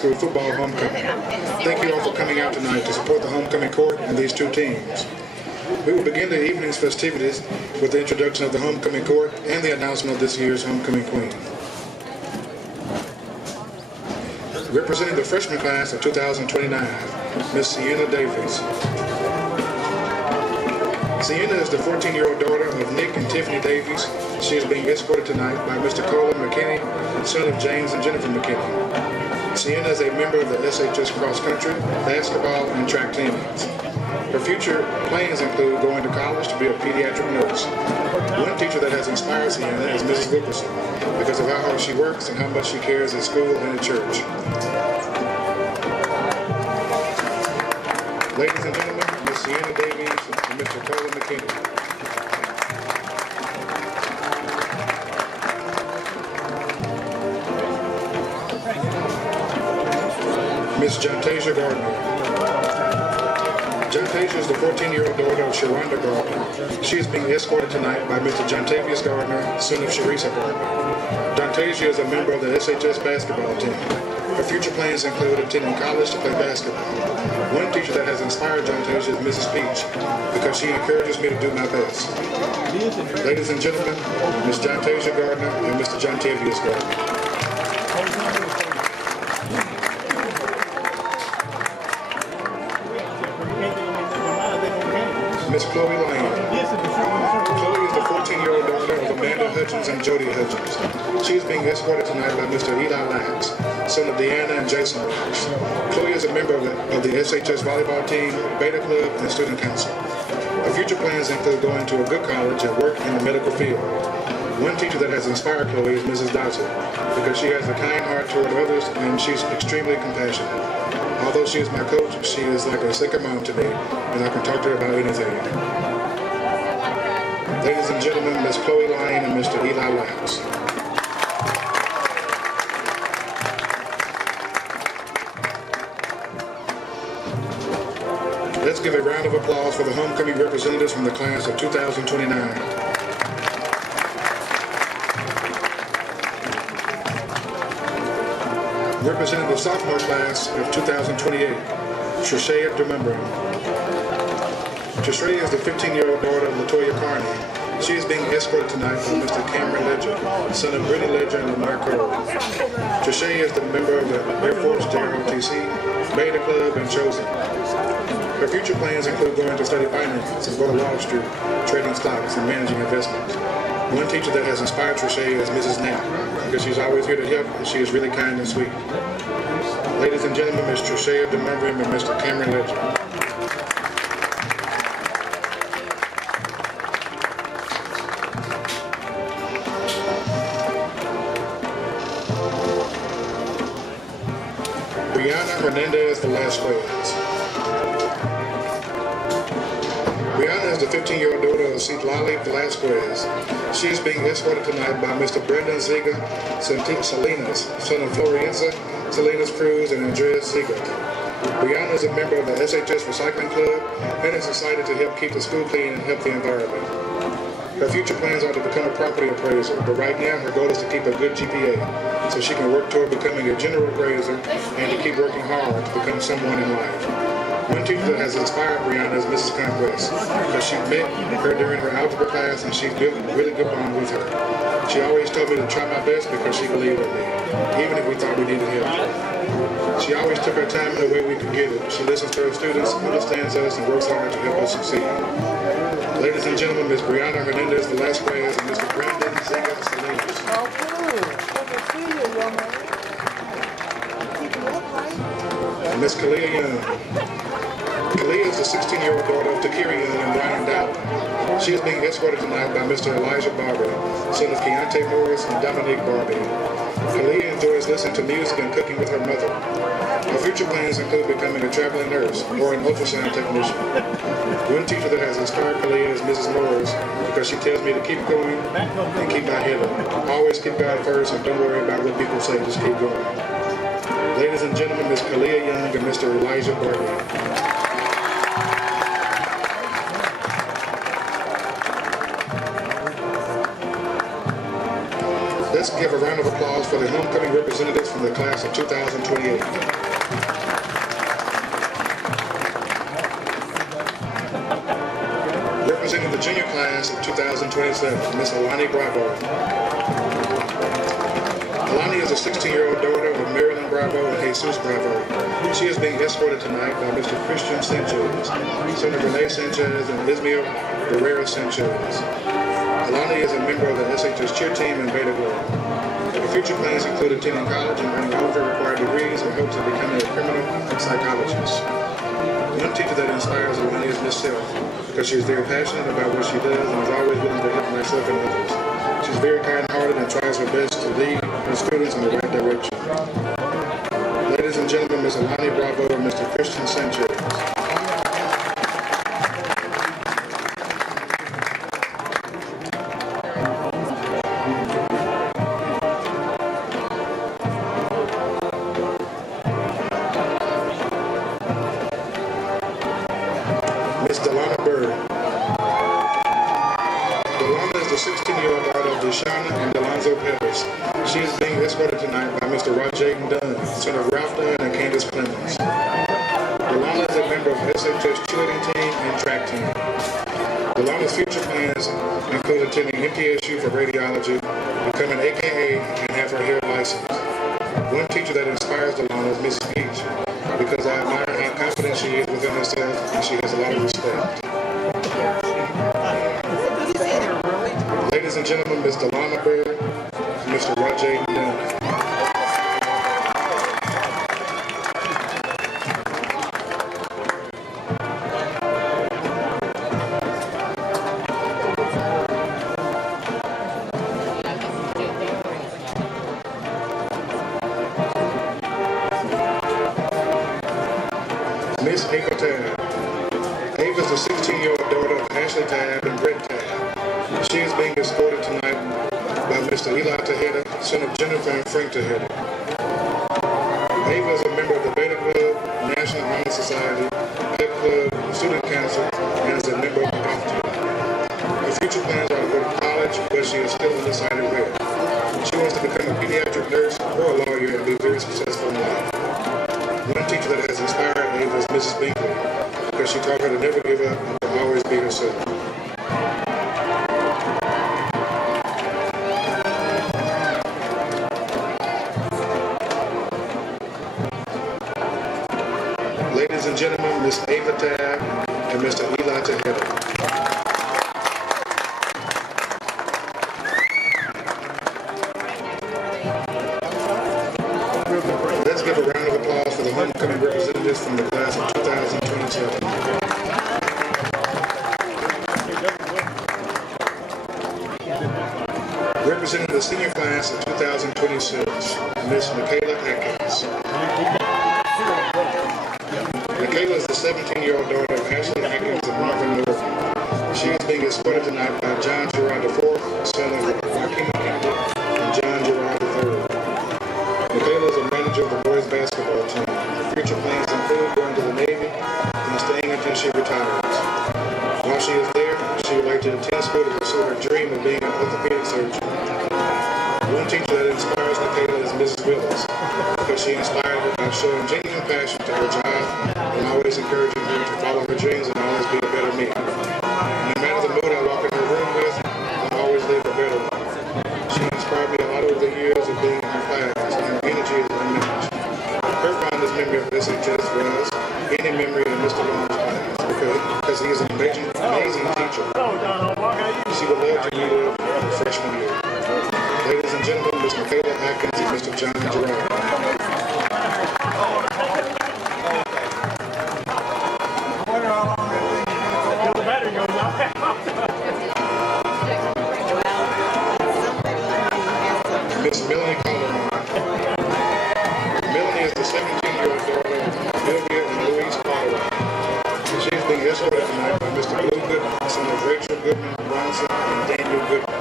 School football homecoming. Thank you all for coming out tonight to support the homecoming court and these two teams. We will begin the evening's festivities with the introduction of the homecoming court and the announcement of this year's homecoming queen. Representing the freshman class of 2029, Miss Sienna Davies. Sienna is the 14-year-old daughter of Nick and Tiffany Davies. She is being escorted tonight by Mr. Colin McKinney, son of James and Jennifer McKinney. Sienna is a member of the SHS cross country, basketball, and track teams. Her future plans include going to college to be a pediatric nurse. One teacher that has inspired Sienna is Mrs. Wilkerson because of how hard she works and how much she cares at school and at church. Ladies and gentlemen, Miss Sienna Davies and Mr. Colin McKinney. Miss Jontasia Gardner. Jontasia is the 14-year-old daughter of Sharonda Gardner. She is being escorted tonight by Mr. Jontavius Gardner, son of Sharisa Gardner. Jontasia is a member of the SHS basketball team. Her future plans include attending college to play basketball. One teacher that has inspired Jontasia is Mrs. Peach because she encourages me to do my best. Ladies and gentlemen, Miss Jontasia Gardner and Mr. Jontavius Gardner. Miss Chloe Lane. Chloe is the 14-year-old daughter of Amanda Hutchins and Jody Hutchins. She is being escorted tonight by Mr. Eli Lax, son of Deanna and Jason Lax. Chloe is a member of the SHS volleyball team, Beta Club, and student council. Her future plans include going to a good college and work in the medical field. One teacher that has inspired Chloe is Mrs. Dodson because she has a kind heart toward others and she's extremely compassionate. Although she is my coach, she is like a second mom to me, and I can talk to her about anything. Ladies and gentlemen, Miss Chloe Lyon and Mr. Eli Lax. Let's give a round of applause for the homecoming representatives from the class of 2029. Representing the sophomore class of 2028, Trishea DeMembran. Trishea is the 15-year-old daughter of Latoya Carney. She is being escorted tonight by Mr. Cameron Ledger, son of Brittany Ledger and Lamar Cole. Trishea is the member of the Air Force JROTC, Beta Club, and Chosen. Her future plans include going to study finance and go to Wall Street, trading stocks, and managing investments. One teacher that has inspired Trishea is Mrs. Knapp, because she's always here to help and she is really kind and sweet. Ladies and gentlemen, Ms. Trishea DeMembran and Mr. Cameron Ledger. Brianna Hernandez Velasquez. Brianna is the 15-year-old daughter of Citlali Velasquez. She is being escorted tonight by Mr. Brendan Ziga Salinas, son of Florenza Salinas Cruz and Andreas Ziga. Brianna is a member of the SHS Recycling Club and is excited to help keep the school clean and help the environment. Her future plans are to become a property appraiser, but right now her goal is to keep a good GPA so she can work toward becoming a general appraiser and to keep working hard to become someone in life. One teacher that has inspired Brianna is Mrs. Conquest because she met her during her algebra class and she built a really good bond with her. She always told me to try my best because she believed in me, even if we thought we needed help. She always took her time in the way we could get it. She listens to her students, understands us, and works hard to help us succeed. Ladies and gentlemen, Ms. Brianna Hernandez Velasquez and Mr. Brandon Ziga Salinas. And Ms. Kalia Young. Kalia is the 16-year-old daughter of Takira Young and Brian Dowd. She is being escorted tonight by Mr. Elijah Barbie, son of Keontae Morris and Dominique Barbie. Kalia enjoys listening to music and cooking with her mother. Her future plans include becoming a traveling nurse or an ultrasound technician. One teacher that has inspired Kalia is Mrs. Morris because she tells me to keep going and keep my head up. Always keep God first and don't worry about what people say, just keep going. Ladies and gentlemen, Ms. Kalia Young and Mr. Elijah Barbie. Let's give a round of applause for the homecoming representatives from the class of 2028. Representing the junior class of 2027, Miss Alani Bravo. Alani is a 16-year-old daughter of Marilyn Bravo and Jesus Bravo. She is being escorted tonight by Mr. Christian Sanchez, son of Renee Sanchez and Ismael Guerrero Sanchez. Alani is a member of the SHS cheer team and Beta Globe. Her future plans include attending college and earning all of her required degrees in hopes of becoming a criminal psychologist. One teacher that inspires Alani is Miss Self, because she is very passionate about what she does and is always willing to help myself and others. She's very kind-hearted and tries her best to lead her students in the right direction. Ladies and gentlemen, Miss Alani Bravo and Mr. Christian Sanchez. Miss Delana Bird. Delana is the 16-year-old daughter of Deshauna and Delonzo Pettis. She is being escorted tonight by Mr. Rojaden Dunn, son of Ralph Dunn and Candace Clemens. Delana is a member of SHS cheerleading team and track team. Delana's future plans include attending MTSU for radiology, becoming AKA, and have her hair licensed. One teacher that inspires Delana is Mrs. Peach, because I admire how confident she is within herself and she has a lot of respect. Ladies and gentlemen, Ms. Delana Bird and Mr. Rojaden Dunn. Miss Ava Tab. Ava is the 16-year-old daughter of Ashley Tab and Brett Tab. She is being escorted tonight by Mr. Eli Tejeda, son of Jennifer and Frank Tejeda. Ava is a member of the Beta Club, National Honor Society, Pep Club, Student Council, and is a member of the golf team. Her future plans are to go to college, but she is still undecided where. She wants to become a pediatric nurse or a lawyer and be very successful in life. One teacher that has inspired Ava is Mrs. Binkley, because she taught her to never give up and to always be herself. Ladies and gentlemen, Miss Ava Tab and Mr. Eli Tejeda. Let's give a round of applause for the homecoming representatives from the class of 2027. Representing the senior class of 2026, Miss Michaela Atkins. Michaela is the 17-year-old daughter of Ashley Atkins and Marvin Murphy. She is being escorted tonight by John Gerard IV, son of Joaquin Campbell and John Gerard III. Michaela is a manager of the boys basketball team. Her future plans include going to the Navy and staying until she retires. While she is there, she would like to attend school to pursue her dream of being an orthopedic surgeon. One teacher that inspires Michaela is Mrs. Willis, because she inspired her by showing genuine passion to her job and always encouraging her to follow her dreams and always be a better me. No matter the mood I walk in her room with, I always live a better life. She inspired me a lot over the years of being in her class, and her energy is unmatched. Her fondest memory of SHS was any memory of Mr. Long's class, because he is an amazing teacher. She would love to relive her freshman year. Ladies and gentlemen, Ms. Michaela Atkins and Mr. John Gerard. Miss Melanie Calderon. Melanie is the 17-year-old daughter of Sylvia and Louise Calderon. She is being escorted tonight by Mr. Blue Goodman, son of Rachel Goodman Bronson and Daniel Goodman.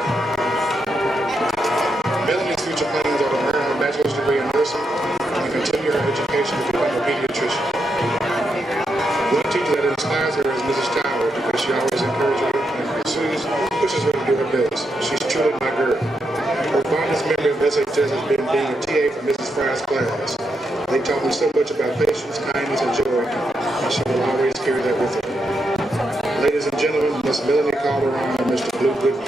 Melanie's future plans are to earn her bachelor's degree in nursing and continue her education to become a pediatrician. One teacher that inspires her is Mrs. Tower, because she always encourages her and pushes her to do her best. She's truly my girl. Her fondest memory of with so much about patience, kindness, and joy, and she will always carry that with her. Ladies and gentlemen, Miss Melanie Calderon and Mr. Blue Goodman.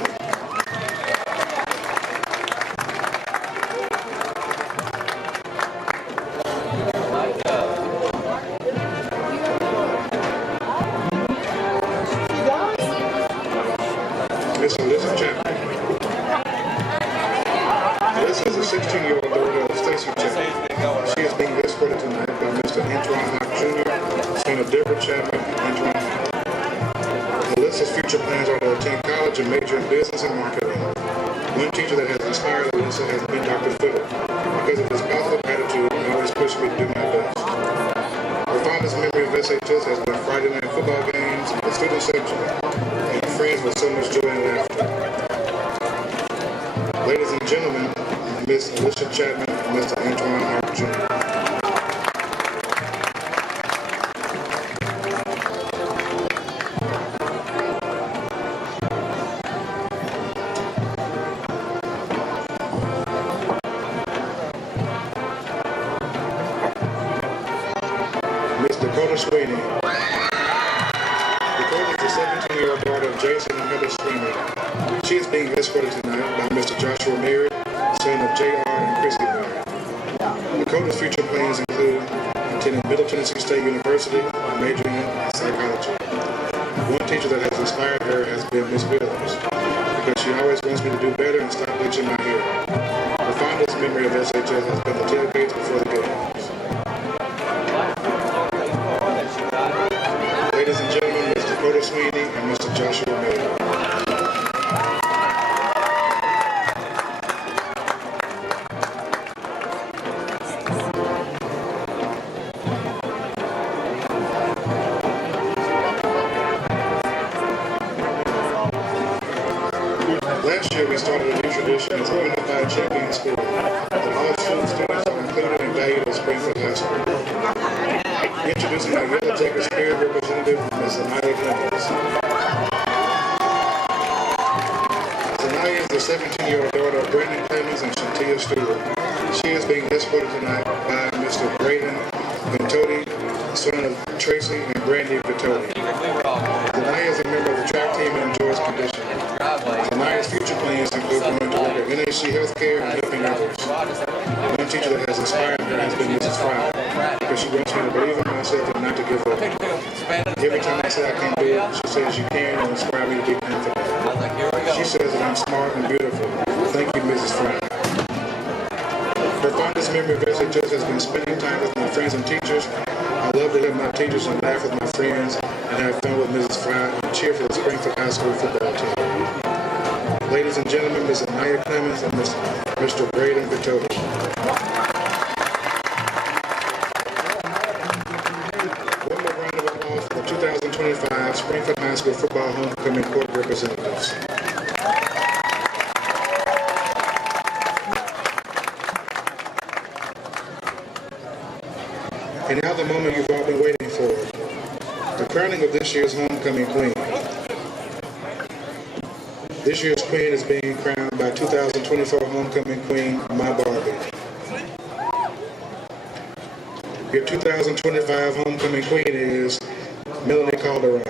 Miss Elizabeth Chapman. This is a 16-year-old daughter of Stacy Chapman. She is being escorted tonight by Mr. Antoine Hawk Jr., son of Deborah Chapman and Antoine Hawk. Alyssa's future plans are to attend college and major in business and marketing. One teacher that has inspired Alyssa has been Dr. Footer. Because of his positive attitude, he always pushed me to do my best. Her fondest memory of SHS has been Friday night football games, the student section, and friends with so much joy and laughter. Ladies and gentlemen, Miss Alicia Chapman and Mr. Antoine Hawk Jr. Miss Dakota Sweeney. Dakota is the 17-year-old daughter of Jason and Heather Sweeney. She is being escorted tonight by Mr. Joshua Merritt, son of J.R. and Christy Merritt. Dakota's future plans include attending Middle Tennessee State University and majoring in psychology. One teacher that has inspired her has been Miss Williams, because she always wants me to do better and stop bleaching my hair. The fondest memory of SHS has been the tailgates before the games. Ladies and gentlemen, Ms. Dakota Sweeney and Mr. Joshua Merritt. Last year, we started a new tradition as a unified champion school. The all students are included and valued at Springfield High School. Introducing our Yellow Jacket Spirit representative, Ms. Anaya Clemens. Anaya is the 17-year-old daughter of Brandon Clemens and Shantia Stewart. She is being escorted tonight by Mr. Braden Ventoti, son of Tracy and Brandy Ventoti. Anaya is a member of the track team and enjoys conditioning. Anaya's future plans include going to work at NHC Healthcare and helping others. One teacher that has inspired her has been Mrs. Fry, because she wants me to believe in myself and not to give up. Every time I say I can't do it, she says you can and inspire me to be confident. She says that I'm smart and beautiful. Thank you, Mrs. Fry. Her fondest memory of SHS has been spending time with my friends and teachers. I love to hear my teachers and laugh with my friends and have fun with Mrs. Fry and cheer for the Springfield High School football team. Ladies and gentlemen, Ms. Anaya Clemens and Mr. Braden Ventoti. One more round of applause for the 2025 Springfield High School football homecoming court representatives. And now the moment you've all been waiting for, the crowning of this year's homecoming queen. This year's queen is being crowned by 2024 homecoming queen, My Barbie. Your 2025 homecoming queen is Melanie Calderon.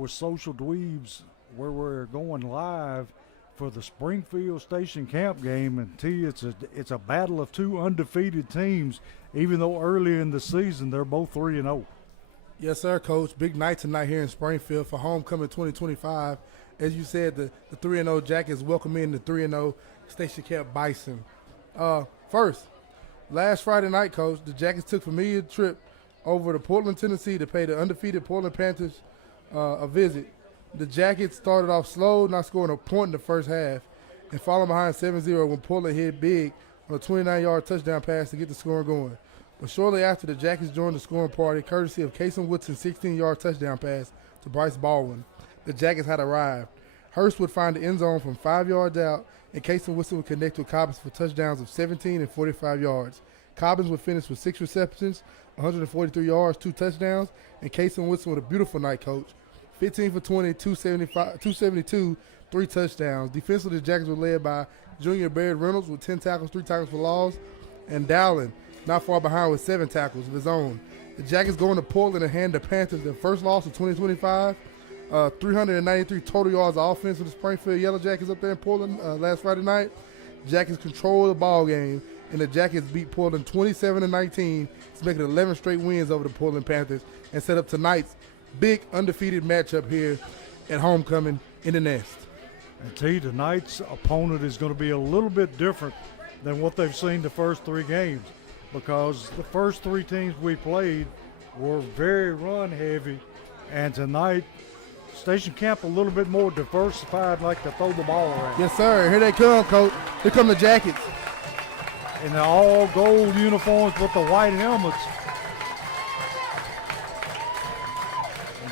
with Social Dweebs, where we're going live for the Springfield Station Camp game, and it's a battle of two undefeated teams. Even though early in the season they're both 3-0. Yes, sir, Coach. Big night tonight here in Springfield for homecoming 2025. As you said, the 3-0 Jackets welcome in the 3-0 Station Camp Bison. First, last Friday night, Coach, the Jackets took a familiar trip over to Portland, Tennessee to pay the undefeated Portland Panthers a visit. The Jackets started off slow, not scoring a point in the first half, and falling behind 7-0 when Portland hit big on a 29-yard touchdown pass to get the scoring going. But shortly after, the Jackets joined the scoring party, courtesy of Casey Woodson's 16-yard touchdown pass to Bryce Baldwin. The Jackets had arrived. Hurst would find the end zone from 5 yards out, and Casey Woodson would connect with Cobbins for touchdowns of 17 and 45 yards. Cobbins would finish with 6 receptions, 143 yards, 2 touchdowns, and Casey Woodson with a beautiful night, Coach. 15 for 20, 272, 3 touchdowns. Defensively, the Jackets were led by Junior Baird Reynolds with 10 tackles, 3 tackles for loss, and Dowling not far behind with 7 tackles of his own. The Jackets go into Portland and hand the Panthers their first loss of 2025. 393 total yards of offense for the Springfield Yellow Jackets up there in Portland last Friday night. Jackets control the ball game, and the Jackets beat Portland 27-19. It's making 11 straight wins over the Portland Panthers and set up tonight's big undefeated matchup here at homecoming in the Nest. And tonight's opponent is going to be a little bit different than what they've seen the first 3 games, because the first 3 teams we played were very run heavy, and tonight Station Camp a little bit more diversified, like to throw the ball around. Yes, sir. Here they come, Coach. Here come the Jackets. In the all gold uniforms with the white helmets.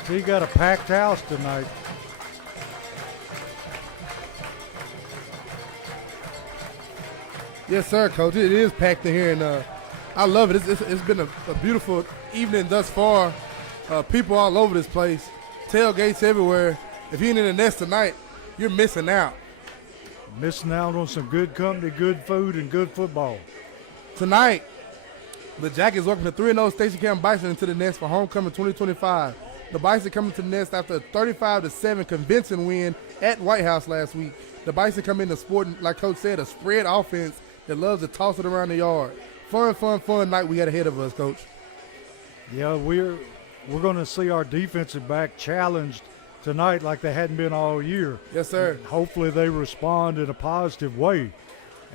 He got a packed house tonight. Yes, sir, Coach. It is packed in here, and I love it. It's been a beautiful evening thus far. People all over this place. Tailgates everywhere. If you're in the Nest tonight, you're missing out. Missing out on some good company, good food, and good football. Tonight, the Jackets welcome the 3-0 Station Camp Bison into the Nest for homecoming 2025. The Bison coming to the Nest after a 35-7 convincing win at White House last week. The Bison come in to sport, like Coach said, a spread offense that loves to toss it around the yard. Fun night we got ahead of us, Coach. Yeah, we're going to see our defensive back challenged tonight like they hadn't been all year. Yes, sir. And hopefully they respond in a positive way.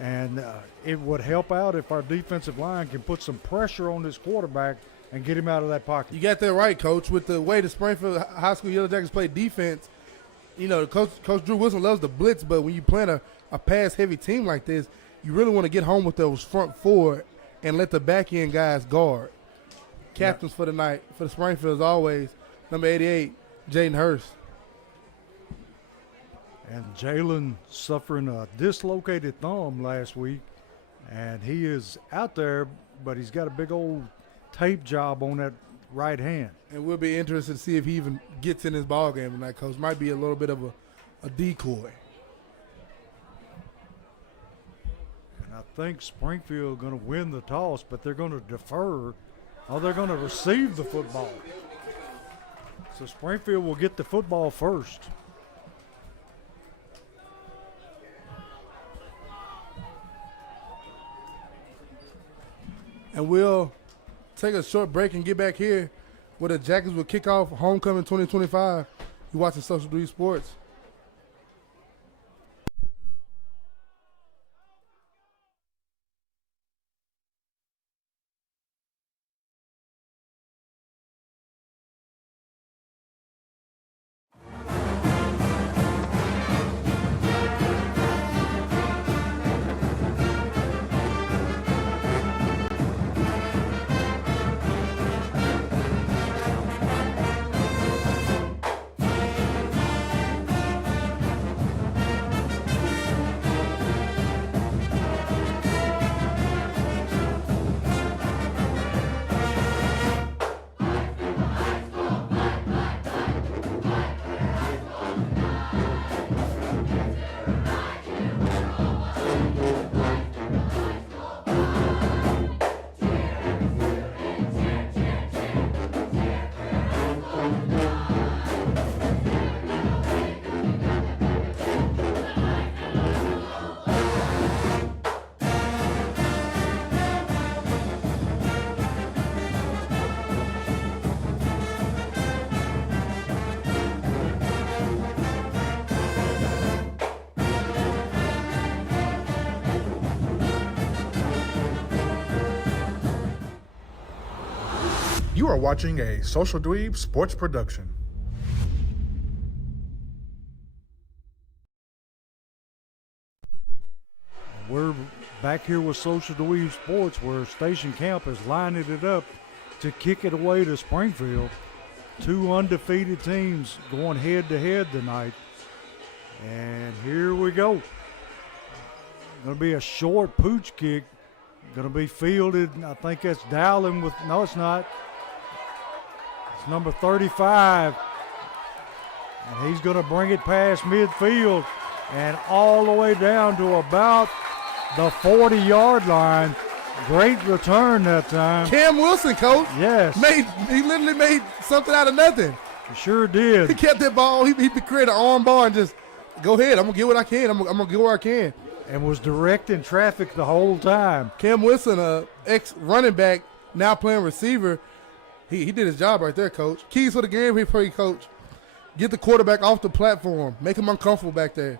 And it would help out if our defensive line can put some pressure on this quarterback and get him out of that pocket. You got that right, Coach. With the way the Springfield High School Yellow Jackets play defense, you know, Coach Drew Wilson loves the blitz, but when you playing a pass-heavy team like this, you really want to get home with those front 4 and let the back-end guys guard. Captains for the night for the Springfield, as always, number 88, Jaden Hurst. And Jalen suffering a dislocated thumb last week, and he is out there, but he's got a big old tape job on that right hand. And we'll be interested to see if he even gets in his ball game tonight, Coach. Might be a little bit of a decoy. And I think Springfield going to win the toss, but they're going to defer, or they're going to receive the football. So Springfield will get the football first. And we'll take a short break and get back here where the Jackets will kick off homecoming 2025. You're watching Social Dweebs Sports. You are watching a Social Dweeb Sports production. We're back here with Social Dweeb Sports, where Station Camp is lining it up to kick it away to Springfield. Two undefeated teams going head-to-head tonight. And here we go. Going to be a short pooch kick. Going to be fielded. I think that's Dowling with, no, it's not. It's number 35. And he's going to bring it past midfield and all the way down to about the 40-yard line. Great return that time. Cam Wilson, coach. Yes. He literally made something out of nothing. He sure did. He kept that ball. He created an arm bar and just, go ahead. I'm going to get what I can. I'm going to get where I can. And was directing traffic the whole time. Cam Wilson, ex-running back, now playing receiver. He did his job right there, coach. Keys for the game here for you, coach. Get the quarterback off the platform. Make him uncomfortable back there.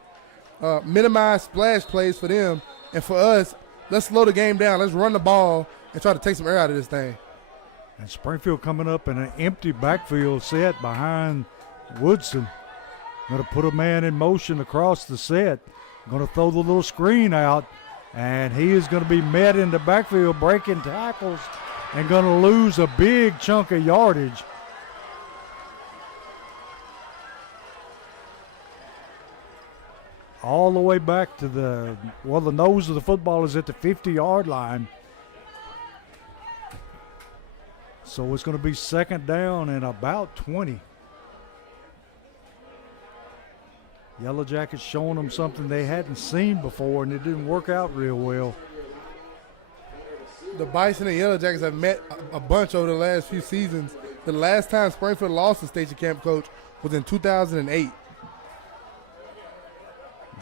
Minimize splash plays for them. And for us, let's slow the game down. Let's run the ball and try to take some air out of this thing. And Springfield coming up in an empty backfield set behind Woodson. Going to put a man in motion across the set. Going to throw the little screen out. And he is going to be met in the backfield, breaking tackles, and going to lose a big chunk of yardage. All the way back to the nose of the football is at the 50-yard line. So it's going to be second down and about 20. Yellow Jackets showing them something they hadn't seen before, and it didn't work out real well. The Bison and Yellow Jackets have met a bunch over the last few seasons. The last time Springfield lost the Station Camp, coach, was in 2008.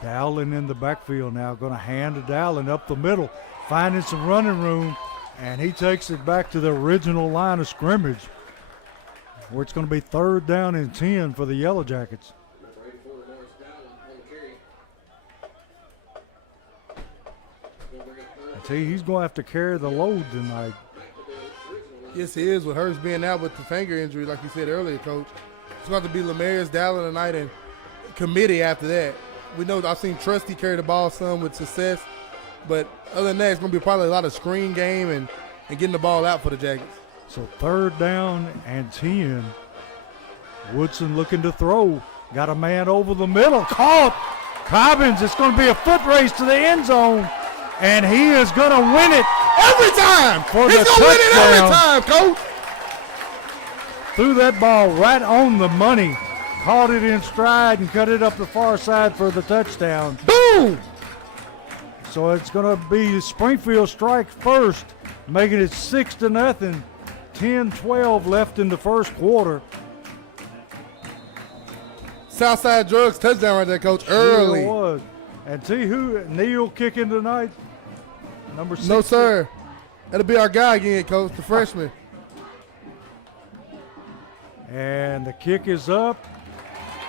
Dowling in the backfield now, going to hand to Dowling up the middle, finding some running room, and he takes it back to the original line of scrimmage, where it's going to be third down and 10 for the Yellow Jackets. I tell you, he's going to have to carry the load tonight. Yes, he is, with Hurst being out with the finger injury, like you said earlier, coach. It's going to have to be Lemarius Dowling tonight and committee after that. We know I've seen Trusty carry the ball some with success, but other than that, it's going to be probably a lot of screen game and getting the ball out for the Jackets. So third down and 10. Woodson looking to throw. Got a man over the middle. Caught. Cobbins, it's going to be a foot race to the end zone, and he is going to win it every time. He's going to win it every time, coach. Threw that ball right on the money. Caught it in stride and cut it up the far side for the touchdown. Boom! So it's going to be Springfield strike first, making it 6-0. 10-12 left in the first quarter. Southside Drugs touchdown right there, coach. Early. Sure was. And see who Neal kicking tonight? Number 6. No, sir. That'll be our guy again, coach, the freshman. And the kick is up,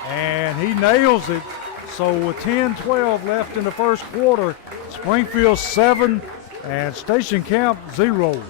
and he nails it. So with 10-12 left in the first quarter, Springfield 7 and Station Camp 0.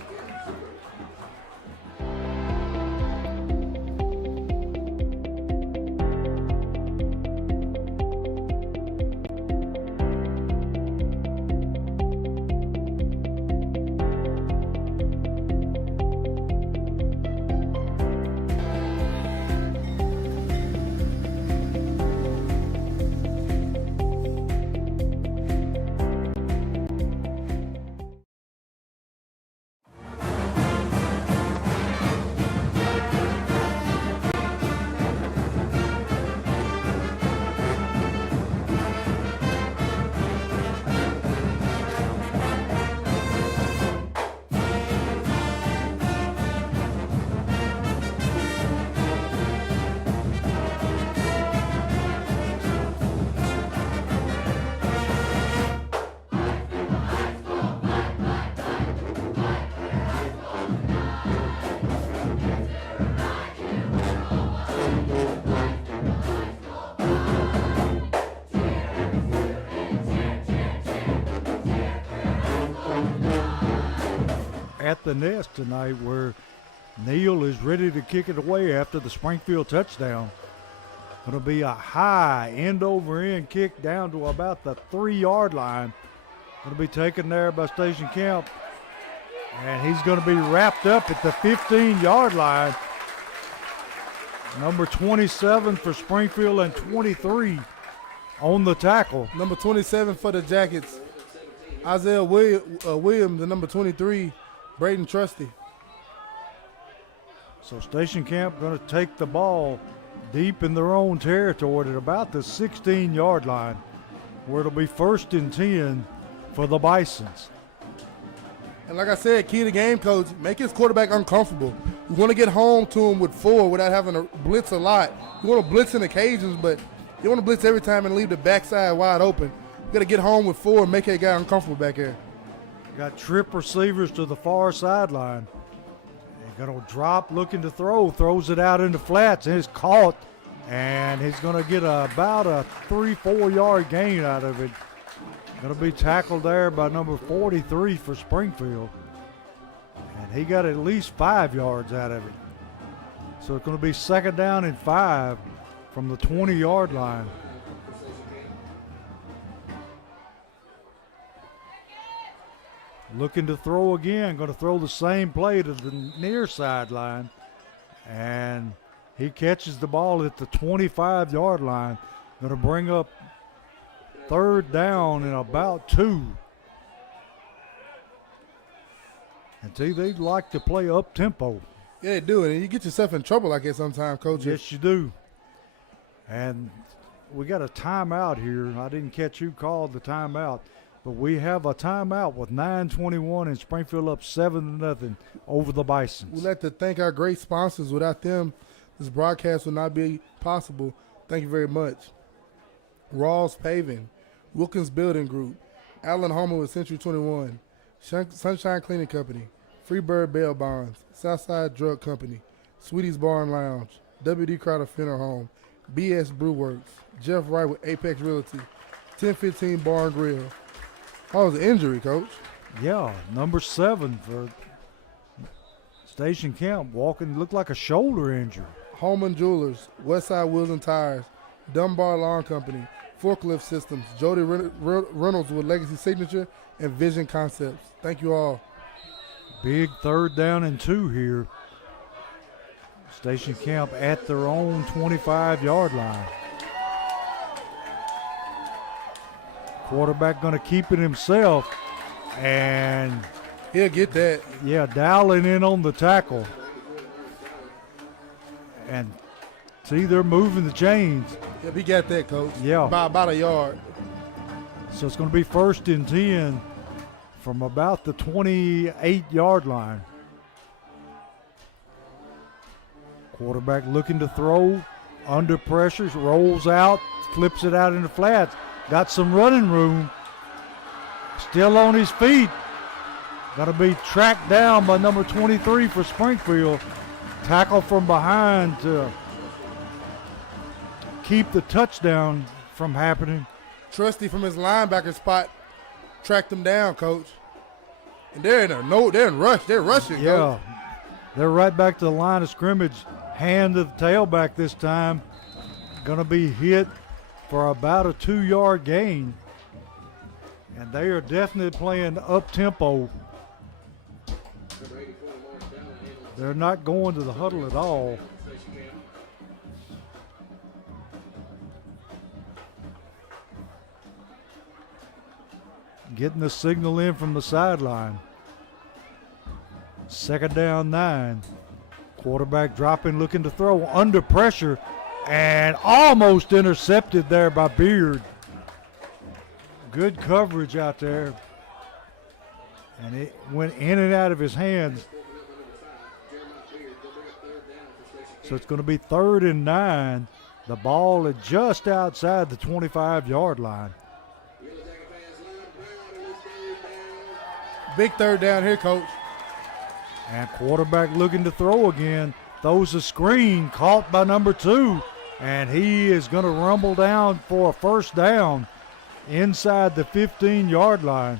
At the nest tonight, where Neal is ready to kick it away after the Springfield touchdown. Going to be a high end-over-end kick down to about the 3-yard line. Going to be taken there by Station Camp. And he's going to be wrapped up at the 15-yard line. Number 27 for Springfield and 23 on the tackle. Number 27 for the Jackets, Isaiah Williams, and number 23, Braden Trusty. So Station Camp going to take the ball deep in their own territory at about the 16-yard line, where it'll be 1st and 10 for the Bisons. And like I said, key to the game, coach, make his quarterback uncomfortable. You want to get home to him with 4 without having to blitz a lot. You want to blitz in occasions, but you want to blitz every time and leave the backside wide open. You got to get home with 4 and make that guy uncomfortable back here. Got trip receivers to the far sideline. They're going to drop, looking to throw, throws it out into flats, and it's caught. And he's going to get about a 3-4 yard gain out of it. Going to be tackled there by number 43 for Springfield. And he got at least 5 yards out of it. So it's going to be 2nd down and 5 from the 20-yard line. Looking to throw again, going to throw the same play to the near sideline. And he catches the ball at the 25-yard line. Going to bring up 3rd down and about 2. And see, they like to play up-tempo. Yeah, they do, and you get yourself in trouble like that sometimes, coach. Yes, you do. And we got a timeout here. I didn't catch who called the timeout, but we have a timeout with 9:21 and Springfield up 7-0 over the Bisons. We'd like to thank our great sponsors. Without them, this broadcast would not be possible. Thank you very much. Rawls Paving, Wilkins Building Group, Allen Homer with Century 21, Sunshine Cleaning Company, Freebird Bail Bonds, Southside Drug Company, Sweetie's Bar and Lounge, W.D. Crowder Funeral Home, B.S. Brewworks, Jeff Wright with Apex Realty, 1015 Bar and Grill. Oh, it was an injury, Coach. Yeah, number 7 for Station Camp, walking, looked like a shoulder injury. Holman Jewelers, Westside Wheels and Tires, Dunbar Lawn Company, Forklift Systems, Jody Reynolds with Legacy Signature, and Vision Concepts. Thank you all. Big 3rd down and 2 here. Station Camp at their own 25-yard line. Quarterback going to keep it himself, and He'll get that. yeah, dialing in on the tackle. And see, they're moving the chains. Yep, he got that, Coach. Yeah. By about a yard. So it's going to be 1st and 10 from about the 28-yard line. Quarterback looking to throw, under pressure, rolls out, flips it out in the flats. Got some running room. Still on his feet. Got to be tracked down by number 23 for Springfield. Tackle from behind to keep the touchdown from happening. Trusty from his linebacker spot tracked him down, Coach. And they're in rush. They're rushing, Yeah. Coach. They're right back to the line of scrimmage. Hand to the tailback this time. Going to be hit for about a 2-yard gain. And they are definitely playing up-tempo. They're not going to the huddle at all. Getting the signal in from the sideline. 2nd down 9. Quarterback dropping, looking to throw, under pressure, and almost intercepted there by Beard. Good coverage out there. And it went in and out of his hands. So it's going to be 3rd and 9. The ball is just outside the 25-yard line. Big 3rd down here, Coach. And quarterback looking to throw again. Throws a screen, caught by number 2. And he is going to rumble down for a 1st down inside the 15-yard line.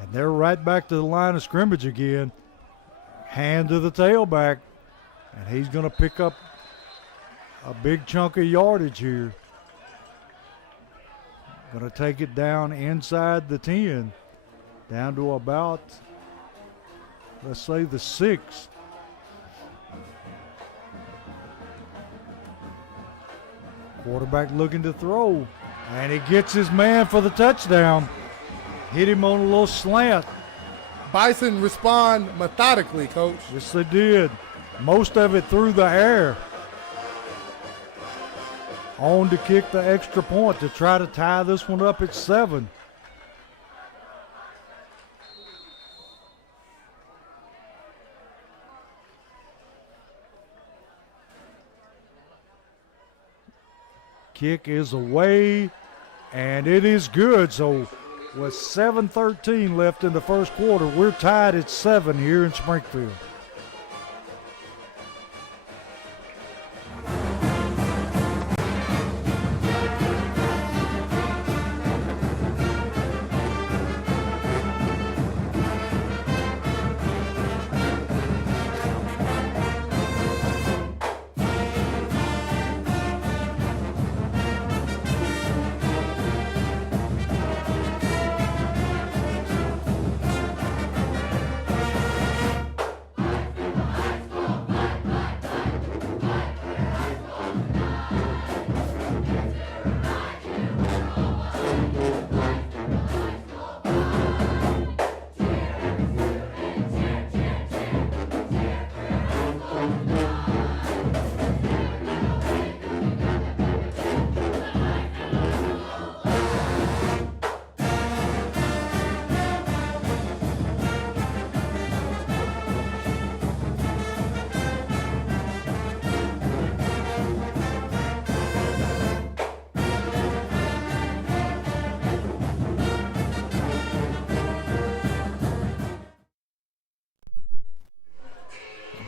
And They're right back to the line of scrimmage again. Hand to the tailback, and he's going to pick up a big chunk of yardage here. Going to take it down inside the 10, down to about, let's say, the 6. Quarterback looking to throw, and he gets his man for the touchdown. Hit him on a little slant. Bison respond methodically, Coach. Yes, they did. Most of it through the air. On to kick the extra point to try to tie this one up at 7. Kick is away, and it is good. So with 7:13 left in the first quarter, we're tied at 7 here in Springfield.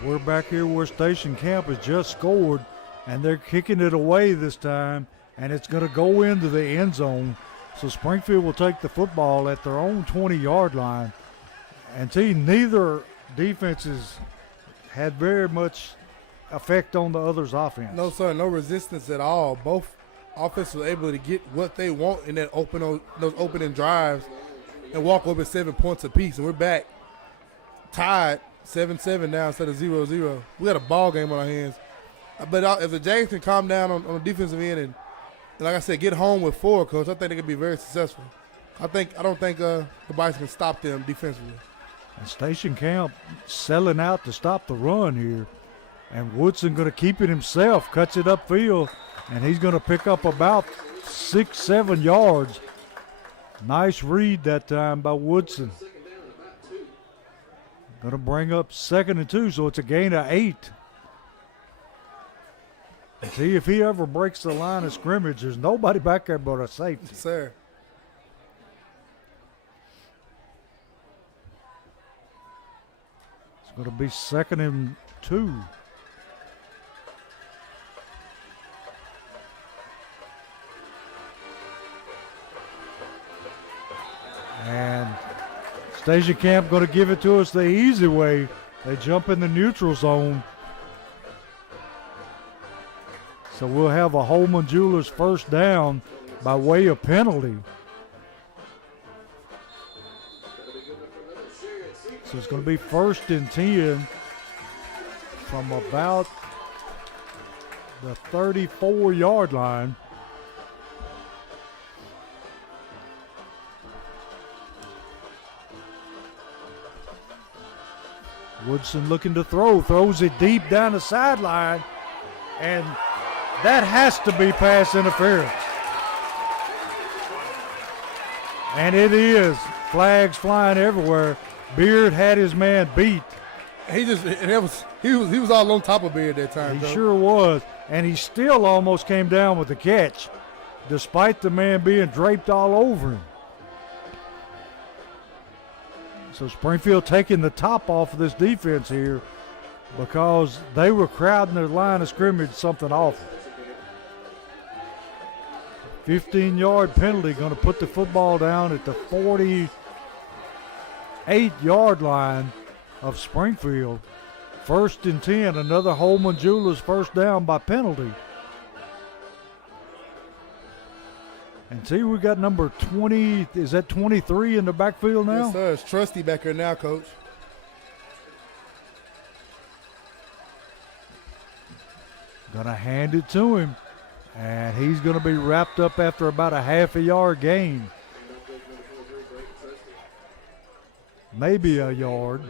We're back here where Station Camp has just scored, and they're kicking it away this time, and it's going to go into the end zone. So Springfield will take the football at their own 20-yard line. And neither defenses had very much effect on the other's offense. No, sir, no resistance at all. Both offenses were able to get what they want in that those opening drives and walk over 7 points apiece. And we're back tied 7-7 now instead of 0-0. We got a ball game on our hands. But if the Jags can calm down on the defensive end and like I said, get home with 4, Coach, I think they could be very successful. I don't think the Bison can stop them defensively. And Station Camp selling out to stop the run here. And Woodson going to keep it himself, cuts it upfield, and he's going to pick up about 6-7 yards. Nice read that time by Woodson. Going to bring up 2nd and 2, so it's a gain of 8. And see, if he ever breaks the line of scrimmage, there's nobody back there but a safety. Yes, sir. It's going to be 2nd and 2. And Station Camp going to give it to us the easy way. They jump in the neutral zone. So we'll have a Holman Jewelers first down by way of penalty. So it's going to be 1st and 10 from about the 34-yard line. Woodson looking to throw, throws it deep down the sideline, and that has to be pass interference. And it is. Flags flying everywhere. Beard had his man beat. He was all on top of Beard that time. He sure was. And he still almost came down with the catch, despite the man being draped all over him. So Springfield taking the top off of this defense here because they were crowding their line of scrimmage something awful. 15-yard penalty going to put the football down at the 40. 8-yard line of Springfield. 1st and 10, another Holman Jewelers first down by penalty. And see, we got number 20, is that 23 in the backfield now? Yes, sir. It's Trusty back here now, Coach. Gonna hand it to him, and he's gonna be wrapped up after about a half a yard gain. Maybe a yard.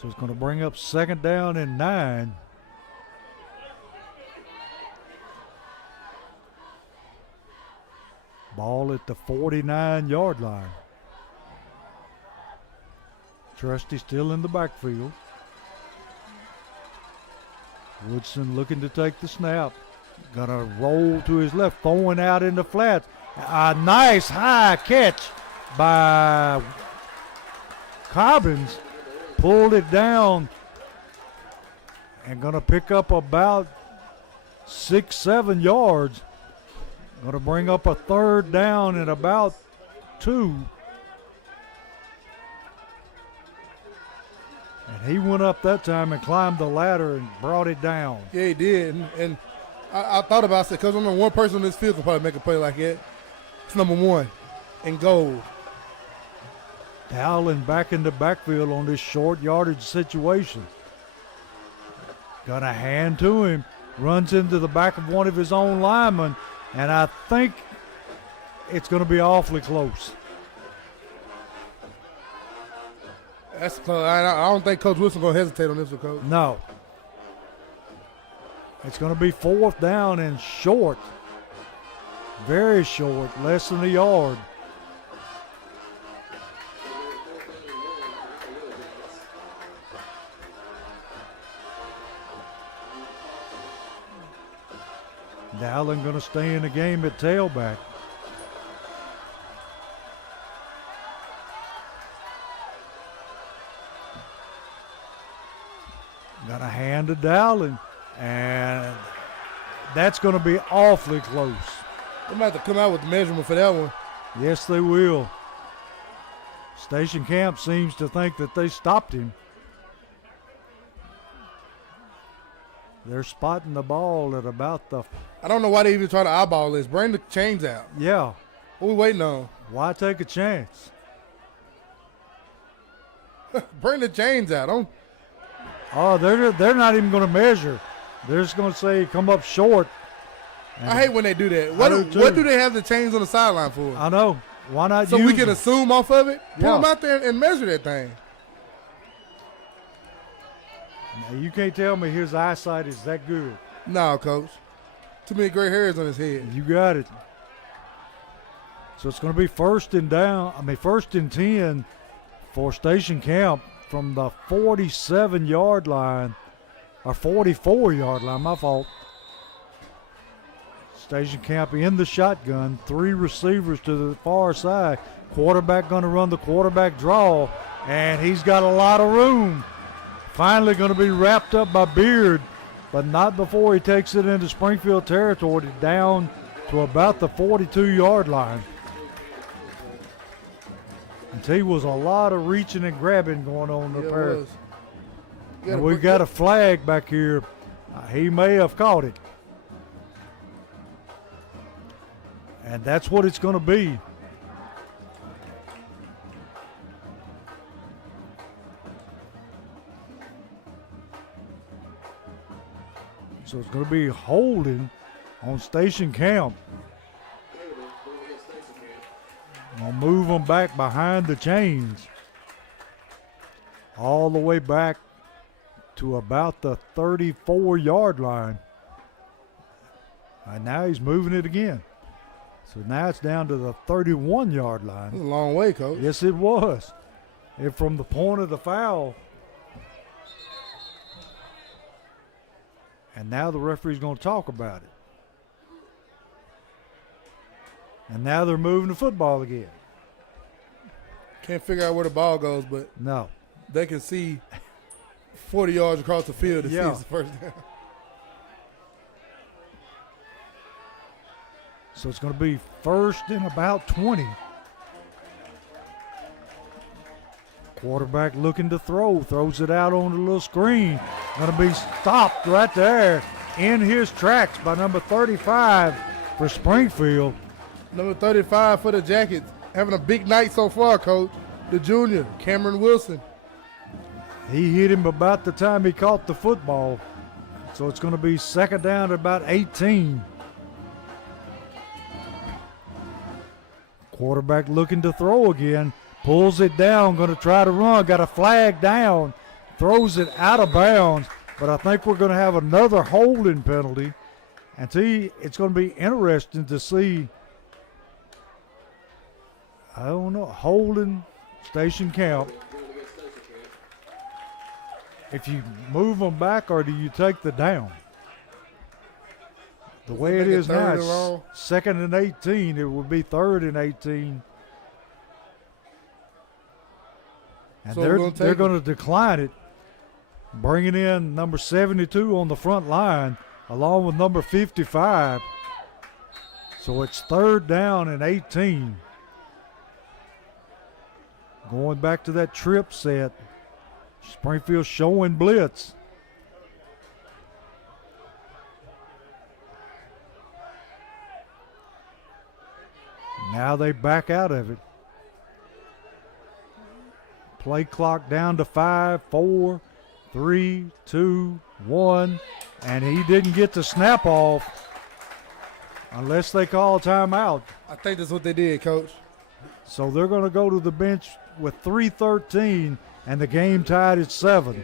So it's gonna bring up 2nd down and 9. Ball at the 49-yard line. Trusty still in the backfield. Woodson looking to take the snap. Gonna roll to his left, throwing out in the flats. A nice high catch by Cobbins. Pulled it down and gonna pick up about 6-7 yards. Gonna bring up a 3rd down and about 2. And he went up that time and climbed the ladder and brought it down. Yeah, he did. And I thought about it, because only one person on this field can probably make a play like that. It's number 1 in gold. Dowling back in the backfield on this short yardage situation. Gonna hand to him. Runs into the back of one of his own linemen. And I think it's going to be awfully close. That's close. I don't think Coach Wilson going to hesitate on this one, Coach. No. It's going to be 4th down and short. Very short, less than a yard. Dowling going to stay in the game at tailback. Got a hand to Dowling, and that's going to be awfully close. They might have to come out with the measurement for that one. Yes, they will. Station Camp seems to think that they stopped him. They're spotting the ball at about the... I don't know why they even try to eyeball this. Bring the chains out. Yeah. What we waiting on? Why take a chance? Bring the chains out. Don't. Oh, they're not even going to measure. They're just going to say come up short. I hate when they do that. What do they have the chains on the sideline for? I know. Why not so use we can them? assume off of it? Pull Yeah. them out there and measure that thing. Now, you can't tell me his eyesight is that good. No, Coach. Too many gray hairs on his head. You got it. So it's going to be 1st and 10 for Station Camp from the 47-yard line, or 44-yard line, my fault. Station Camp in the shotgun, 3 receivers to the far side. Quarterback going to run the quarterback draw, and he's got a lot of room. Finally going to be wrapped up by Beard, but not before he takes it into Springfield territory down to about the 42-yard line. And there was a lot of reaching and grabbing going on up there. And we got a flag back here. He may have caught it. And that's what it's going to be. So it's going to be holding on Station Camp. I'll move them back behind the chains. All the way back to about the 34-yard line. And now he's moving it again. So now it's down to the 31-yard line. That's a long way, Coach. Yes, it was. And from the point of the foul. And now the referee's going to talk about it. And now they're moving the football again. Can't figure out where the ball goes, but No. they can see 40 yards across the field to see Yeah. it's the first down. So it's going to be first and about 20. Quarterback looking to throw, throws it out on the little screen. Going to be stopped right there in his tracks by number 35 for Springfield. Number 35 for the Jackets, having a big night so far, Coach. The junior, Cameron Wilson. He hit him about the time he caught the football. So it's going to be second down at about 18. Quarterback looking to throw again. Pulls it down, going to try to run. Got a flag down. Throws it out of bounds. But I think we're going to have another holding penalty. And it's going to be interesting to see, I don't know, holding, station camp. If you move them back or do you take the down? The way it is now, it's second and 18. It would be third and 18. And so they're going to decline it, bringing in number 72 on the front line, along with number 55. So it's third down and 18. Going back to that trip set. Springfield showing blitz. Now they back out of it. Play clock down to 5, 4, 3, 2, 1. And he didn't get the snap off unless they call timeout. I think that's what they did, Coach. So they're going to go to the bench with 3:13 and the game tied at 7.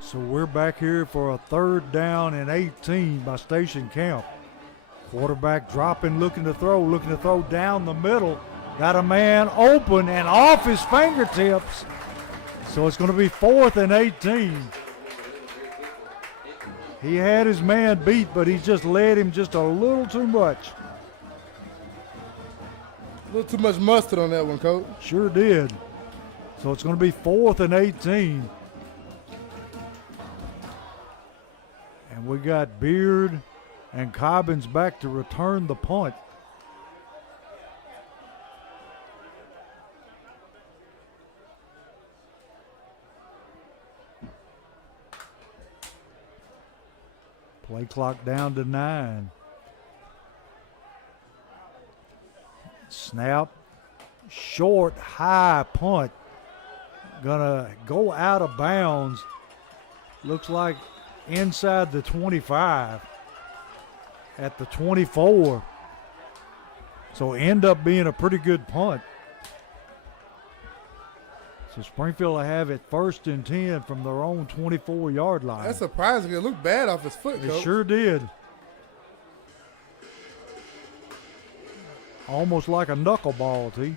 So we're back here for a third down and 18 by station camp. Quarterback dropping, looking to throw down the middle. Got a man open and off his fingertips. So it's going to be 4th and 18. He had his man beat, but he just led him just a little too much. A little too much mustard on that one, Coach. Sure did. So it's going to be 4th and 18. And we got Beard and Cobbins back to return the punt. Play clock down to 9. Snap. Short, high punt. Gonna go out of bounds. Looks like inside the 25 at the 24. So end up being a pretty good punt. So Springfield will have it 1st and 10 from their own 24-yard line. That's surprising. It looked bad off his foot, Coach. It sure did. Almost like a knuckleball, T.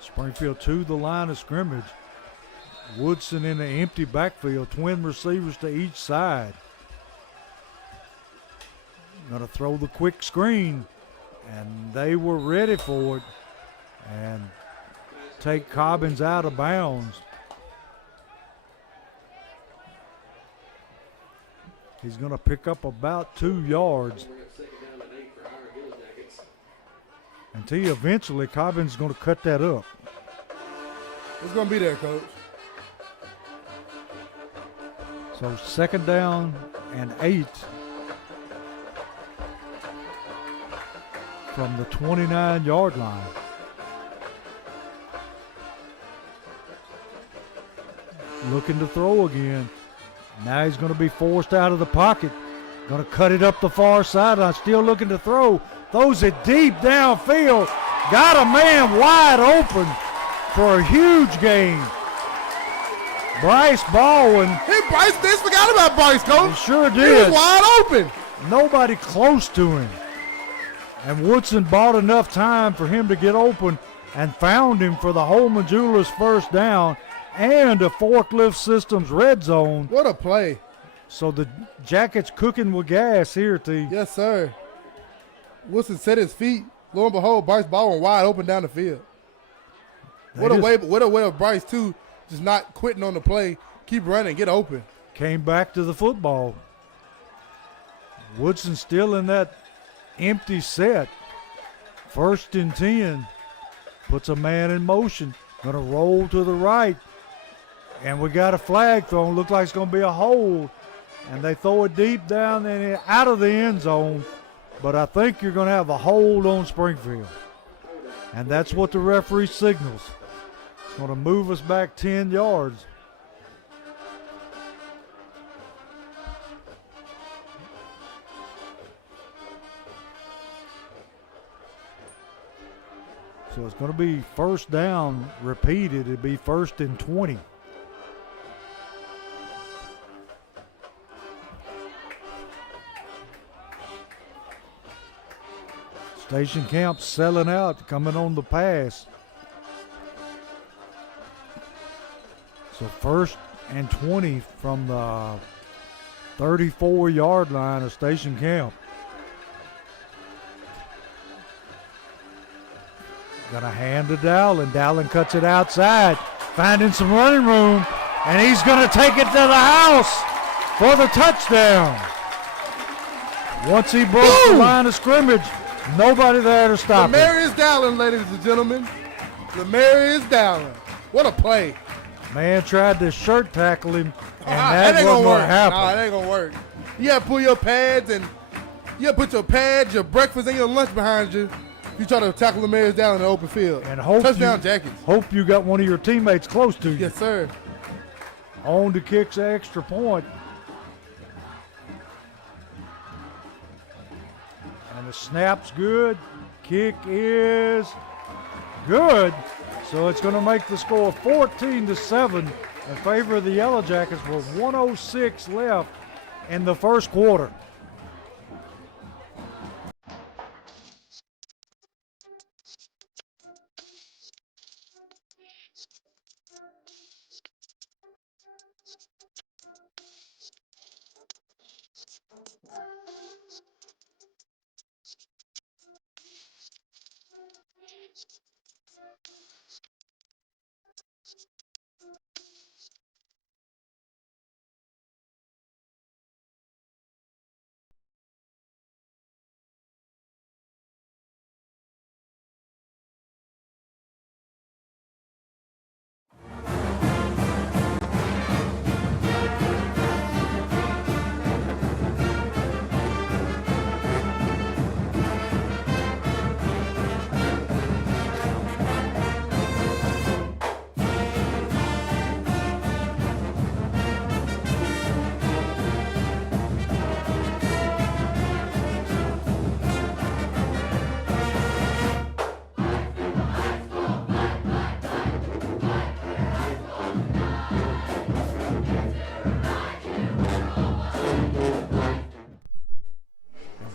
Springfield to the line of scrimmage. Woodson in the empty backfield. Twin receivers to each side. Going to throw the quick screen. And they were ready for it. And take Cobbins out of bounds. He's going to pick up about 2 yards. Until eventually Cobbins is going to cut that up. It's going to be there, Coach. So 2nd down and 8 from the 29-yard line. Looking to throw again. Now he's going to be forced out of the pocket. Going to cut it up the far sideline. Still looking to throw. Throws it deep downfield. Got a man wide open for a huge gain. Bryce Baldwin. Hey, Bryce, they forgot about Bryce, Coach. He sure He did. was wide open. Nobody close to him. And Woodson bought enough time for him to get open and found him for the Holman Jewelers first down and a Forklift Systems red zone. What a play. So the Jackets cooking with gas here, T. Yes, sir. Wilson set his feet. Lo and behold, Bryce Baldwin wide open down the field. What a way of Bryce, too, just not quitting on the play. Keep running, get open. Came back to the football. Woodson still in that empty set. 1st and 10. Puts a man in motion. Going to roll to the right. And we got a flag thrown. Look like it's going to be a hold. And they throw it deep down and out of the end zone. But I think you're going to have a hold on Springfield. And that's what the referee signals. It's going to move us back 10 yards. So it's going to be 1st down repeated. It'll be 1st and 20. Station Camp selling out, coming on the pass. So 1st and 20 from the 34-yard line of Station Camp. Gonna hand to Dowling. Dowling cuts it outside, finding some running room, and he's gonna take it to the house for the touchdown. Once he broke the line of scrimmage, nobody there to stop him. Lamarius Dowling, ladies and gentlemen. Lamarius Dowling. What a play. Man tried to shirt tackle him, and That that ain't wasn't gonna what work. happened. Nah, that ain't gonna work. You gotta pull your pads and you gotta put your pads, your breakfast, and your lunch behind you. You try to tackle Lamarius Dowling in the open field. And Touchdown Jackets. Hope you got one of your teammates close to you. Yes, sir. On to kicks the extra point. And the snap's good. Kick is good. So it's going to make the score 14-7 in favor of the Yellow Jackets with 1:06 left in the first quarter.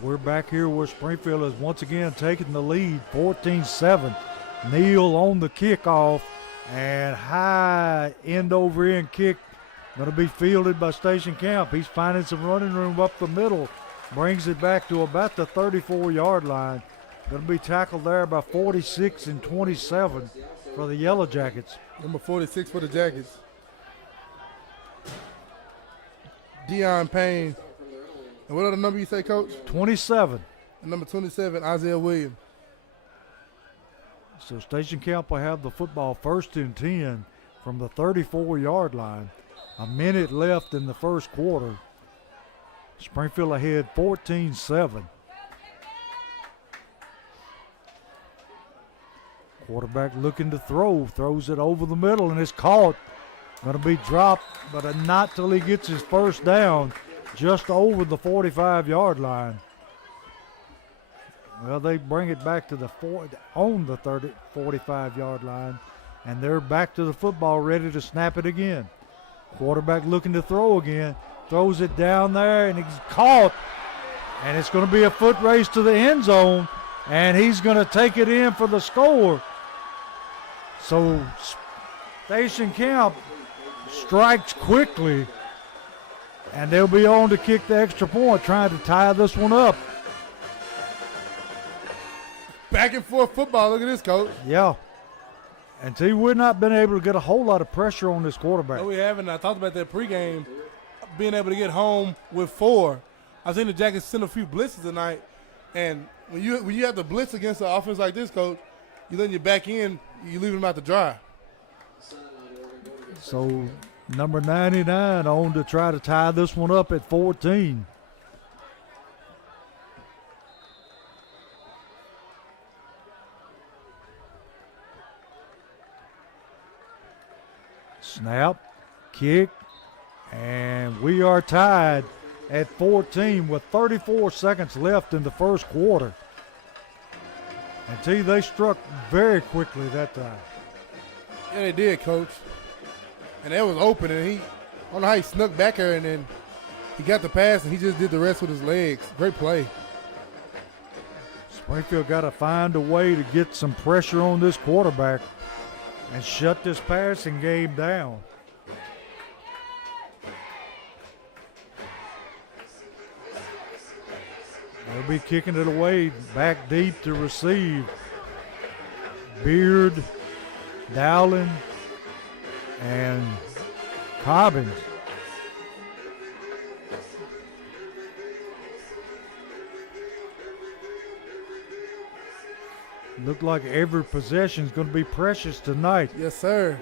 We're back here where Springfield is once again taking the lead, 14-7. Neal on the kickoff, and high end-over-end kick going to be fielded by Station Camp. He's finding some running room up the middle, brings it back to about the 34-yard line. Going to be tackled there by 46 and 27 for the Yellow Jackets. Number 46 for the Jackets. Deion Payne. And what other number you say, Coach? 27. And number 27, Isaiah Williams. So Station Camp will have the football 1st and 10 from the 34-yard line. A minute left in the first quarter. Springfield ahead 14-7. Quarterback looking to throw. Throws it over the middle and it's caught. Going to be dropped, but not till he gets his first down just over the 45-yard line. Well, they bring it back to the 45-yard line, and they're back to the football, ready to snap it again. Quarterback looking to throw again. Throws it down there, and he's caught. And it's going to be a foot race to the end zone, and he's going to take it in for the score. So Station Camp strikes quickly, and they'll be on to kick the extra point, trying to tie this one up. Back and forth football. Look at this, Coach. Yeah. And see, we've not been able to get a whole lot of pressure on this quarterback. No, we haven't. I talked about that pregame, being able to get home with 4. I've seen the Jackets send a few blitzes tonight, and when you have to blitz against an offense like this, Coach, you let your back end, you leave them out to dry. So number 99 on to try to tie this one up at 14. Snap, kick, and we are tied at 14 with 34 seconds left in the first quarter. And see, they struck very quickly that time. Yeah, they did, Coach. And that was open, and I don't know how he snuck back there, and then he got the pass, and he just did the rest with his legs. Great play. Springfield got to find a way to get some pressure on this quarterback and shut this passing game down. They'll be kicking it away back deep to receive. Beard, Dowling, and Cobbins. Look like every possession is going to be precious tonight. Yes, sir.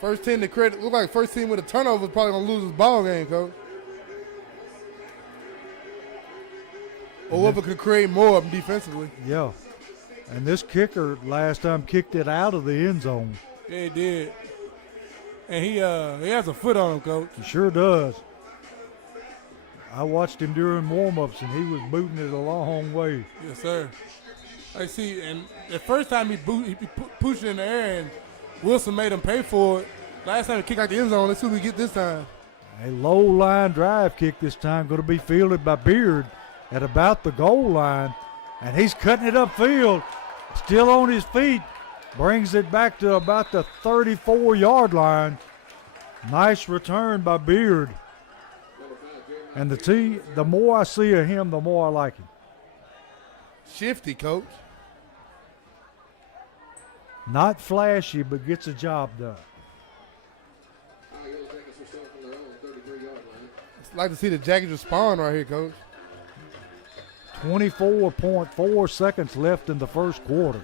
First team to credit. Look like first team with a turnover is probably going to lose this ball game, Coach. Or whoever could create more defensively. Yeah. And this kicker last time kicked it out of the end zone. Yeah, he did. And he has a foot on him, Coach. He sure does. I watched him during warm-ups, and he was booting it a long way. Yes, sir. I see, and the first time he pushed it in the air, and Wilson made him pay for it. Last time he kicked out the end zone. Let's see what we get this time. A low-line drive kick this time, going to be fielded by Beard at about the goal line, and he's cutting it upfield, still on his feet, brings it back to about the 34-yard line. Nice return by Beard. And the more I see of him, the more I like him. Shifty, Coach. Not flashy, but gets the job done. I'd like to see the Jackets respond right here, Coach. 24.4 seconds left in the first quarter.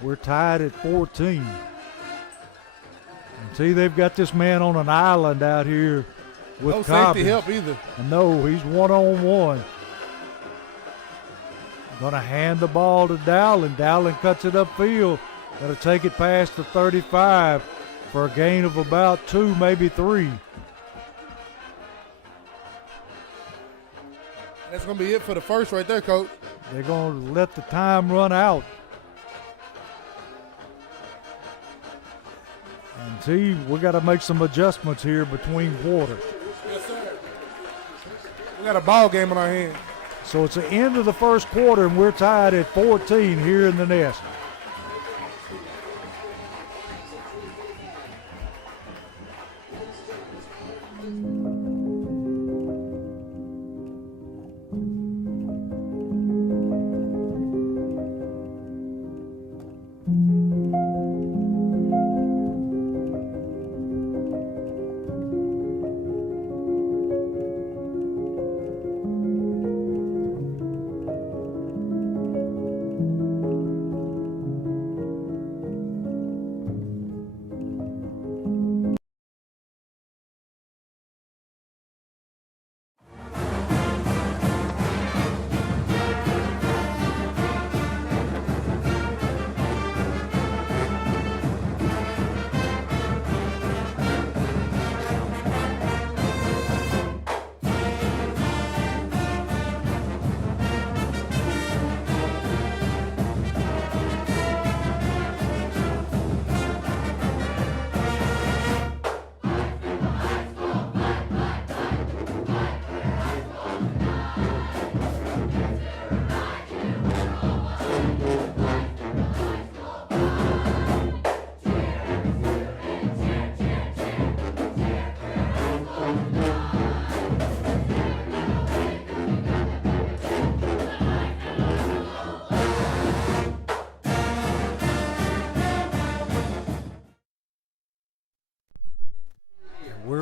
We're tied at 14. And see, they've got this man on an island out here with no Cobbins. safety help either. No, he's one-on-one. Going to hand the ball to Dowling. Dowling cuts it upfield. Going to take it past the 35 for a gain of about 2, maybe 3. That's going to be it for the first right there, Coach. They're going to let the time run out. And see, we got to make some adjustments here between quarters. Yes, sir. We got a ball game on our hands. So it's the end of the first quarter, and we're tied at 14 here in the Nest.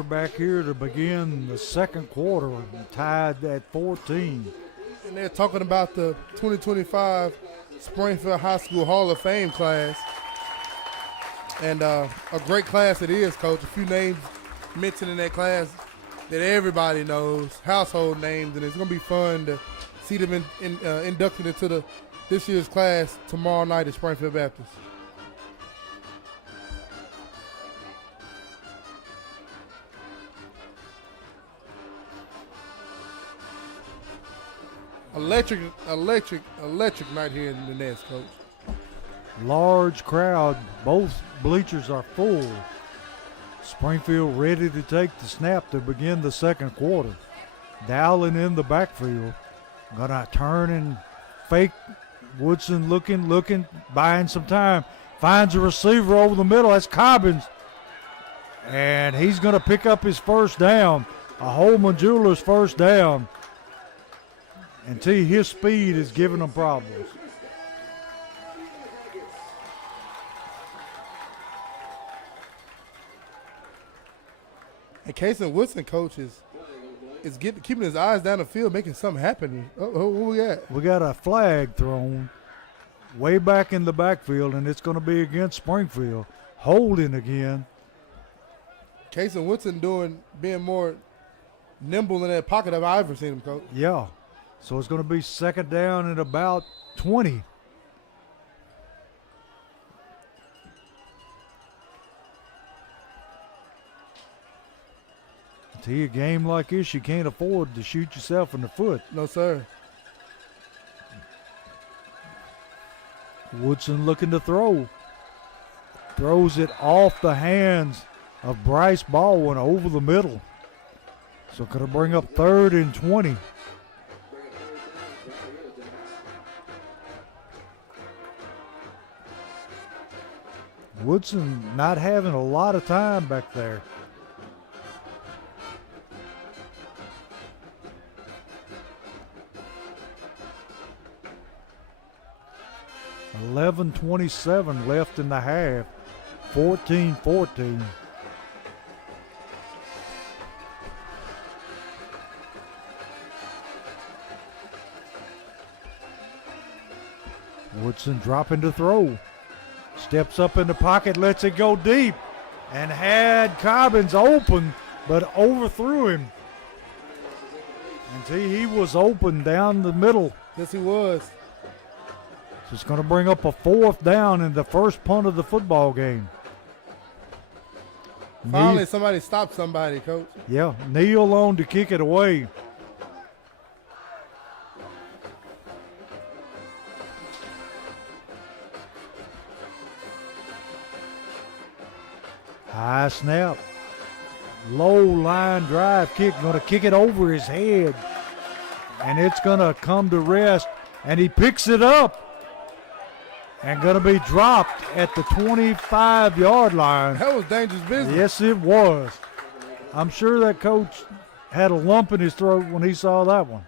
quarterback here to begin the second quarter, tied at 14. And they're talking about the 2025 Springfield High School Hall of Fame class. And a great class it is, Coach. A few names mentioned in that class that everybody knows, household names, and it's going to be fun to see them inducted into this year's class tomorrow night at Springfield Baptist. Electric night here in the Nets, Coach. Large crowd. Both bleachers are full. Springfield ready to take the snap to begin the second quarter. Dowling in the backfield. Gonna turn and fake. Woodson looking, buying some time. Finds a receiver over the middle. That's Cobbins. And he's gonna pick up his first down. A Holman Jewelers first down. And his speed is giving them problems. And Kason Woodson, Coach, is keeping his eyes down the field, making something happen. What we got? We got a flag thrown way back in the backfield, and it's going to be against Springfield. Holding again. Kason Woodson being more nimble in that pocket I've ever seen him, Coach. Yeah. So it's going to be second down at about 20. Tell you, a game like this, you can't afford to shoot yourself in the foot. No, sir. Woodson looking to throw. Throws it off the hands of Bryce Baldwin over the middle. So going to bring up 3rd and 20. Woodson not having a lot of time back there. $11:27 left in the half. 14-14. Woodson dropping to throw. Steps up in the pocket, lets it go deep, and had Cobbins open, but overthrew him. And he was open down the middle. Yes, he was. So it's going to bring up a 4th down in the first punt of the football game. Finally, somebody stopped somebody, Coach. Yeah, Neal on to kick it away. High snap. Low line drive kick. Going to kick it over his head. And it's going to come to rest. And he picks it up. And going to be dropped at the 25-yard line. That was dangerous business. Yes, it was. I'm sure that coach had a lump in his throat when he saw that one.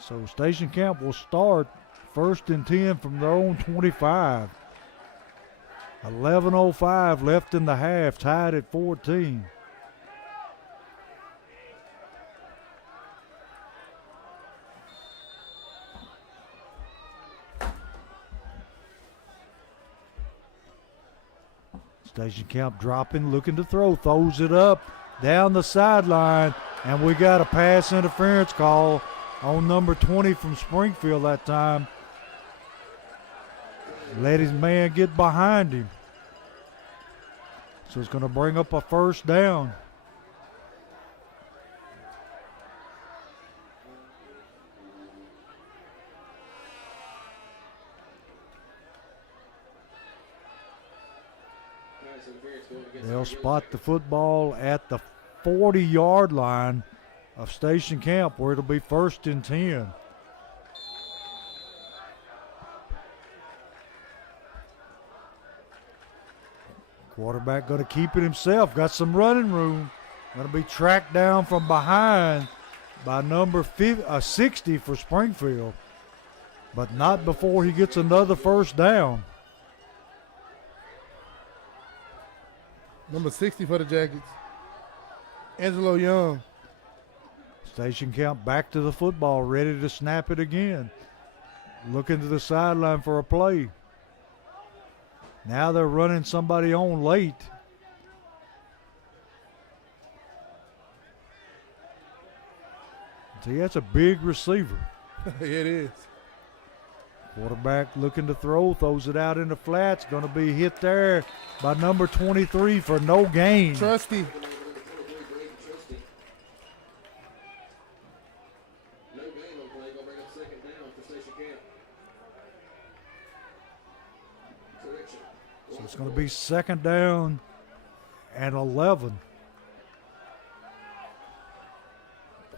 So Station Camp will start 1st and 10 from their own 25. 11:05 left in the half, tied at 14. Station Camp dropping, looking to throw, throws it up down the sideline, and we got a pass interference call on number 20 from Springfield that time. Let his man get behind him. So it's going to bring up a 1st down. They'll spot the football at the 40-yard line of Station Camp, where it'll be 1st and 10. Quarterback going to keep it himself. Got some running room. Going to be tracked down from behind by number 60 for Springfield. But not before he gets another 1st down. Number 60 for the Jackets. Angelo Young. Station Camp back to the football, ready to snap it again. Looking to the sideline for a play. Now they're running somebody on late. See, that's a big receiver. It is. Quarterback looking to throw, throws it out in the flats. Going to be hit there by number 23 for no gain. Trusty. So it's going to be 2nd down and 11.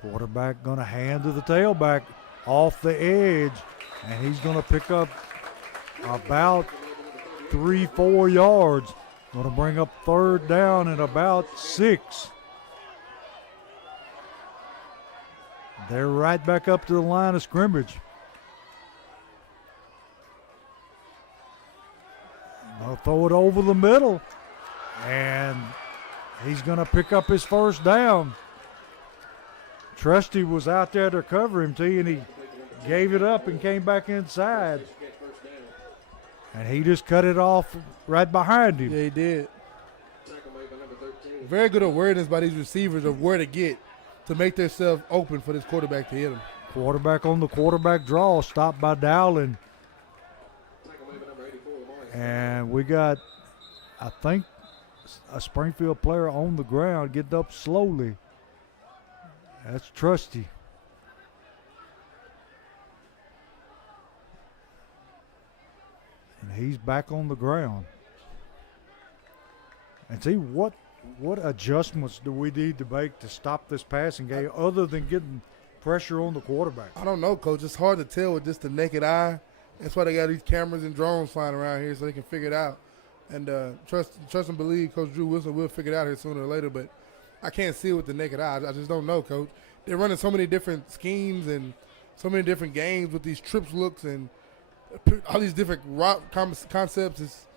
Quarterback going to hand to the tailback off the edge, and he's going to pick up about 3-4 yards. Going to bring up 3rd down and about 6. They're right back up to the line of scrimmage. Going to throw it over the middle, and he's going to pick up his 1st down. Trusty was out there to cover him, T, and he gave it up and came back inside. And he just cut it off right behind him. Yeah, he did. Very good awareness by these receivers of where to get to make themselves open for this quarterback to hit him. Quarterback on the quarterback draw, stopped by Dowling. And we got, I think, a Springfield player on the ground getting up slowly. That's Trusty. And he's back on the ground. And see, what adjustments do we need to make to stop this passing game other than getting pressure on the quarterback? I don't know, Coach. It's hard to tell with just the naked eye. That's why they got these cameras and drones flying around here so they can figure it out. And trust and believe Coach Drew Wilson will figure it out here sooner or later. But I can't see it with the naked eye. I just don't know, Coach. They're running so many different schemes and so many different games with these trips looks and all these different concepts.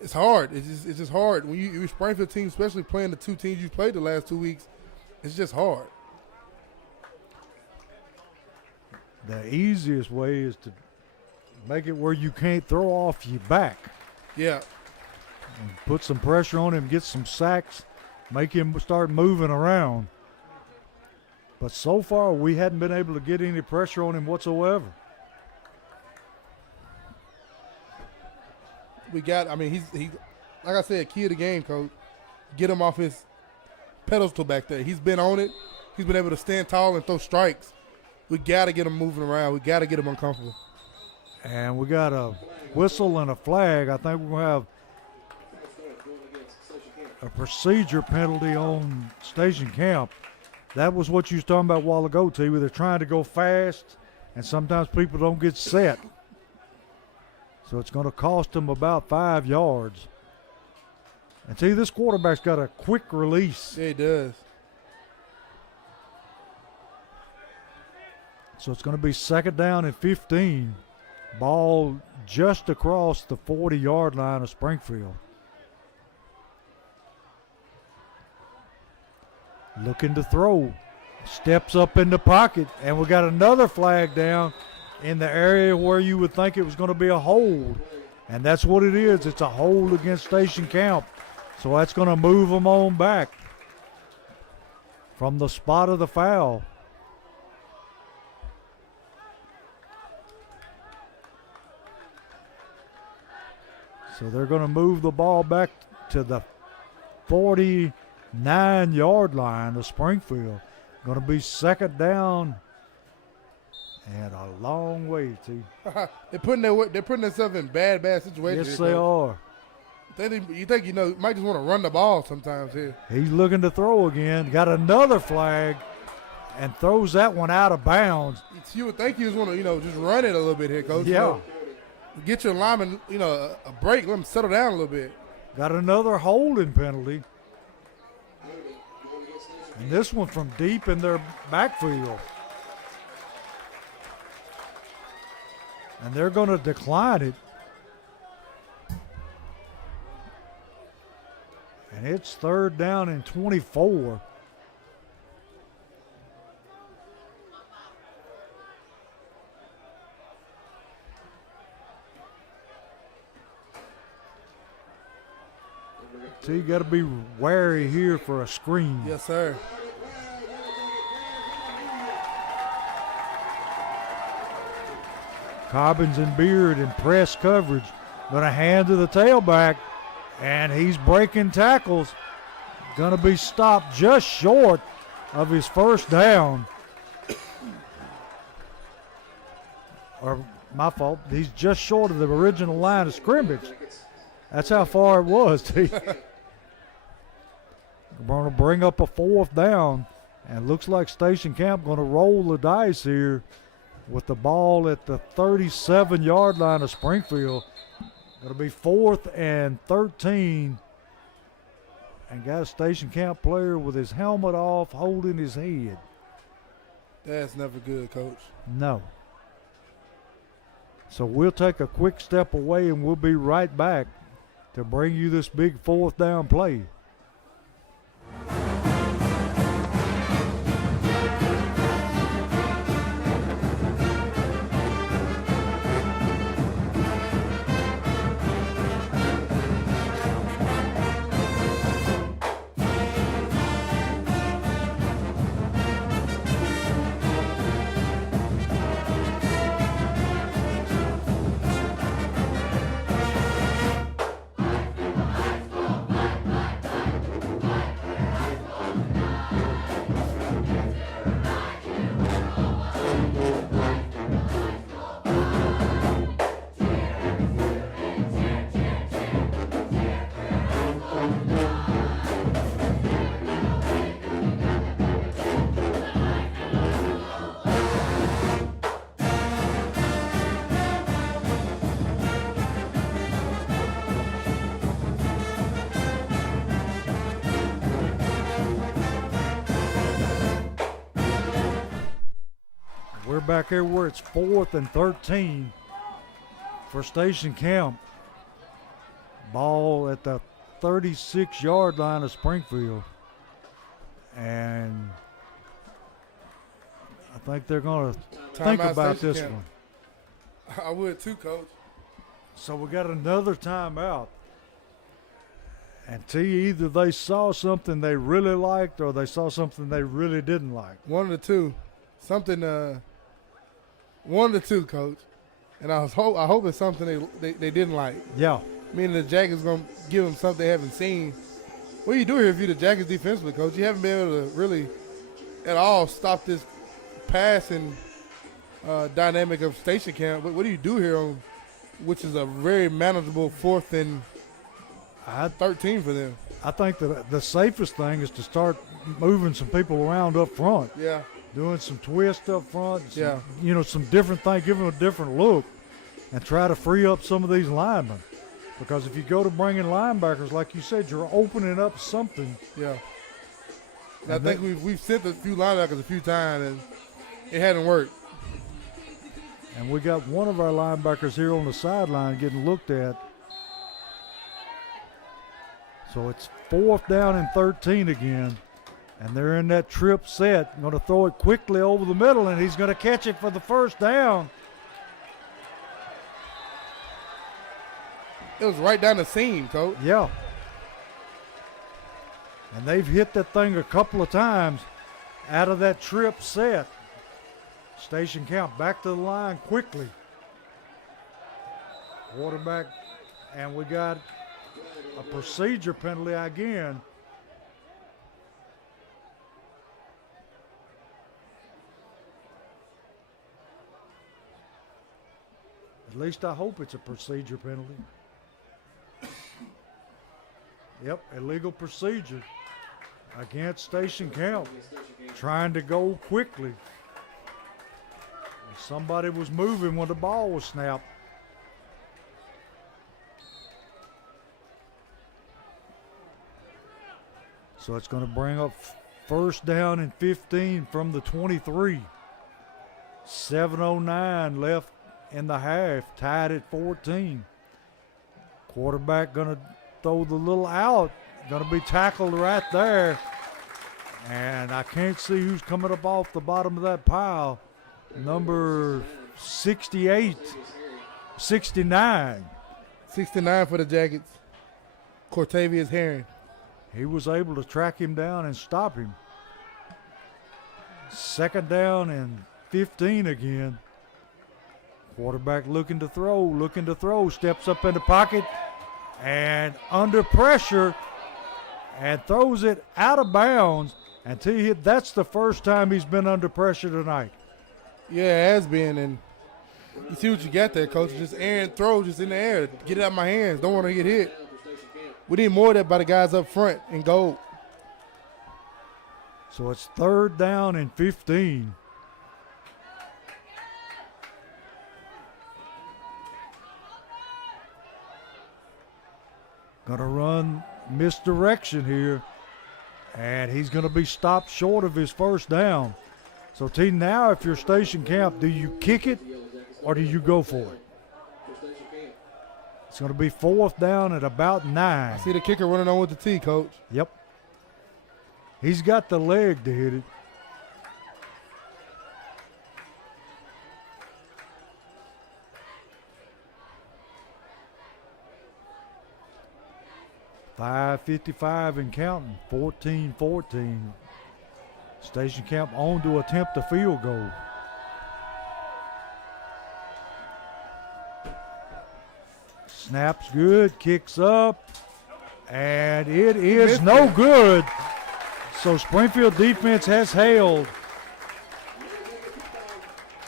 It's hard. It's just hard. When you Springfield team, especially playing the 2 teams you played the last 2 weeks, it's just hard. The easiest way is to make it where you can't throw off your back. Yeah. And put some pressure on him, get some sacks, make him start moving around. But so far, we hadn't been able to get any pressure on him whatsoever. He's like I said, key of the game, Coach. Get him off his pedestal back there. He's been on it. He's been able to stand tall and throw strikes. We got to get him moving around. We got to get him uncomfortable. And we got a whistle and a flag. I think we're going to have a procedure penalty on Station Camp. That was what you was talking about a while ago, T. They're trying to go fast, and sometimes people don't get set. So it's going to cost them about 5 yards. And see, this quarterback's got a quick release. Yeah, he does. So it's going to be 2nd down and 15. Ball just across the 40-yard line of Springfield. Looking to throw. Steps up in the pocket. And we got another flag down in the area where you would think it was going to be a hold. And that's what it is. It's a hold against Station Camp. So that's going to move them on back from the spot of the foul. So they're going to move the ball back to the 49-yard line of Springfield. Going to be 2nd down and a long way, T. They're putting themselves in bad situations. Yes, they are. You think might just want to run the ball sometimes here. He's looking to throw again. Got another flag and throws that one out of bounds. You would think you just want to, just run it a little bit here, Coach. Yeah. Get your lineman, a break. Let them settle down a little bit. Got another holding penalty. And this one from deep in their backfield. And they're going to decline it. And it's 3rd down and 24. So you got to be wary here for a screen. Yes, sir. Cobbins and Beard in press coverage. Going to hand to the tailback, and he's breaking tackles. Going to be stopped just short of his 1st down. Or my fault, he's just short of the original line of scrimmage. That's how far it was. We're going to bring up a 4th down, and looks like Station Camp going to roll the dice here with the ball at the 37-yard line of Springfield. It'll be 4th and 13, and got a Station Camp player with his helmet off, holding his head. That's never good, Coach. No. So we'll take a quick step away, and we'll be right back to bring you this big 4th down play. We're back here where it's 4th and 13 for Station Camp. Ball at the 36-yard line of Springfield. And I think they're going to think about this one. I would too, Coach. So we got another timeout. And either they saw something they really liked or they saw something they really didn't like. One of the two. One of the two, Coach. And I hope it's something they didn't like. Yeah. Meaning the Jackets going to give them something they haven't seen. What do you do here if you're the Jackets defensively, Coach? You haven't been able to really at all stop this passing dynamic of Station Camp. What do you do here, which is a very manageable 4th and 13 for them? I think the safest thing is to start moving some people around up front. Yeah. Doing some twist up front. Yeah. Some different things, give them a different look and try to free up some of these linemen. Because if you go to bringing linebackers, like you said, you're opening up something. Yeah. And I think we've sent a few linebackers a few times, and it hadn't worked. And we got one of our linebackers here on the sideline getting looked at. So it's 4th down and 13 again. And they're in that trip set. Going to throw it quickly over the middle, and he's going to catch it for the 1st down. It was right down the seam, Coach. Yeah. And they've hit that thing a couple of times out of that trip set. Station Camp back to the line quickly. Quarterback, and we got a procedure penalty again. At least I hope it's a procedure penalty. Yep, illegal procedure against Station Camp. Trying to go quickly. Somebody was moving when the ball was snapped. So it's going to bring up 1st down and 15 from the 23. 7:09 left in the half, tied at 14. Quarterback going to throw the little out. going to be tackled right there. And I can't see who's coming up off the bottom of that pile. Number 68, 69. 69 for the Jackets. Cortavius Herring. He was able to track him down and stop him. Second down and 15 again. Quarterback looking to throw, steps up in the pocket and under pressure and throws it out of bounds. And that's the first time he's been under pressure tonight. Yeah, it has been. And you see what you got there, Coach. Just air and throw just in the air. Get it out of my hands. Don't want to get hit. We need more of that by the guys up front in gold. So it's third down and 15. Going to run misdirection here. And he's going to be stopped short of his first down. So, T, now if you're Station Camp, do you kick it or do you go for it? It's going to be fourth down at about 9. I see the kicker running on with the T, Coach. Yep. He's got the leg to hit it. .555 and counting, 14-14. Station Camp on to attempt a field goal. Snaps good, kicks up, and it is no good. So Springfield defense has held.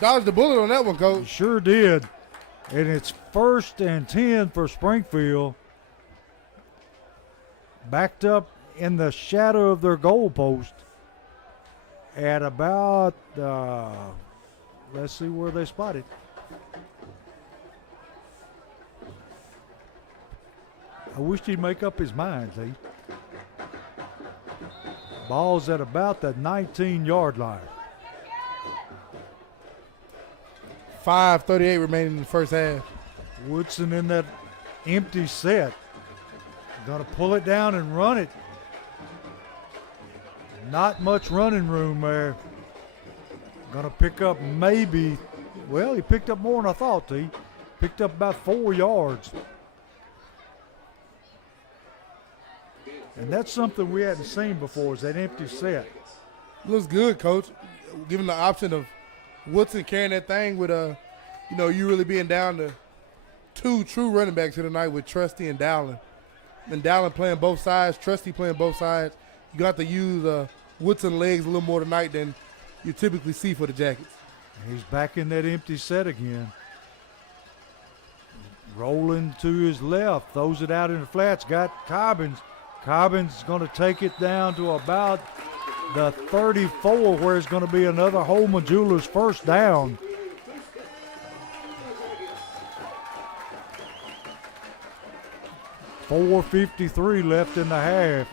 Dodged the bullet on that one, Coach. Sure did. And it's first and 10 for Springfield. Backed up in the shadow of their goal post at about, let's see where they spotted. I wish he'd make up his mind, see. Ball's at about the 19-yard line. 5:38 remaining in the first half. Woodson in that empty set. Going to pull it down and run it. Not much running room there. Going to pick up maybe, well, he picked up more than I thought, T. Picked up about 4 yards. And that's something we hadn't seen before, is that empty set. Looks good, Coach. Given the option of Woodson carrying that thing with, you really being down to 2 true running backs here tonight with Trusty and Dowling. And Dowling playing both sides, Trusty playing both sides. You got to use Woodson legs a little more tonight than you typically see for the Jackets. He's back in that empty set again. Rolling to his left, throws it out in the flats, got Cobbins. Cobbins going to take it down to about the 34, where it's going to be another Holman Jewelers first down. .453 left in the half.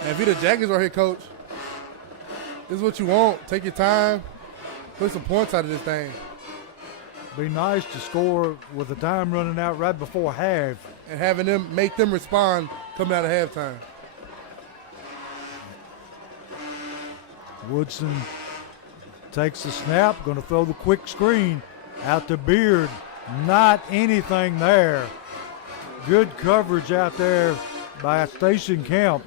And if you're the Jackets right here, Coach, this is what you want. Take your time, put some points out of this thing. Be nice to score with the time running out right before half. And having them make them respond coming out of halftime. Woodson takes the snap, going to throw the quick screen out to Beard. Not anything there. Good coverage out there by Station Camp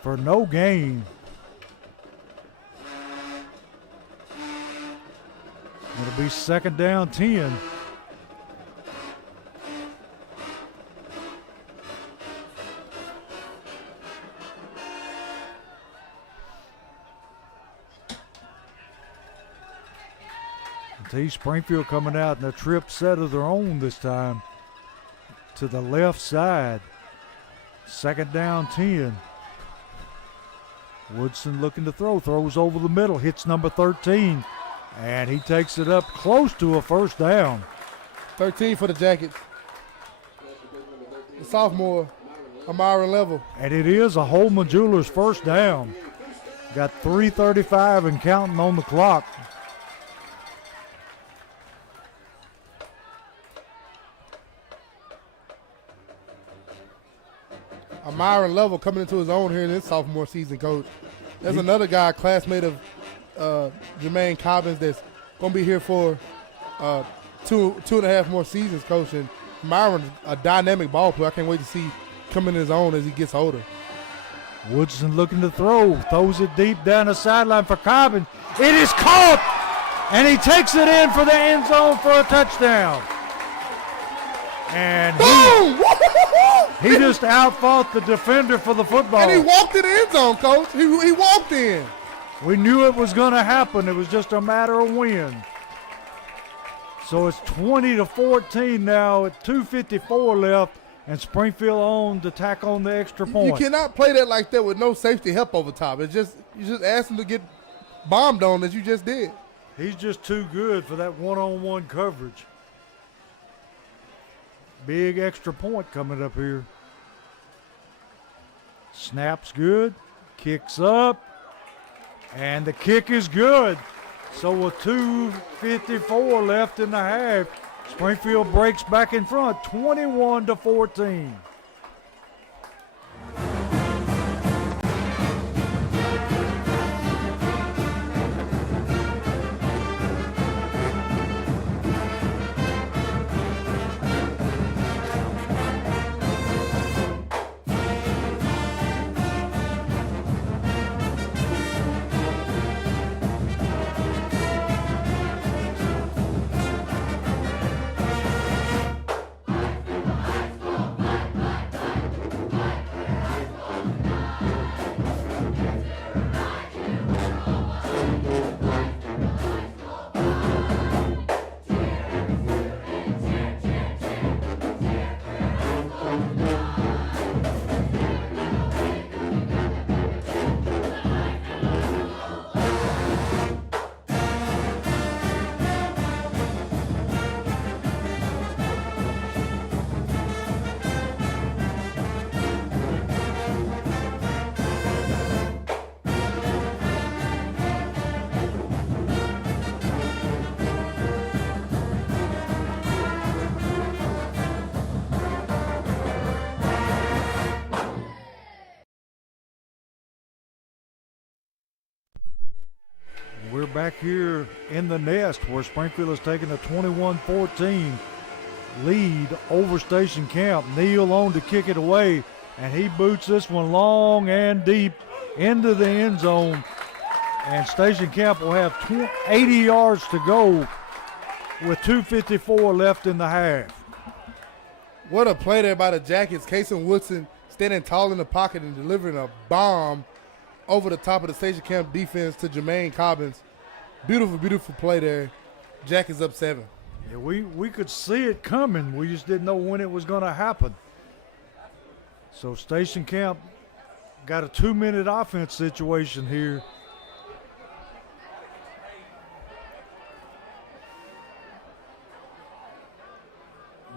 for no gain. Going to be second down 10. T. Springfield coming out in a trip set of their own this time to the left side. Second down 10. Woodson looking to throw, throws over the middle, hits number 13, and he takes it up close to a first down. 13 for the Jackets. The sophomore, Amara Level. And it is a Holman Jewelers first down. Got 3:35 and counting on the clock. Myron Level coming into his own here in his sophomore season, Coach. There's another guy, classmate of Jermaine Cobbins, that's going to be here for two and a half more seasons, Coach. And Myron's a dynamic ball player. I can't wait to see coming in his own as he gets older. Woodson looking to throws it deep down the sideline for Cobbins. It is caught, and he takes it in for the end zone for a touchdown. And he just outfought the defender for the football. And he walked in the end zone, Coach. He walked in. We knew it was going to happen. It was just a matter of when. So it's 20-14 now at 2:54 left, and Springfield on to tack on the extra point. You cannot play that like that with no safety help over top. You just ask him to get bombed on as you just did. He's just too good for that one-on-one coverage. Big extra point coming up here. Snap's good. Kicks up. And the kick is good. So with 2:54 left in the half, Springfield breaks back in front, 21-14. We're back here in the nest where Springfield has taken a 21-14 lead over Station Camp. Neal on to kick it away, and he boots this one long and deep into the end zone. And Station Camp will have 80 yards to go with 2:54 left in the half. What a play there by the Jackets. Kason Woodson standing tall in the pocket and delivering a bomb over the top of the Station Camp defense to Jermaine Cobbins. Beautiful, beautiful play there. Jackets up 7. Yeah, we could see it coming. We just didn't know when it was going to happen. So Station Camp got a 2-minute offense situation here.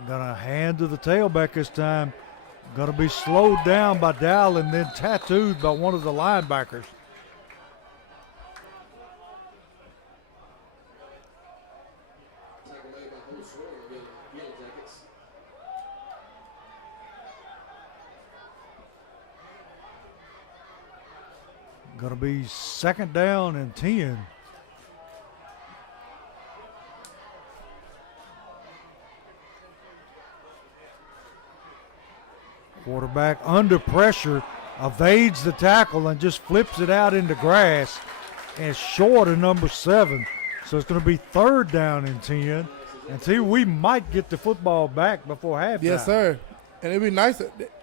Gonna hand to the tailback this time. Gonna be slowed down by Dowell and then tattooed by one of the linebackers. Gonna be 2nd down and 10. Quarterback under pressure, evades the tackle and just flips it out into grass, and it's short of number 7. So it's going to be 3rd down and 10. And we might get the football back before halftime. Yes, sir. And it'd be nice.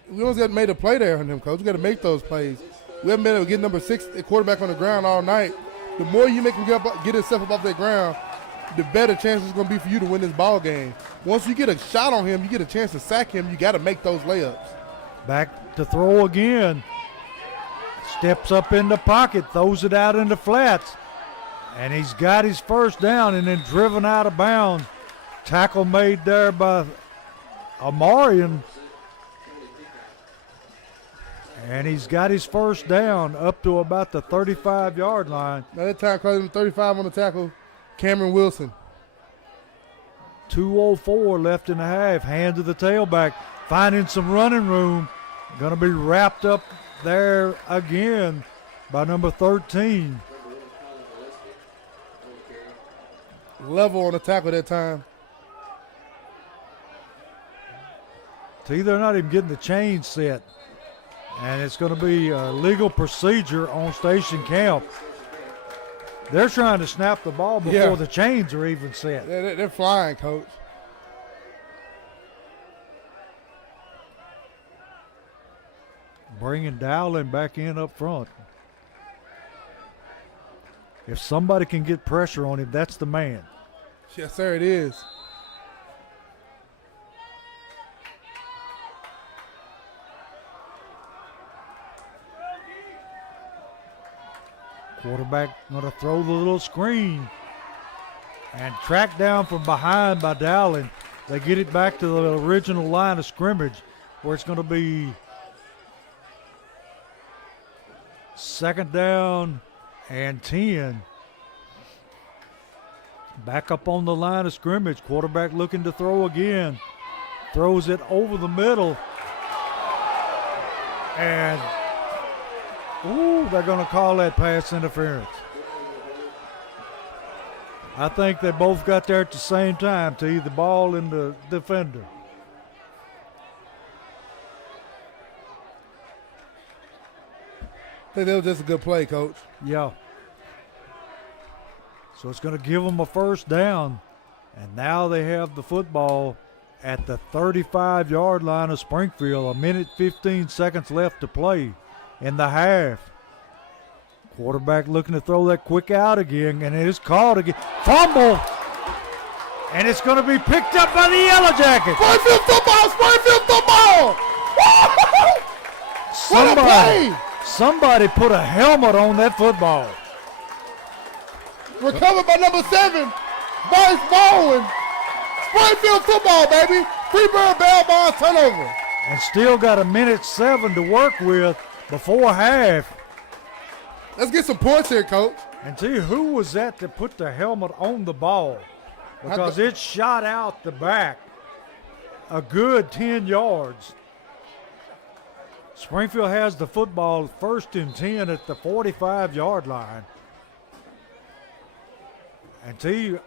We almost got made a play there on him, Coach. We got to make those plays. We haven't been able to get number 6 quarterback on the ground all night. The more you make him get himself up off that ground, the better chance it's going to be for you to win this ball game. Once you get a shot on him, you get a chance to sack him, you got to make those layups. Back to throw again. Steps up in the pocket, throws it out in the flats. And he's got his 1st down and then driven out of bounds. Tackle made there by Amarian. And he's got his 1st down up to about the 35-yard line. Now that time, calling him 35 on the tackle, Cameron Wilson. 2:04 left in the half. Hand to the tailback. Finding some running room. Going to be wrapped up there again by number 13. Level on the tackle that time. See, they're not even getting the chain set. And it's going to be a legal procedure on station camp. They're trying to snap the ball before the chains are even set. They're flying, Coach. Bringing Dowling back in up front. If somebody can get pressure on him, that's the man. Yes, sir, it is. Quarterback going to throw the little screen and track down from behind by Dowling. They get it back to the original line of scrimmage where it's going to be second down and 10. Back up on the line of scrimmage. Quarterback looking to throw again. Throws it over the middle. And they're going to call that pass interference. I think they both got there at the same time, T, the ball and the defender. I think that was just a good play, Coach. Yeah. So it's going to give them a first down. And now they have the football at the 35-yard line of Springfield. 1:15 left to play in the half. Quarterback looking to throw that quick out again, and it is called again. Fumble! And it's going to be picked up by the Yellow Jackets. Springfield football! Springfield football! What a play! Somebody put a helmet on that football. Recovered by number 7, Bryce Baldwin. Springfield football, baby. Freebird Bell Bonds turnover. And still got 1:07 to work with before half. Let's get some points here, Coach. And tell you, who was that put the helmet on the ball? Because it shot out the back a good 10 yards. Springfield has the football 1st and 10 at the 45-yard line. And tell you,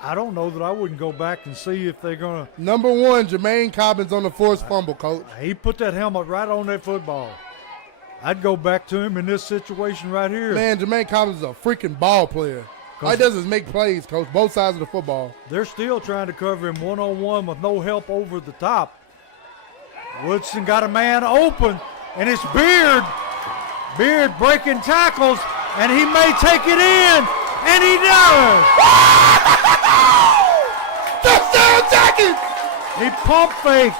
I don't know that I wouldn't go back and see if they're going to. Number 1, Jermaine Cobbins on the forced fumble, Coach. He put that helmet right on that football. I'd go back to him in this situation right here. Man, Jermaine Cobbins is a freaking ball player. All he does is make plays, Coach, both sides of the football. They're still trying to cover him one-on-one with no help over the top. Woodson got a man open, and it's Beard. Beard breaking tackles, and he may take it in, and he does. Touchdown, Jackets! He pump faked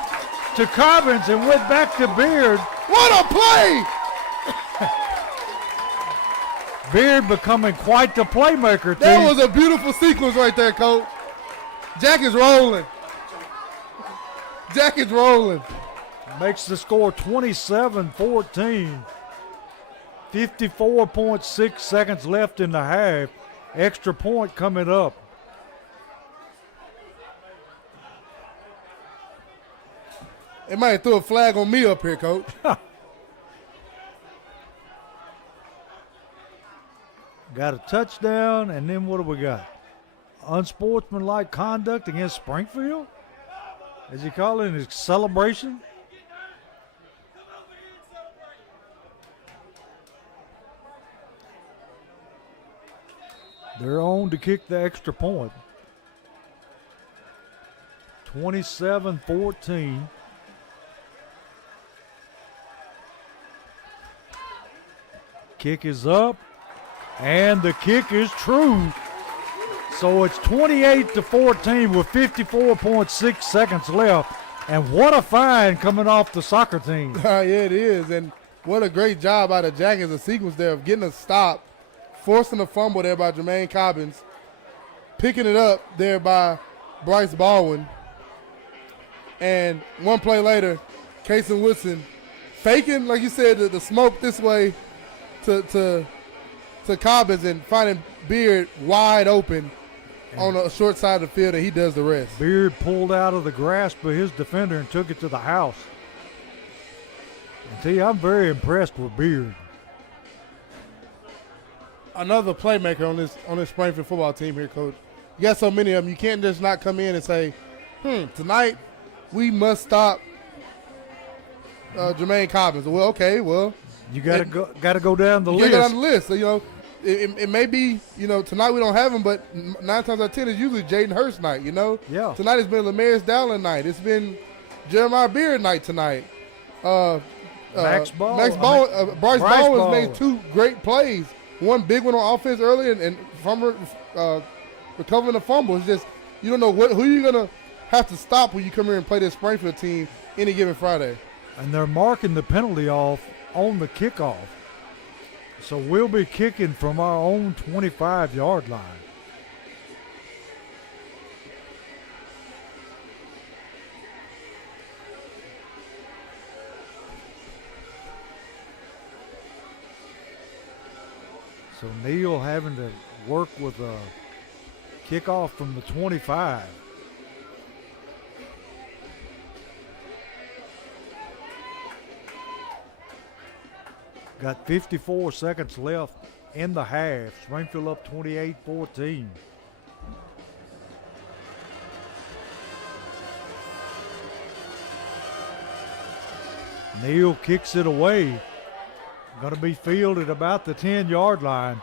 to Cobbins and went back to Beard. What a play! Beard becoming quite the playmaker. That was a beautiful sequence right there, Coach. Jackets rolling. Jackets rolling. Makes the score 27-14. 54.6 seconds left in the half. Extra point coming up. They might throw a flag on me up here, Coach. Got a touchdown, and then what do we got? Unsportsmanlike conduct against Springfield? Is he calling it a celebration? They're on to kick the extra point. 27-14. Kick is up, and the kick is true. So it's 28-14 with 54.6 seconds left. And what a find coming off the soccer team. Yeah, it is. And what a great job out of Jackets, a sequence there of getting a stop, forcing a fumble there by Jermaine Cobbins, picking it up there by Bryce Baldwin. And one play later, Kason Woodson faking, like you said, the smoke this way to Cobbins and finding Beard wide open on a short side of the field, and he does the rest. Beard pulled out of the grasp of his defender and took it to the house. And T, I'm very impressed with Beard. Another playmaker on this Springfield football team here, Coach. You got so many of them. You can't just not come in and say, tonight we must stop Jermaine Cobbins. Well, okay, well. You got to go down the list. You got to go down the list. So, it may be, tonight we don't have him, but 9 times out of 10 it's usually Jaden Hurst night, Yeah. Tonight it's been Lemarius Dowling night. It's been Jeremiah Beard night tonight. Bryce Ball has made 2 great plays. One big one on offense earlier and recovering a fumble. It's just you don't know who you're going to have to stop when you come here and play this Springfield team any given Friday. And they're marking the penalty off on the kickoff. So we'll be kicking from our own 25-yard line. So Neal having to work with a kickoff from the 25. Got 54 seconds left in the half. Springfield up 28-14. Neal kicks it away. Going to be fielded about the 10-yard line.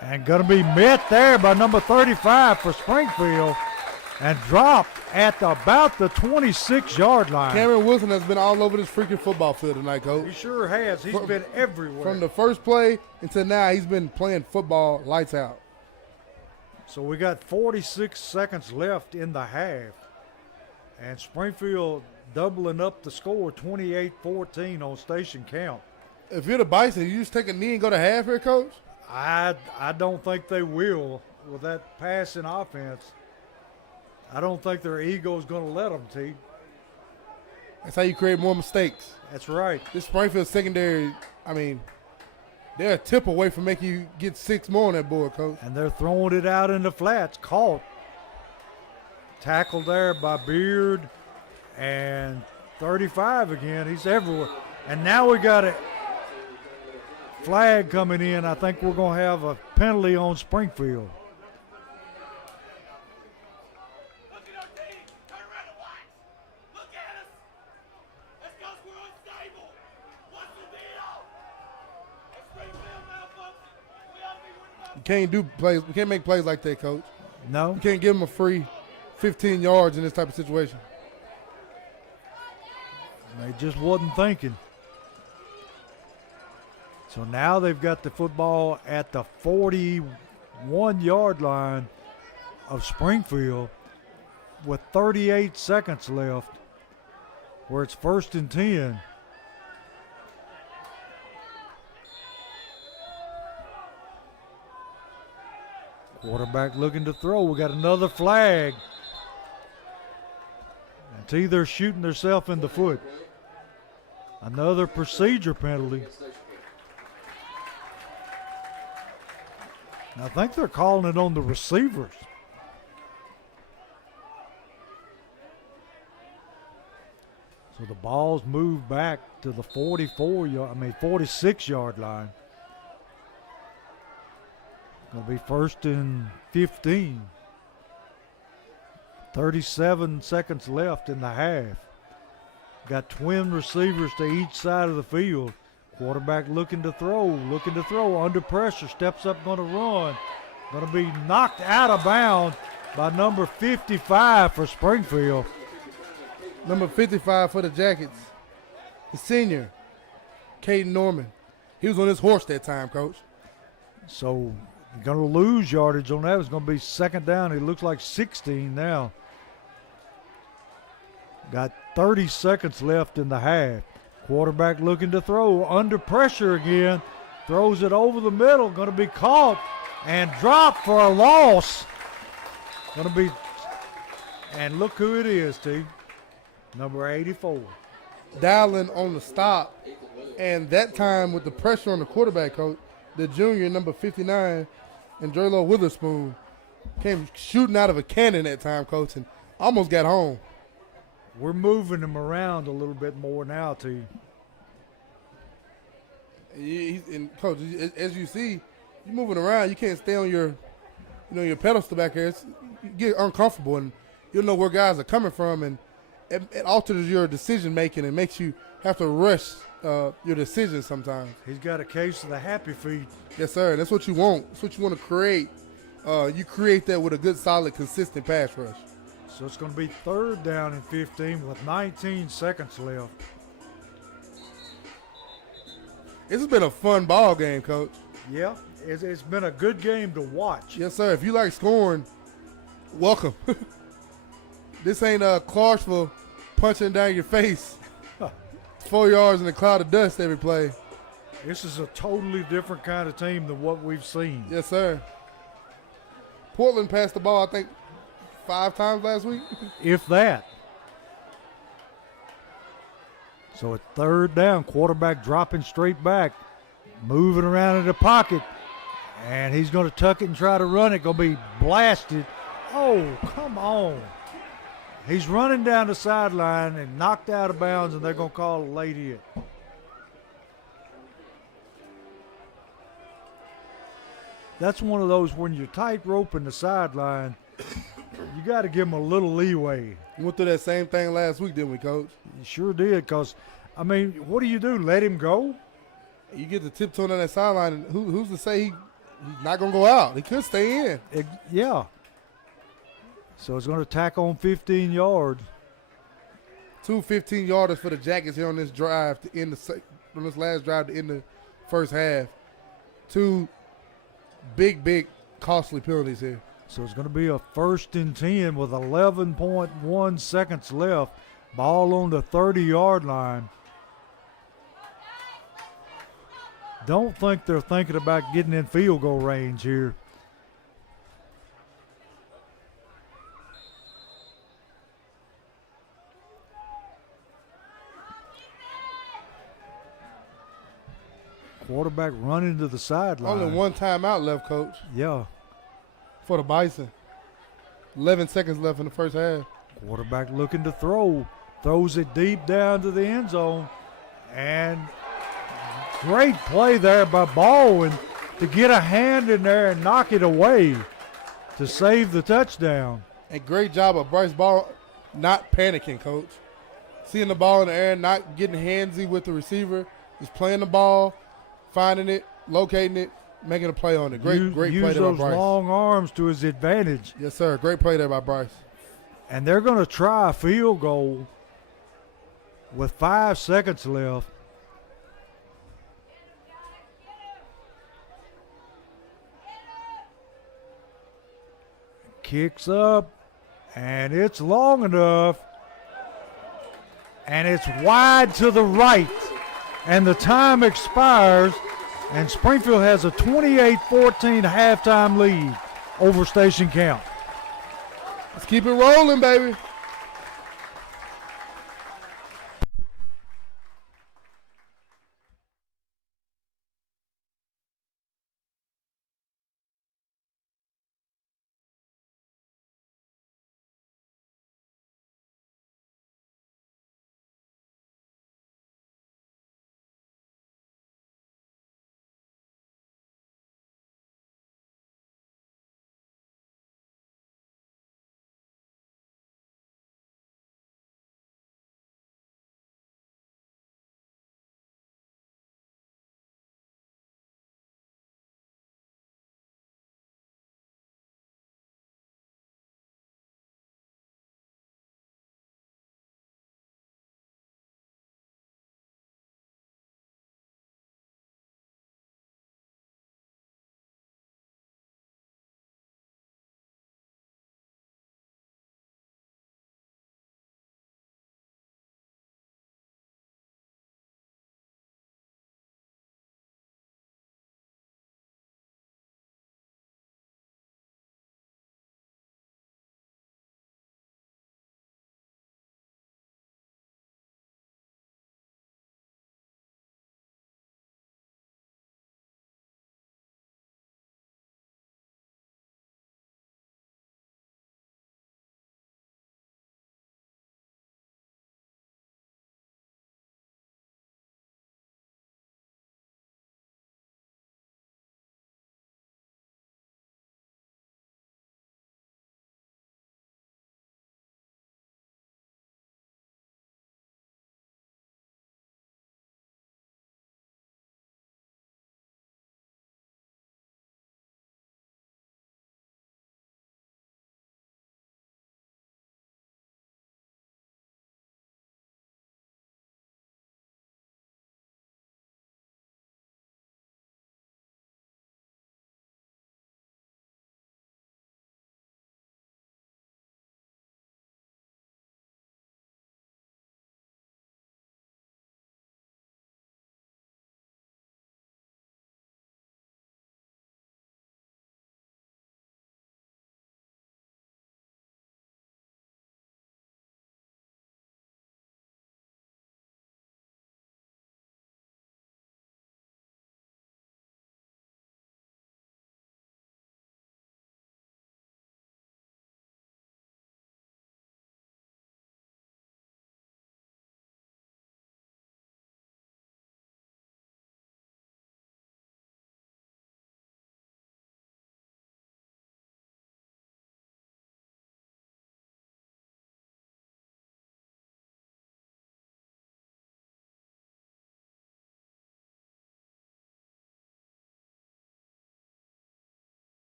And going to be met there by number 35 for Springfield and dropped at about the 26-yard line. Cameron Wilson has been all over this freaking football field tonight, Coach. He sure has. He's been everywhere. From the first play until now, he's been playing football lights out. So we got 46 seconds left in the half. And Springfield doubling up the score, 28-14 on station count. If you're the Bison, you just take a knee and go to half here, Coach? I don't think they will with that passing offense. I don't think their ego is going to let them, T. That's how you create more mistakes. That's right. This Springfield secondary, they're a tip away from making you get 6 more on that board, Coach. And they're throwing it out in the flats. Caught. Tackled there by Beard. And 35 again. He's everywhere. And now we got a flag coming in. I think we're going to have a penalty on Springfield. Can't do plays. We can't make plays like that, Coach. No. You can't give them a free 15 yards in this type of situation. They just wasn't thinking. So now they've got the football at the 41-yard line of Springfield with 38 seconds left, where it's 1st and 10. Quarterback looking to throw. We got another flag. And T, they're shooting themselves in the foot. Another procedure penalty. And I think they're calling it on the receivers. So the ball's moved back to the 46-yard line. Going to be 1st and 15. 37 seconds left in the half. Got twin receivers to each side of the field. Quarterback looking to throw, under pressure, steps up, going to run. Going to be knocked out of bounds by number 55 for Springfield. Number 55 for the Jackets, the senior, Caden Norman. He was on his horse that time, Coach. So you're going to lose yardage on that. It's going to be 2nd down. It looks like 16 now. Got 30 seconds left in the half. Quarterback looking to throw, under pressure again. Throws it over the middle. Going to be caught and dropped for a loss. Going to be, and look who it is, T. Number 84. Dowling on the stop. And that time with the pressure on the quarterback, Coach, the junior, number 59, and Drelo Witherspoon came shooting out of a cannon that time, Coach, and almost got home. We're moving him around a little bit more now, T. And coach, as you see, you're moving around. You can't stay on your, your pedestal back here. You get uncomfortable, and you'll know where guys are coming from, and it alters your decision making and makes you have to rush your decisions sometimes. He's got a case of the happy feet. Yes, sir. That's what you want. That's what you want to create. You create that with a good, solid, consistent pass rush. So it's going to be 3rd down and 15 with 19 seconds left. This has been a fun ball game, Coach. Yeah, it's been a good game to watch. Yes, sir. If you like scoring, welcome. This ain't Clarksville punching down your face. 4 yards in a cloud of dust every play. This is a totally different kind of team than what we've seen. Yes, sir. Portland passed the ball, I think, 5 times last week. If that. So at 3rd down, quarterback dropping straight back, moving around in the pocket, and he's going to tuck it and try to run it. Going to be blasted. Oh, come on. He's running down the sideline and knocked out of bounds, and they're going to call a late hit. That's one of those when you're tight roping the sideline, you got to give him a little leeway. We went through that same thing last week, didn't we, Coach? You sure did, because, I mean, what do? Let him go? You get the tiptoeing on that sideline, and who's to say he's not going to go out? He could stay in. Yeah. So it's going to tack on 15 yards. 2 15-yarders for the Jackets here on this drive to end on this last drive to end the first half. 2 big, costly penalties here. So it's going to be a 1st and 10 with 11.1 seconds left. Ball on the 30-yard line. Don't think they're thinking about getting in field goal range here. Quarterback running to the sideline. Only 1 timeout left, Coach. Yeah. For the Bison. 11 seconds left in the first half. Quarterback looking to throw. Throws it deep down to the end zone. And great play there by Baldwin to get a hand in there and knock it away to save the touchdown. And great job of Bryce Ball not panicking, Coach. Seeing the ball in the air, not getting handsy with the receiver. Just playing the ball, finding it, locating it, making a play on it. Great play there by Bryce. Use those long arms to his advantage. Yes, sir. Great play there by Bryce. And they're going to try a field goal with 5 seconds left. Kicks up, and it's long enough, and it's wide to the right, and the time expires, and Springfield has a 28-14 halftime lead over Station Camp. Let's keep it rolling, baby.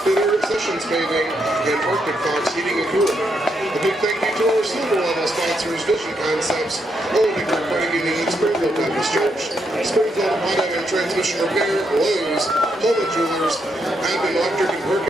Fitter, Sessions Paving, and Arctic Fox Heating and Cooling. A big thank you to our silver level sponsors, Vision Concepts, Olympic Group Credit Union, Springfield Baptist Church, Springfield Auto and Transmission Repair, Lowe's, Holman Jewelers, Admin Electric and Perkins.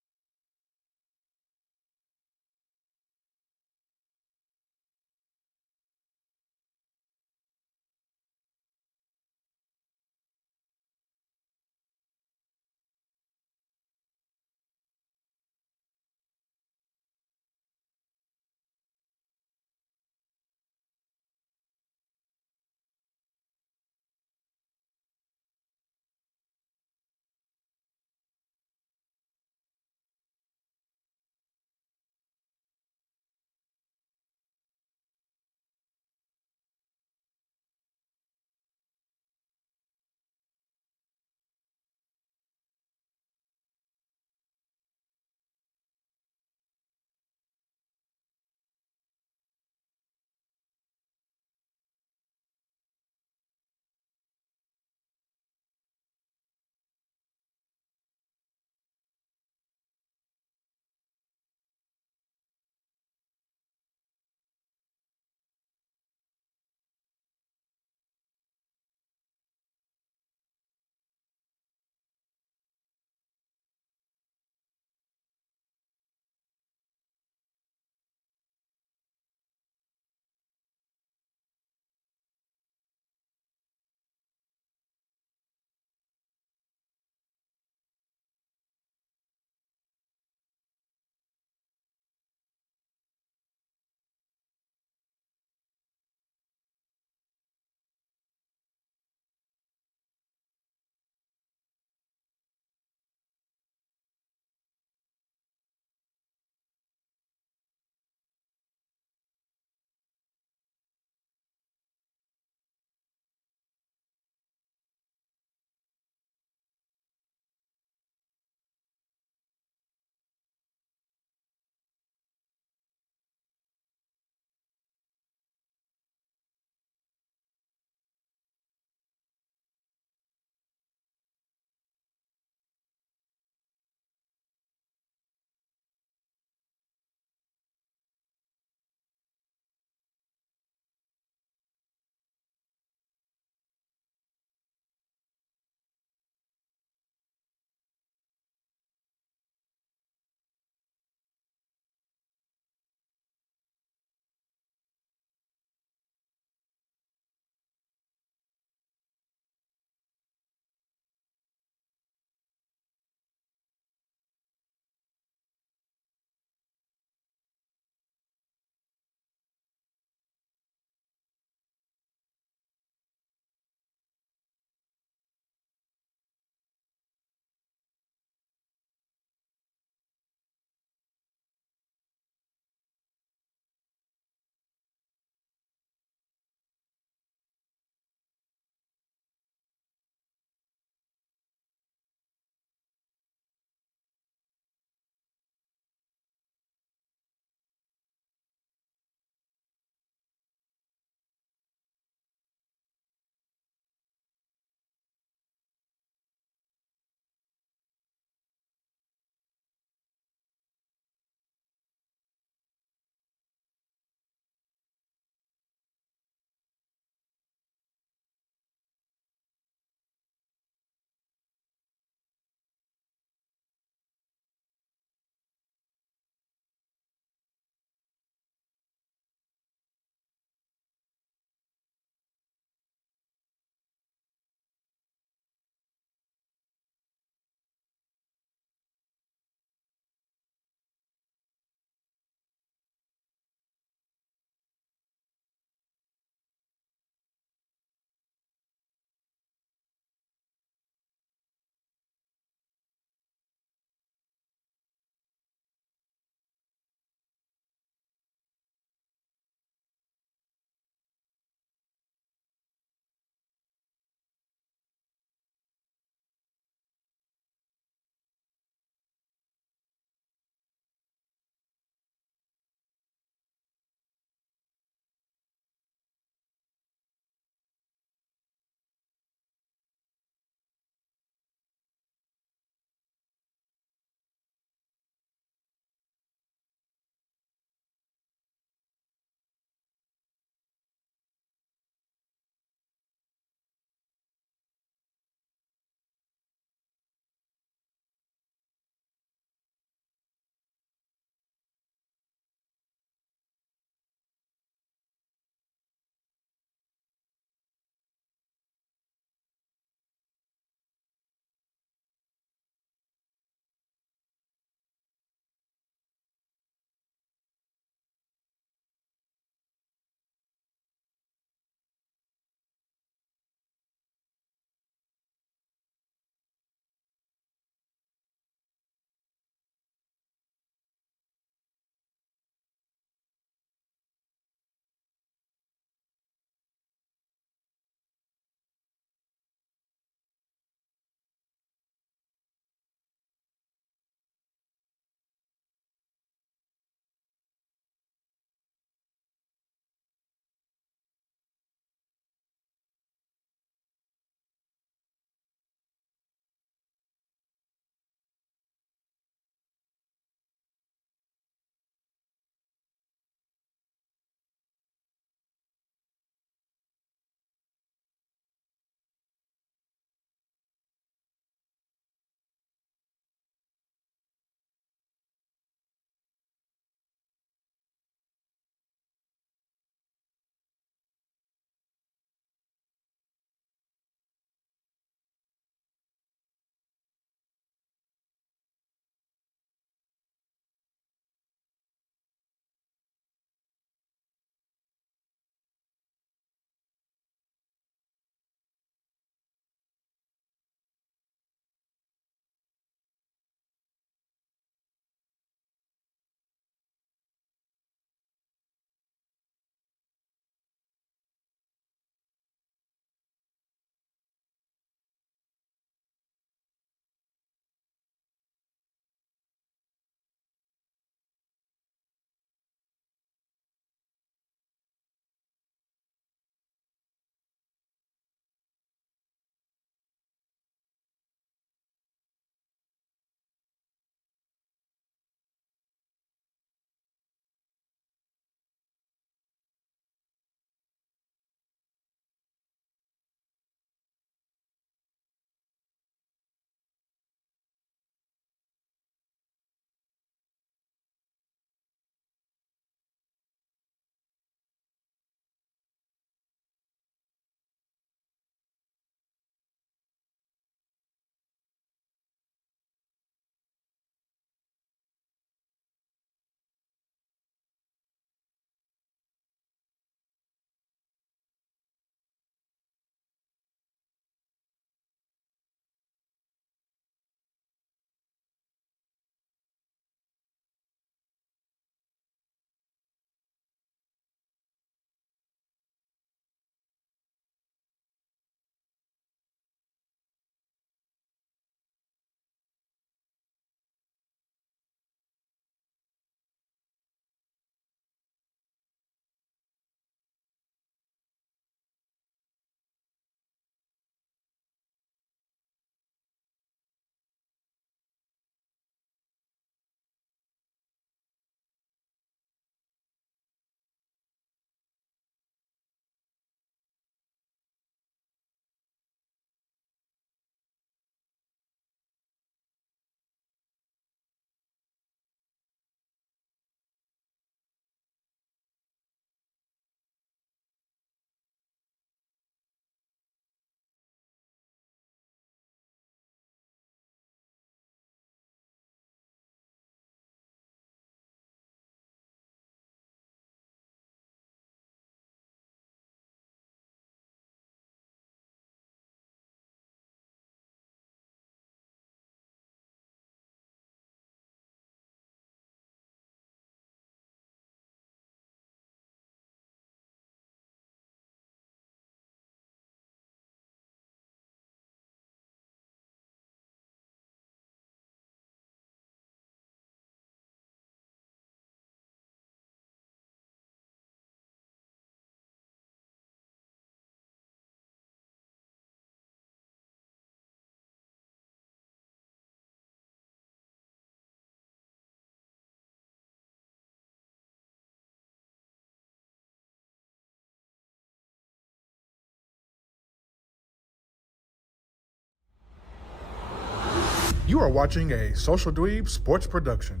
You are watching a Social Dweeb Sports production.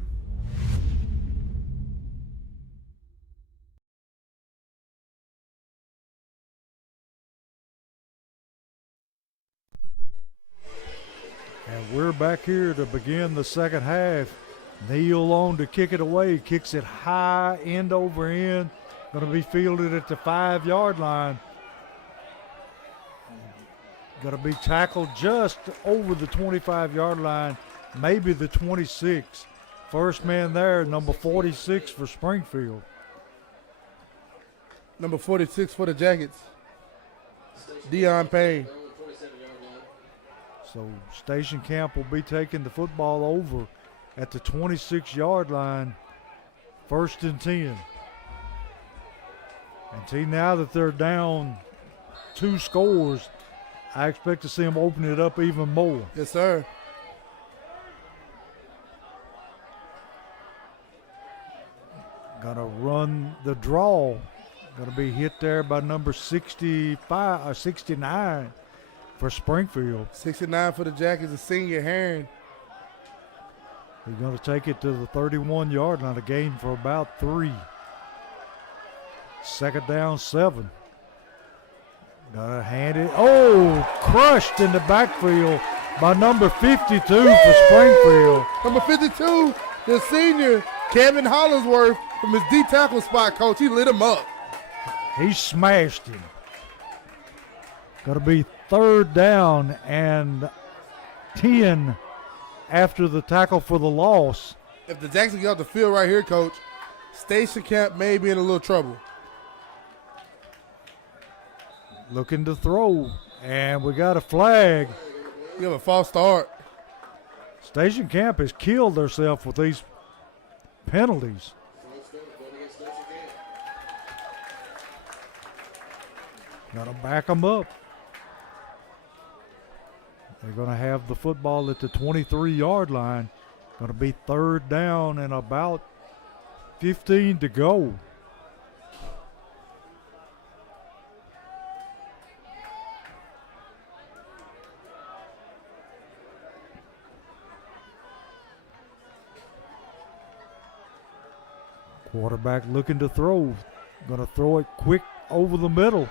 And we're back here to begin the second half. Neal on to kick it away, kicks it high, end over end. Going to be fielded at the 5-yard line. Going to be tackled just over the 25-yard line, maybe the 26. First man there, number 46 for Springfield. Number 46 for the Jackets, Deion Payne. So Station Camp will be taking the football over at the 26-yard line, 1st and 10. And see, now that they're down 2 scores, I expect to see them open it up even more. Yes, sir. Gonna run the draw. Gonna be hit there by number 65 or 69 for Springfield. 69 for the Jackets, a senior Herring. He's going to take it to the 31-yard line, a gain for about 3. 2nd down, 7. Got to hand it. Oh, crushed in the backfield by number 52 for Springfield. Number 52, the senior, Kevin Hollingsworth from his D tackle spot, coach. He lit him up. He smashed him. Going to be 3rd down and 10 after the tackle for the loss. If the Jackson get off the field right here, coach, Station Camp may be in a little trouble. Looking to throw, and we got a flag. We have a false start. Station Camp has killed themselves with these penalties. Got to back them up. They're going to have the football at the 23-yard line. Going to be 3rd down and about 15 to go. Quarterback looking to throw. Going to throw it quick over the middle.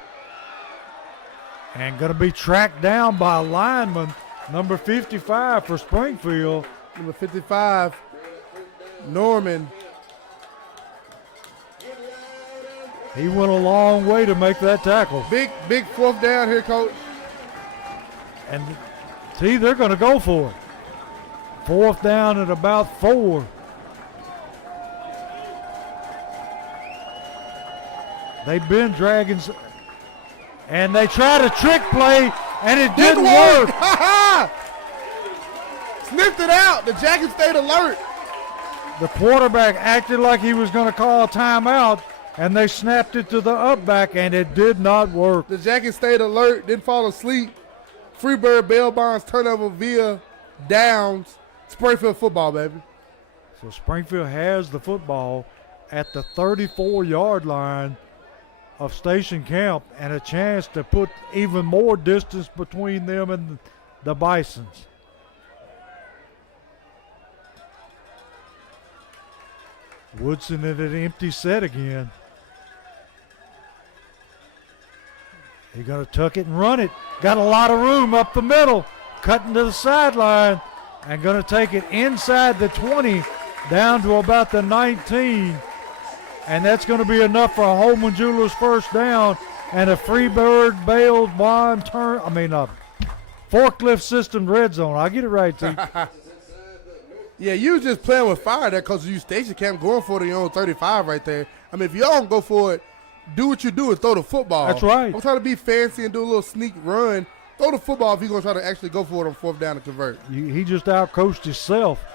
And going to be tracked down by a lineman, number 55 for Springfield. Number 55, Norman. He went a long way to make that tackle. Big 4th down here, coach. And see, they're going to go for it. 4th down at about 4. They've been Dragons, and they tried a trick play, and it didn't work. Sniffed it out. The Jackets stayed alert. The quarterback acted like he was going to call a timeout, and they snapped it to the up back, and it did not work. The Jackets stayed alert, didn't fall asleep. Freebird bail bonds turnover via downs. Springfield football, baby. So Springfield has the football at the 34-yard line of Station Camp and a chance to put even more distance between them and the Bisons. Woodson at an empty set again. He's going to tuck it and run it. Got a lot of room up the middle. Cutting to the sideline and going to take it inside the 20 down to about the 19. And that's going to be enough for a Holman Jewelers 1st down and a Freebird bailed bond forklift system red zone. I'll get it right, T. Yeah, you was just playing with fire there because you Station Camp going for it on your own 35 right there. I mean, if y'all don't go for it, do what you do and throw the football. That's right. I'm trying to be fancy and do a little sneak run. Throw the football if you're going to try to actually go for it on 4th down and convert. He just outcoached himself.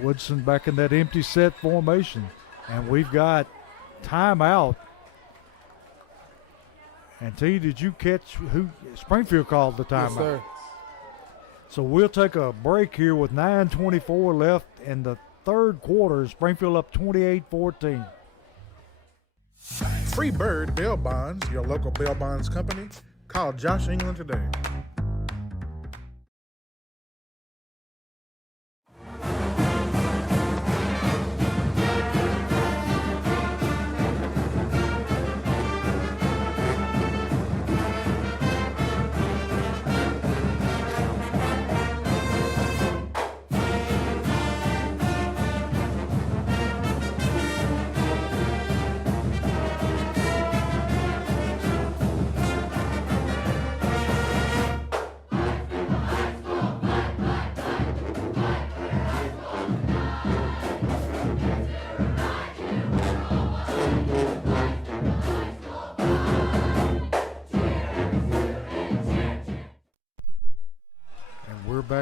Woodson back in that empty set formation. And we've got timeout. And T, did you catch who Springfield called the timeout? Yes, sir. So we'll take a break here with 9:24 left in the 3rd quarter. Springfield up 28-14. Free Bird Bail Bonds, your local bail bonds company. Call Josh England today.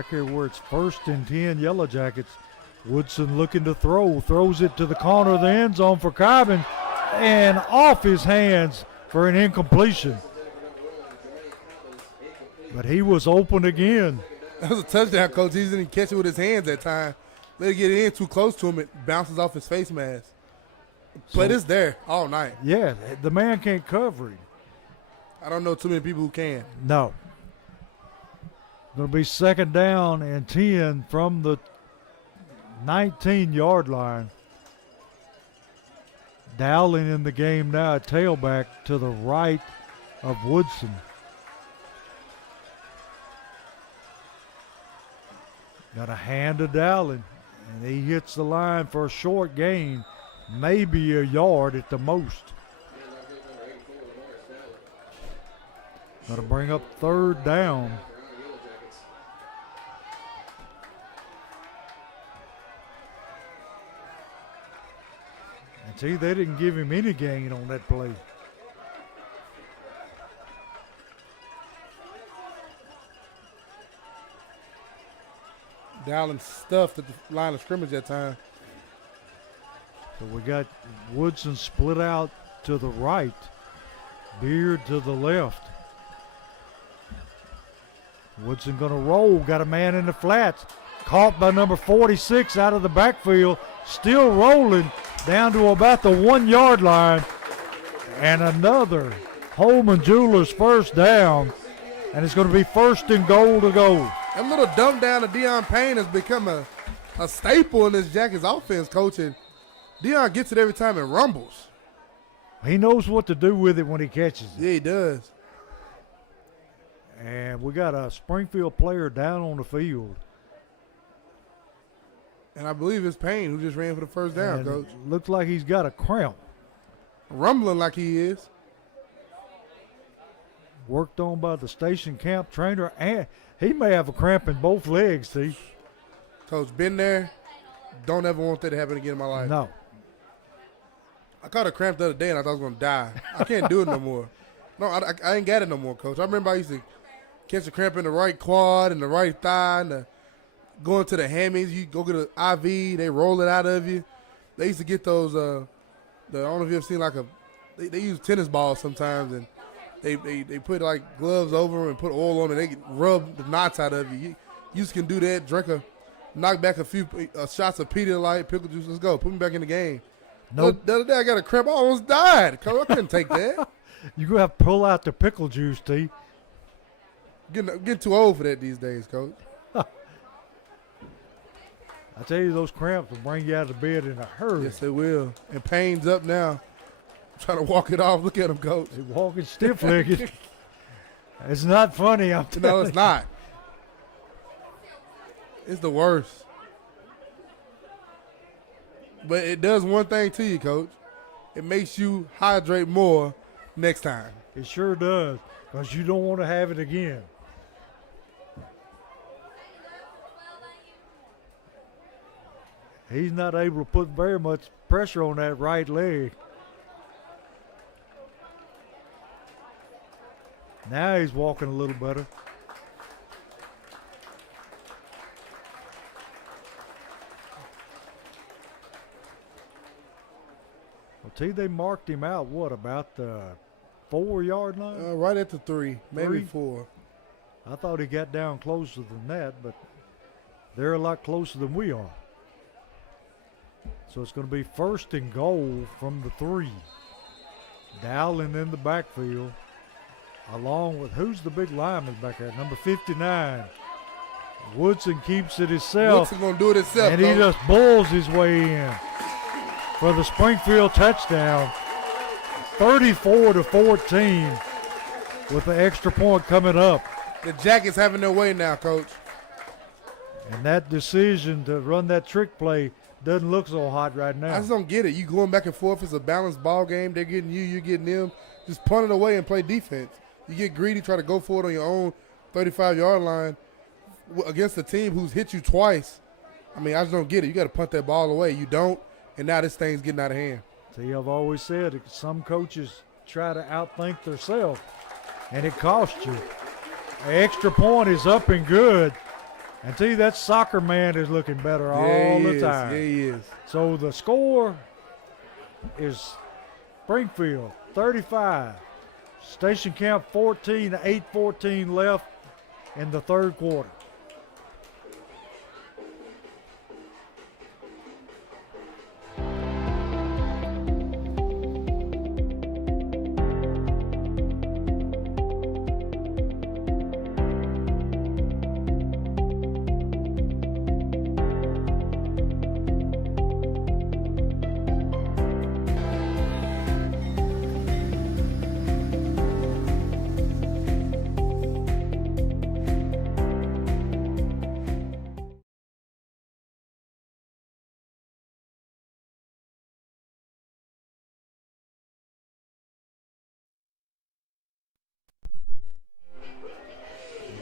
back here where it's 1st and 10 Yellow Jackets. Woodson looking to throw, throws it to the corner of the end zone for Cobbin, and off his hands for an incompletion. But he was open again. That was a touchdown, Coach. He didn't catch it with his hands that time. Let it get in too close to him. It bounces off his face mask. But it's there all night. Yeah, the man can't cover him. I don't know too many people who can. No. Going to be 2nd down and 10 from the 19-yard line. Dowling in the game now at tailback to the right of Woodson. Got a hand to Dowling, and he hits the line for a short gain, maybe a yard at the most. Got to bring up 3rd down. And see, they didn't give him any gain on that play. Dowling stuffed at the line of scrimmage that time. So we got Woodson split out to the right, Beard to the left. Woodson going to roll, got a man in the flats, caught by number 46 out of the backfield, still rolling down to about the 1-yard line, and another Holman Jewelers 1st down, and it's going to be 1st and goal to go. That little dump down to Deion Payne has become a staple in this Jackets offense, Coach, and Deion gets it every time and rumbles. He knows what to do with it when he catches it. Yeah, he does. And we got a Springfield player down on the field. And I believe it's Payne who just ran for the 1st down, And Coach. looks like he's got a cramp. Rumbling like he is. Worked on by the station camp trainer, and he may have a cramp in both legs, see? Coach, been there. Don't ever want that to happen again in my life. No. I caught a cramp the other day and I thought I was going to die. I can't do it no more. No, I ain't got it no more, Coach. I remember I used to catch a cramp in the right quad and the right thigh and going to the hammies. You go get an IV, they roll it out of you. They used to get those, I don't know if you ever seen like they use tennis balls sometimes and they put like gloves over them and put oil on it. They rub the knots out of you. You can do that, knock back a few shots of Pedialyte, pickle juice. Let's go. Put me back in the game. Nope. The other day I got a cramp. I almost died. Coach, I couldn't take that. You're going to have to pull out the pickle juice, T. Getting too old for that these days, Coach. I tell you, those cramps will bring you out of bed in a hurry. Yes, they will. And Payne's up now. Trying to walk it off. Look at him, Coach. He's walking stiff-legged. It's not funny, I'm telling you. No, it's not. It's the worst. But it does one thing to you, Coach. It makes you hydrate more next time. It sure does, because you don't want to have it again. He's not able to put very much pressure on that right leg. Now he's walking a little better. Well, T, they marked him out, what, about the 4-yard line? Right at the 3, maybe 3? 4. I thought he got down closer than that, but they're a lot closer than we are. So it's going to be 1st and goal from the 3. Dowling in the backfield, along with, who's the big lineman back there? Number 59. Woodson keeps it himself. Woodson going to do it himself, And he just bulls his way in for the Springfield touchdown. 34-14 with the extra point coming up. The Jackets having their way now, Coach. And that decision to run that trick play doesn't look so hot right now. I just don't get it. You going back and forth. It's a balanced ball game. They're getting you. You're getting them. Just punt it away and play defense. You get greedy, try to go for it on your own 35-yard line against a team who's hit you twice. I mean, I just don't get it. You got to punt that ball away. You don't, and now this thing's getting out of hand. See, I've always said some coaches try to outthink themselves, and it costs you. An extra point is up and good And tell you, that soccer man is looking better Yeah, all he the is. time. Yeah, he is. So the score is Springfield 35, Station Camp 14, 8:14 left in the third quarter.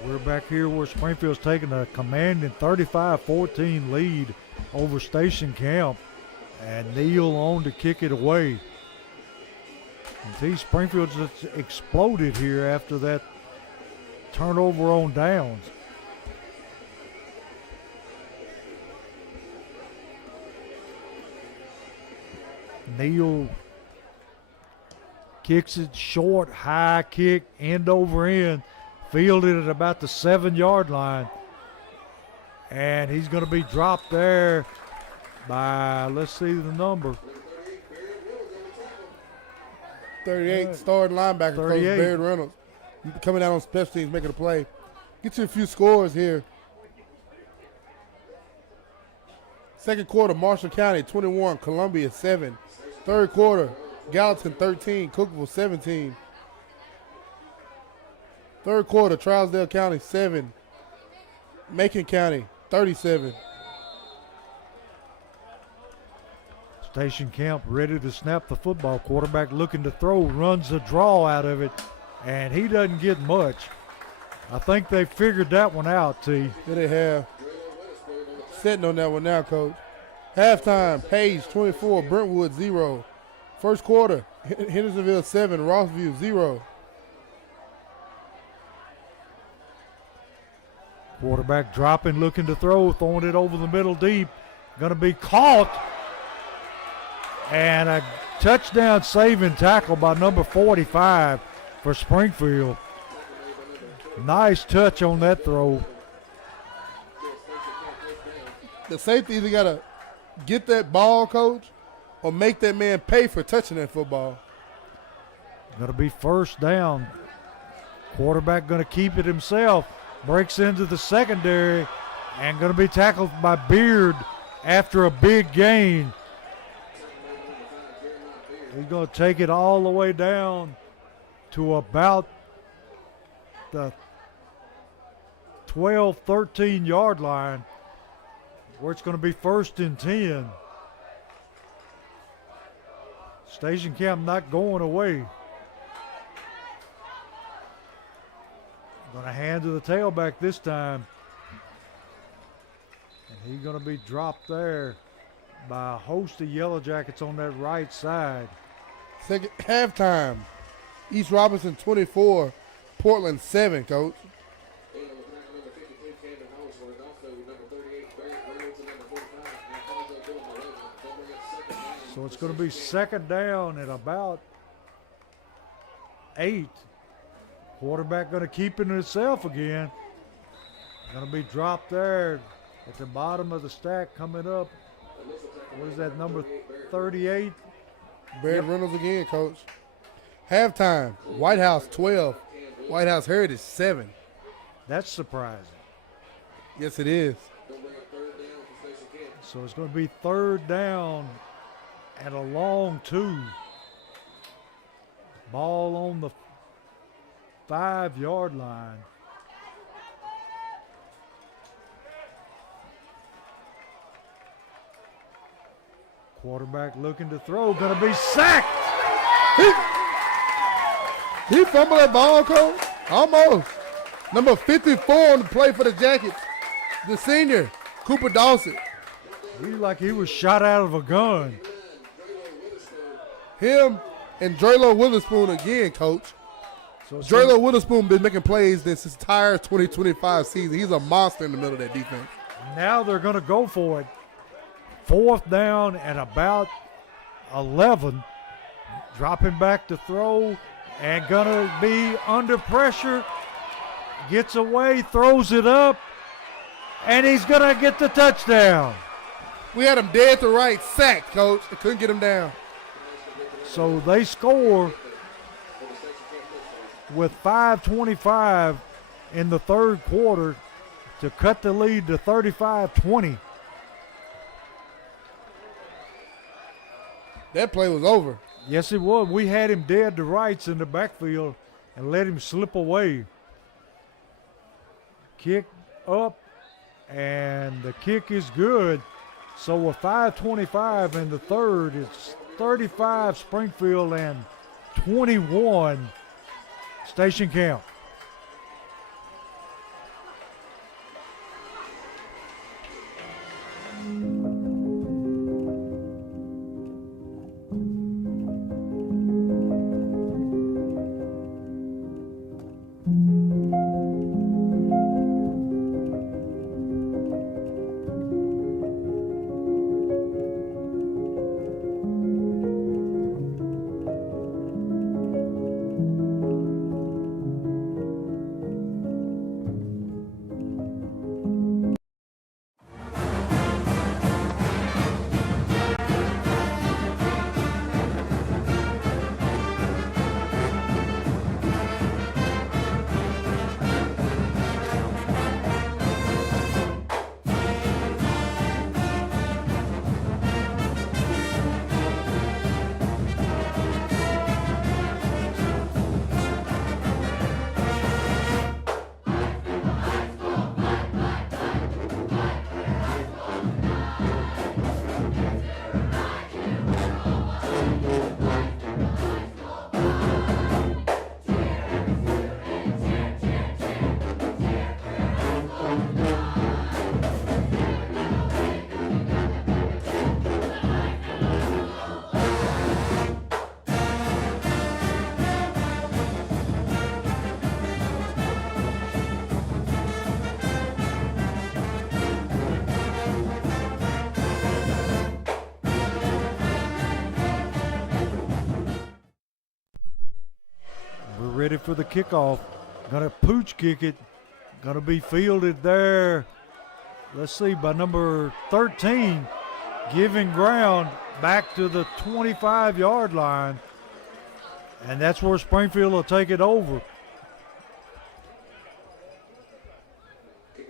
We're back here where Springfield's taking a commanding 35-14 lead over Station Camp, and Neal on to kick it away. And see, Springfield's just exploded here after that turnover on downs. Neal kicks it short, high kick, end over end. Fielded at about the 7-yard line. And he's going to be dropped there by, let's see the number. 38 starting linebacker, Coach 38. Barrett Reynolds. Coming out on special teams, making a play. Get you a few scores here. Second quarter, Marshall County 21, Columbia 7. Third quarter, Gallatin 13, Cookville 17. Third quarter, Trousdale County 7, Macon County 37. Station Camp ready to snap the football. Quarterback looking to throw, runs a draw out of it, and he doesn't get much. I think they figured that one out, T. Here they have. Sitting on that one now, Coach. Halftime, Page 24, Brentwood 0. First quarter, Hendersonville 7, Rossview 0. Quarterback dropping, looking to throw, throwing it over the middle deep. Going to be caught. And a touchdown saving tackle by number 45 for Springfield. Nice touch on that throw. The safety either got to get that ball, Coach, or make that man pay for touching that football. Going to be first down. Quarterback going to keep it himself. Breaks into the secondary and going to be tackled by Beard after a big gain. He's going to take it all the way down to about the 12, 13-yard line, where it's going to be first and 10. Station Camp not going away. Going to hand to the tailback this time. And he's going to be dropped there by a host of Yellow Jackets on that right side. Second halftime, East Robinson 24, Portland 7, Coach. So it's going to be second down at about 8. Quarterback going to keep it himself again. Going to be dropped there at the bottom of the stack coming up. What is that, number 38? Barrett Reynolds again, Coach. Halftime, White House 12, White House Heritage 7. That's surprising. Yes, it is. So it's going to be third down and a long 2. Ball on the 5-yard line. Quarterback looking to throw, going to be sacked. He fumbled that ball, Coach. Almost. Number 54 on the play for the Jackets, the senior, Cooper Dawson. He like he was shot out of a gun. Him and Drelo Witherspoon again, Coach. So it's Drelo Witherspoon been making plays this entire 2025 season. He's a monster in the middle of that defense. now they're going to go for it. 4th down and about 11. Dropping back to throw and going to be under pressure. Gets away, throws it up, and he's going to get the touchdown. We had him dead to right, sacked, Coach. They couldn't get him down. So they score with 5:25 in the 3rd quarter to cut the lead to 35-20. That play was over. Yes, it was. We had him dead to rights in the backfield and let him slip away. Kick up, and the kick is good. So with 5:25 in the 3rd, it's 35 Springfield and 21 Station Camp. Ready for the kickoff. Gonna pooch kick it. Gonna be fielded there. Let's see, by number 13, giving ground back to the 25-yard line. And that's where Springfield will take it over.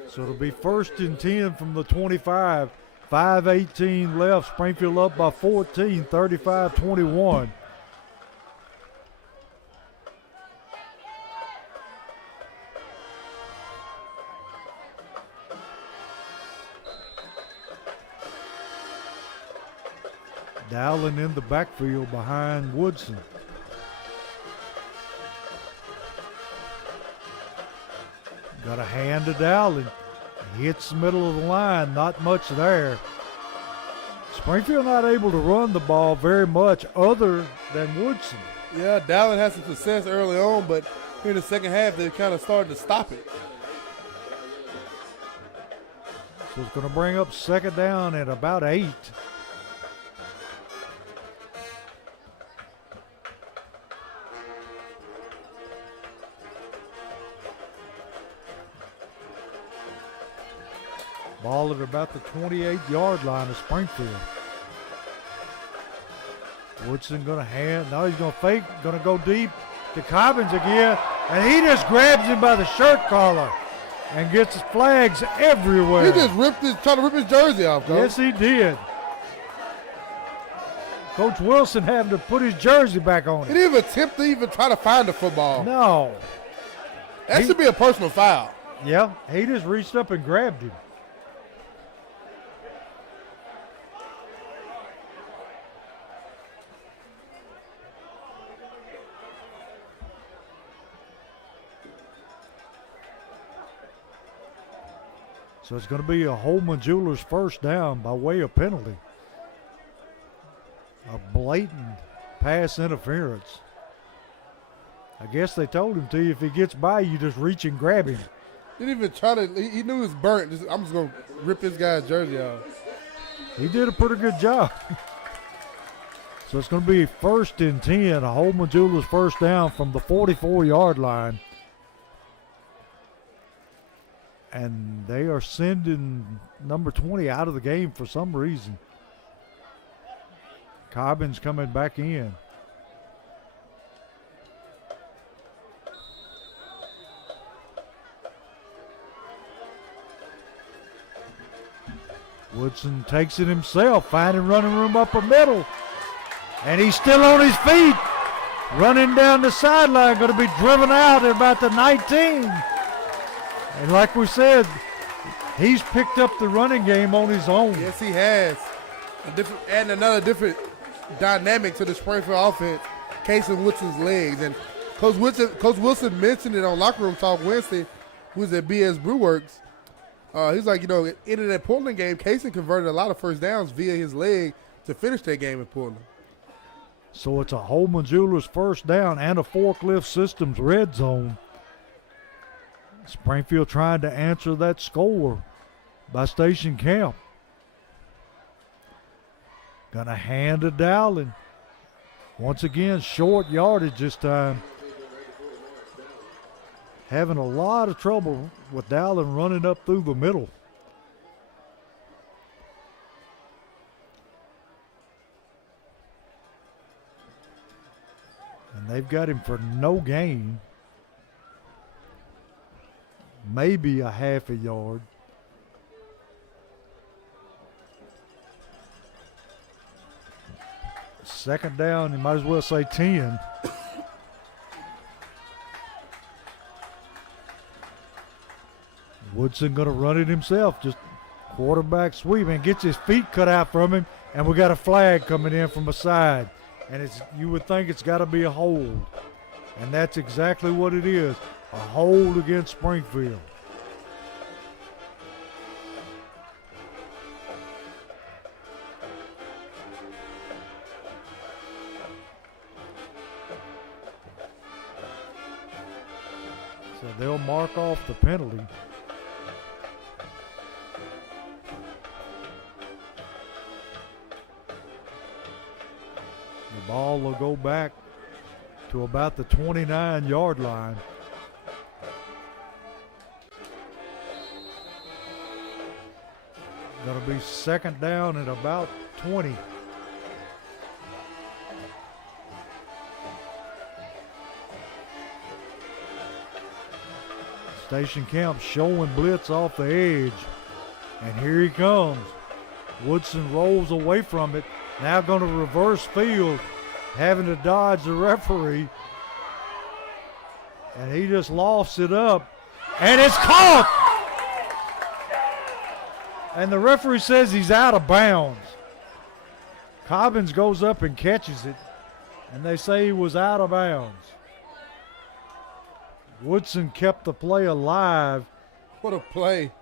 So it'll be 1st and 10 from the 25. 5:18 left. Springfield up by 14, 35-21. Dowling in the backfield behind Woodson. Got a hand to Dowling. Hits the middle of the line, not much there. Springfield not able to run the ball very much other than Woodson. Yeah, Dowling had some success early on, but here in the second half, they kind of started to stop it. So it's going to bring up 2nd down at about 8. Ball at about the 28-yard line of Springfield. Woodson going to hand. Now he's going to fake. Going to go deep to Cobbins again. And he just grabs him by the shirt collar and gets flags everywhere. He just tried to rip his jersey off, Coach. Yes, he did. Coach Wilson having to put his jersey back on He him. didn't even attempt to even try to find the football. No. That should be a personal foul. Yeah, he just reached up and grabbed him. So it's going to be a Holman Jewelers 1st down by way of penalty. A blatant pass interference. I guess they told him to. If he gets by you, just reach and grab him. Didn't even try to. He knew he was burnt. I'm just gonna rip this guy's jersey off. He did a pretty good job. So it's going to be 1st and 10. A Holman Jewelers first down from the 44-yard line. And they are sending number 20 out of the game for some reason. Cobbins coming back in. Woodson takes it himself, finding running room up the middle. And he's still on his feet, running down the sideline, going to be driven out at about the 19. And like we said, he's picked up the running game on his own. Yes, he has. Adding another different dynamic to the Springfield offense, Casey Woodson's legs. And Coach Wilson mentioned it on Locker Room Talk Wednesday, who was at BS Brewworks. He's like, in that Portland game, Casey converted a lot of first downs via his leg to finish that game in Portland. So it's a Holman Jewelers first down and a Forklift Systems red zone. Springfield trying to answer that score by Station Camp. Gonna hand to Dowling. Once again, short yardage this time. Having a lot of trouble with Dowling running up through the middle. And they've got him for no gain. Maybe a half a yard. Second down, you might as well say 10. Woodson going to run it himself, just quarterback sweep, and gets his feet cut out from him, and we got a flag coming in from the side. And you would think it's got to be a hold. And that's exactly what it is, a hold against Springfield. So they'll mark off the penalty. The ball will go back to about the 29-yard line. Going to be second down at about 20. Station Camp showing blitz off the edge. And here he comes. Woodson rolls away from it. Now going to reverse field, having to dodge the referee. And he just lofts it up. And it's caught! And the referee says he's out of bounds. Cobbins goes up and catches it. And they say he was out of bounds. Woodson kept the play alive. What a play.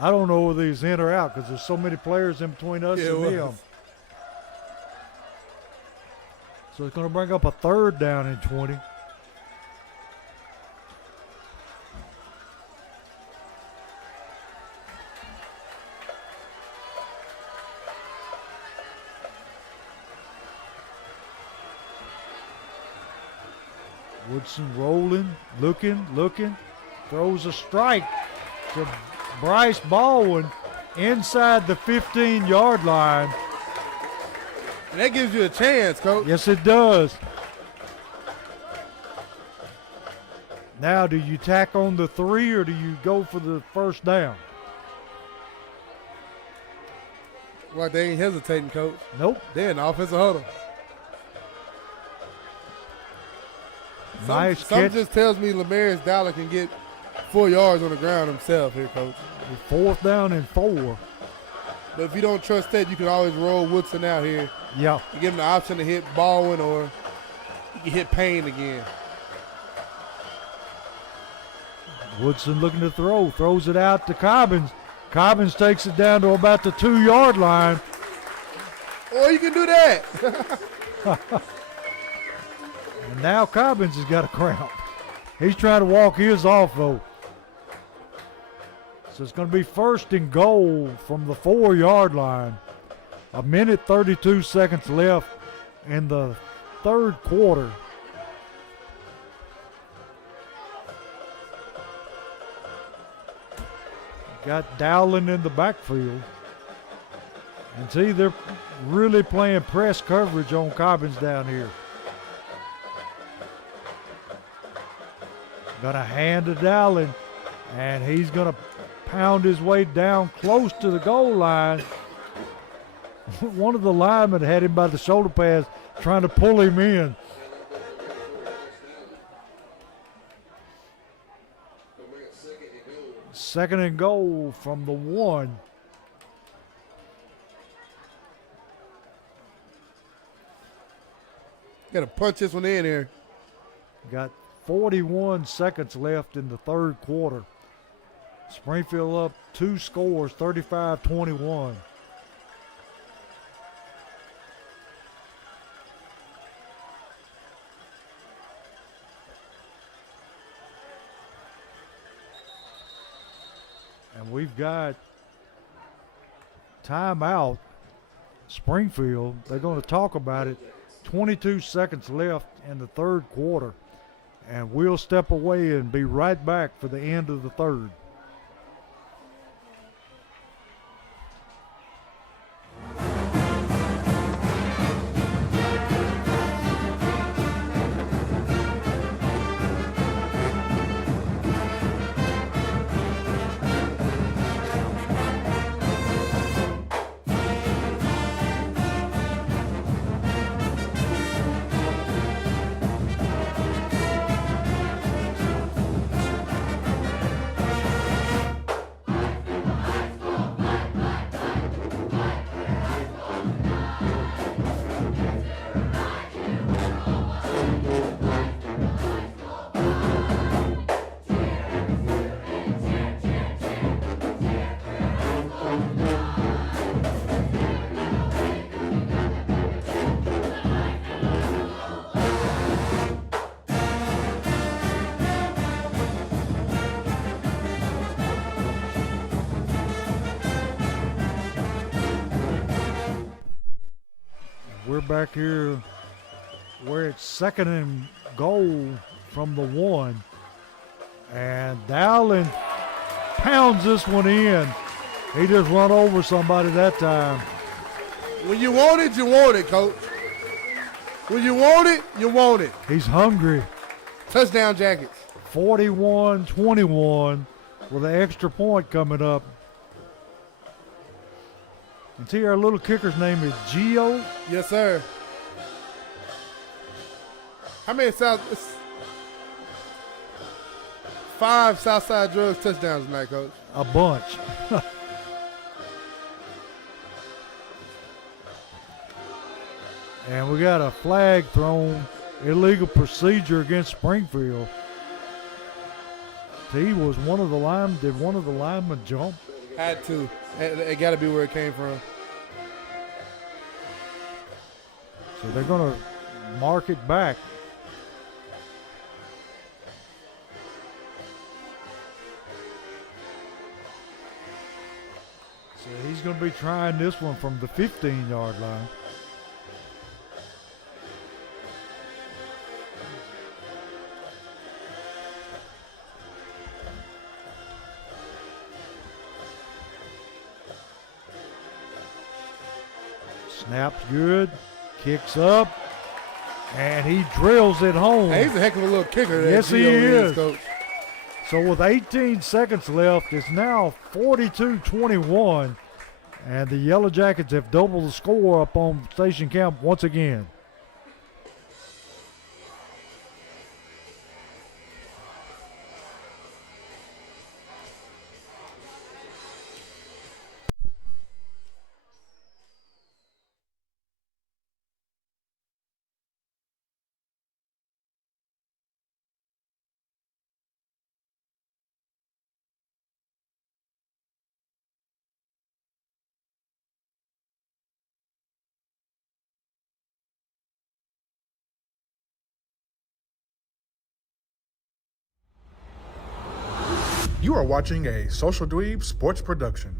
I don't know whether he's in or out because there's so many players in between us and them. So it's going to bring up a third down and 20. Woodson rolling, looking, throws a strike to Bryce Baldwin inside the 15-yard line. And that gives you a chance, Coach. Yes, it does. Now, do you tack on the 3 or do you go for the first down? Well, they ain't hesitating, Coach. Nope. They're in the offensive huddle. Nice Some catch. just tells me Lamarius Dowler can get 4 yards on the ground himself here, Coach. Fourth down and 4. But if you don't trust that, you can always roll Woodson out here. Yeah. You give him the option to hit Baldwin or you can hit Payne again. Woodson looking to throw, throws it out to Cobbins. Cobbins takes it down to about the 2-yard line. Or you can do that. And now Cobbins has got a cramp. He's trying to walk his off, though. So it's going to be first and goal from the 4-yard line. 1:32 left in the third quarter. Got Dowling in the backfield. And see, they're really playing press coverage on Cobbins down here. Gonna hand to Dowling, and he's gonna pound his way down close to the goal line. One of the linemen had him by the shoulder pads trying to pull him in. Second and goal from the 1. Got to punch this one in here. Got 41 seconds left in the third quarter. Springfield up 2 scores, 35-21. And we've got timeout. Springfield, they're going to talk about it. 22 seconds left in the third quarter. And we'll step away and be right back for the end of the third. We're back here where it's second and goal from the 1. And Dowling pounds this one in. He just run over somebody that time. When you want it, Coach. When you want it, you want it. He's hungry. Touchdown Jackets. 41-21 with an extra point coming up. And see, our little kicker's name is Gio. Yes, sir. How many it's 5 Southside Drugs touchdowns tonight, Coach? A bunch. And we got a flag thrown, illegal procedure against Springfield. See, was one of the linemen, did one of the linemen jump? Had to. It got to be where it came from. So they're going to mark it back. So he's going to be trying this one from the 15-yard line. Snaps good, kicks up, and he drills it home. Hey, he's a heck of a little kicker. Yes, he is. Coach. So with 18 seconds left, it's now 42-21, and the Yellow Jackets have doubled the score up on Station Camp once again. You are watching a Social Dweeb Sports production.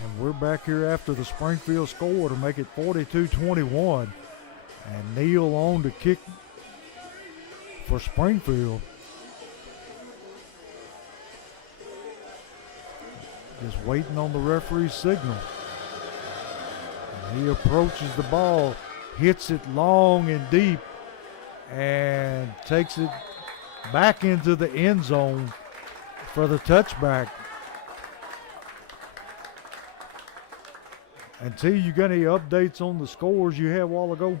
And we're back here after the Springfield score to make it 42-21. And Neal on to kick for Springfield. Just waiting on the referee's signal. And he approaches the ball, hits it long and deep, and takes it back into the end zone for the touchback. And T, you got any updates on the scores you had a while ago?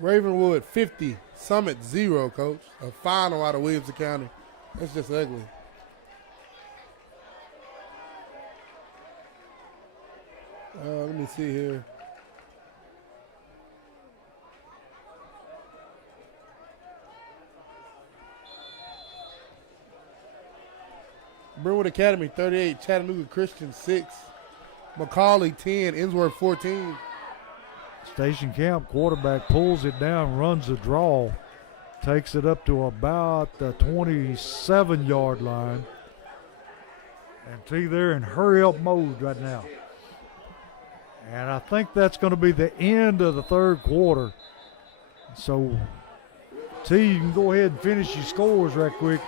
Ravenwood 50, Summit 0, Coach. A final out of Williamson County. That's just ugly. Let me see here. Brentwood Academy 38, Chattanooga Christian 6, McCauley 10, Innsworth 14. Station Camp quarterback pulls it down, runs a draw, takes it up to about the 27-yard line. And T, they're in hurry-up mode right now. And I think that's going to be the end of the third quarter. So, T, you can go ahead and finish your scores right quick.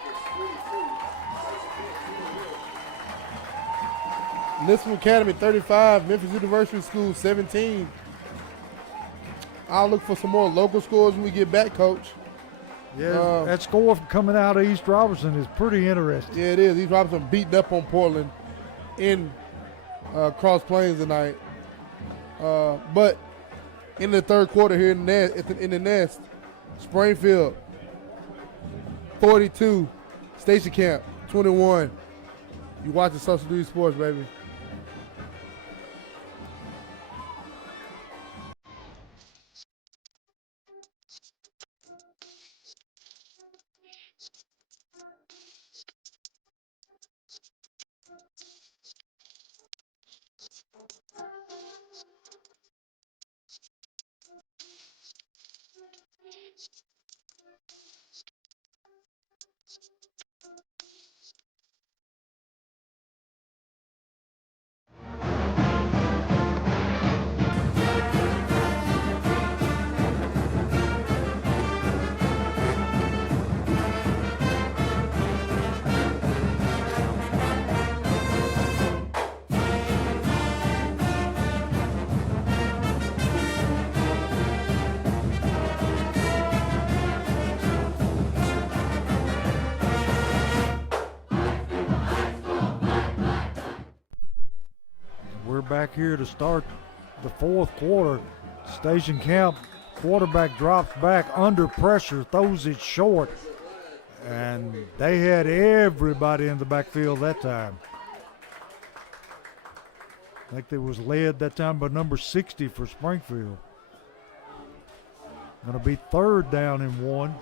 Lisbon Academy 35, Memphis University School 17. I'll look for some more local scores when we get back, Coach. Yeah, that score coming out of East Robertson is pretty interesting. Yeah, it is. East Robertson beating up on Portland in Cross Plains tonight. But in the third quarter here in the Nest, Springfield 42, Station Camp 21. You watching Social Dweeb Sports, baby. We're back here to start the fourth quarter. Station Camp quarterback drops back under pressure, throws it short, and they had everybody in the backfield that time. I think they was led that time by number 60 for Springfield. Going to be third down and 1.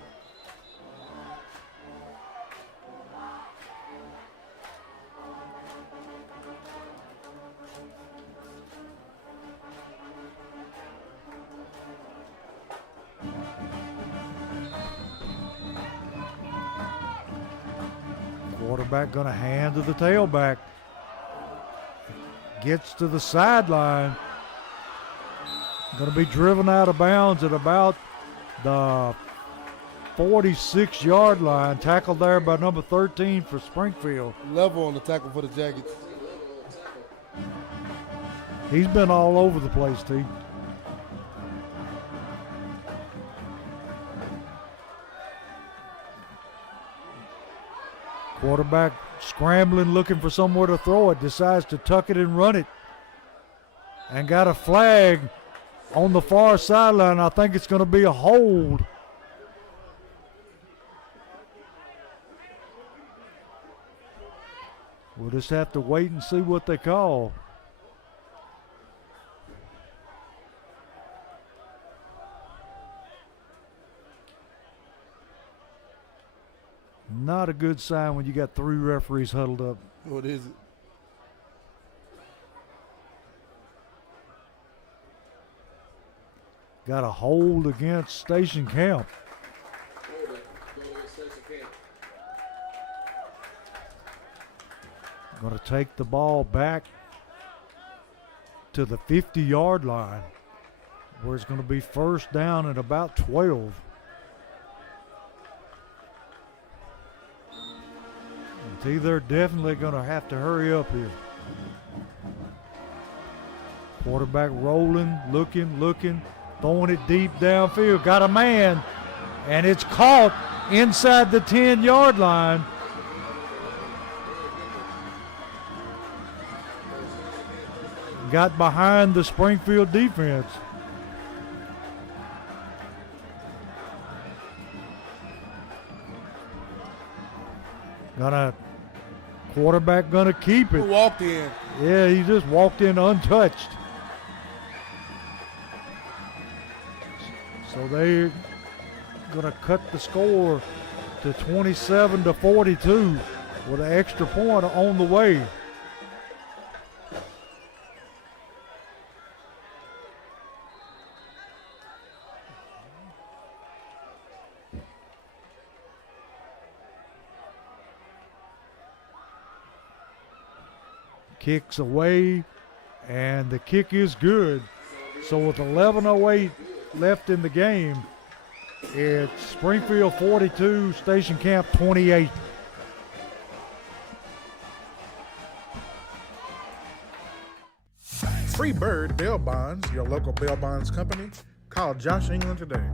Quarterback going to hand to the tailback. Gets to the sideline. Going to be driven out of bounds at about the 46-yard line. Tackled there by number 13 for Springfield. Level on the tackle for the Jackets. He's been all over the place, T. Quarterback scrambling, looking for somewhere to throw it. Decides to tuck it and run it. And got a flag on the far sideline. I think it's going to be a hold. We'll just have to wait and see what they call. Not a good sign when you got 3 referees huddled up. What is it? Got a hold against Station Camp. Going to take the ball back to the 50-yard line, where it's going to be first down at about 12. They're definitely going to have to hurry up here. Quarterback rolling, looking, throwing it deep downfield. Got a man, and it's caught inside the 10-yard line. Got behind the Springfield defense. Quarterback gonna keep it. Who walked in? Yeah, he just walked in untouched. So they're gonna cut the score to 27-42 with an extra point on the way. Kicks away, and the kick is good. So with 11:08 left in the game, it's Springfield 42, Station Camp 28. Free Bird Bail Bonds, your local bail bonds company. Call Josh England today.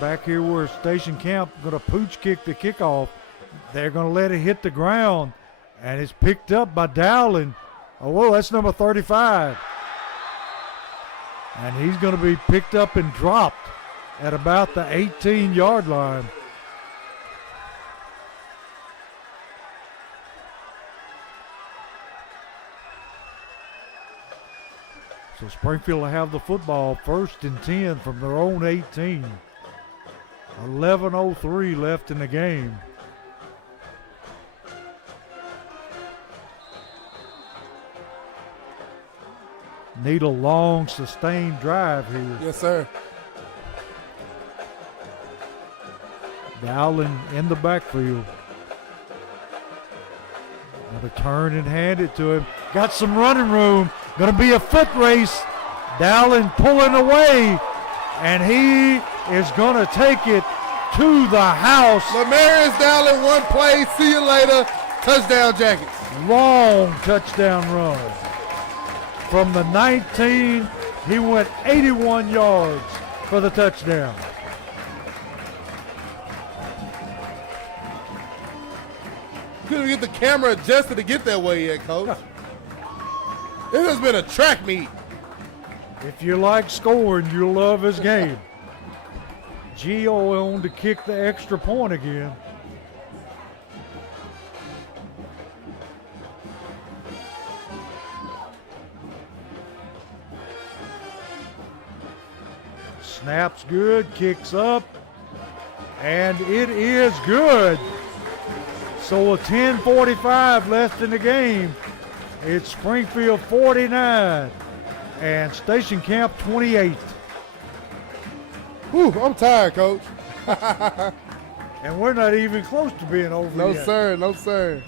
Back here where Station Camp going to pooch kick the kickoff. They're going to let it hit the ground, and it's picked up by Dowling. Oh, whoa, that's number 35. And he's going to be picked up and dropped at about the 18-yard line. So Springfield will have the football, 1st and 10 from their own 18. 11:03 left in the game. Need a long, sustained drive here. Yes, sir. Dowling in the backfield. Got to turn and hand it to him. Got some running room. Going to be a foot race. Dowling pulling away, and he is going to take it to the house. Lamarius Dowling, one play. See you later. Touchdown, Jackets. Long touchdown run. From the 19, he went 81 yards for the touchdown. Couldn't get the camera adjusted to get that way yet, Coach. It has been a track meet. If you like scoring, you'll love his game. Gio on to kick the extra point again. Snaps good, kicks up, And it is good. So with 10:45 left in the game, it's Springfield 49 and Station Camp 28. Whew, I'm tired, Coach. And we're not even close to being over No, yet. sir. No, sir.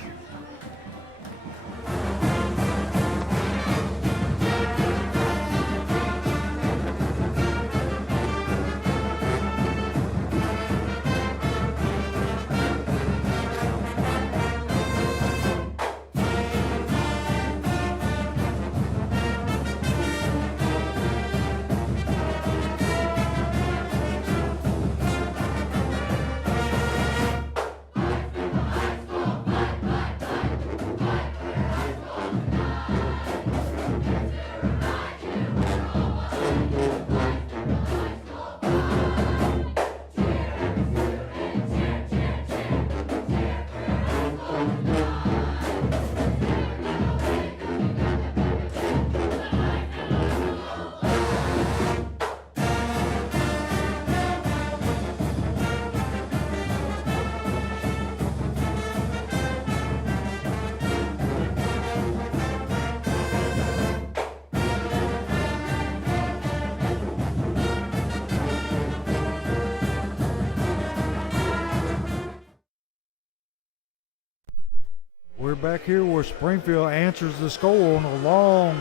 We're back here where Springfield answers the score on a long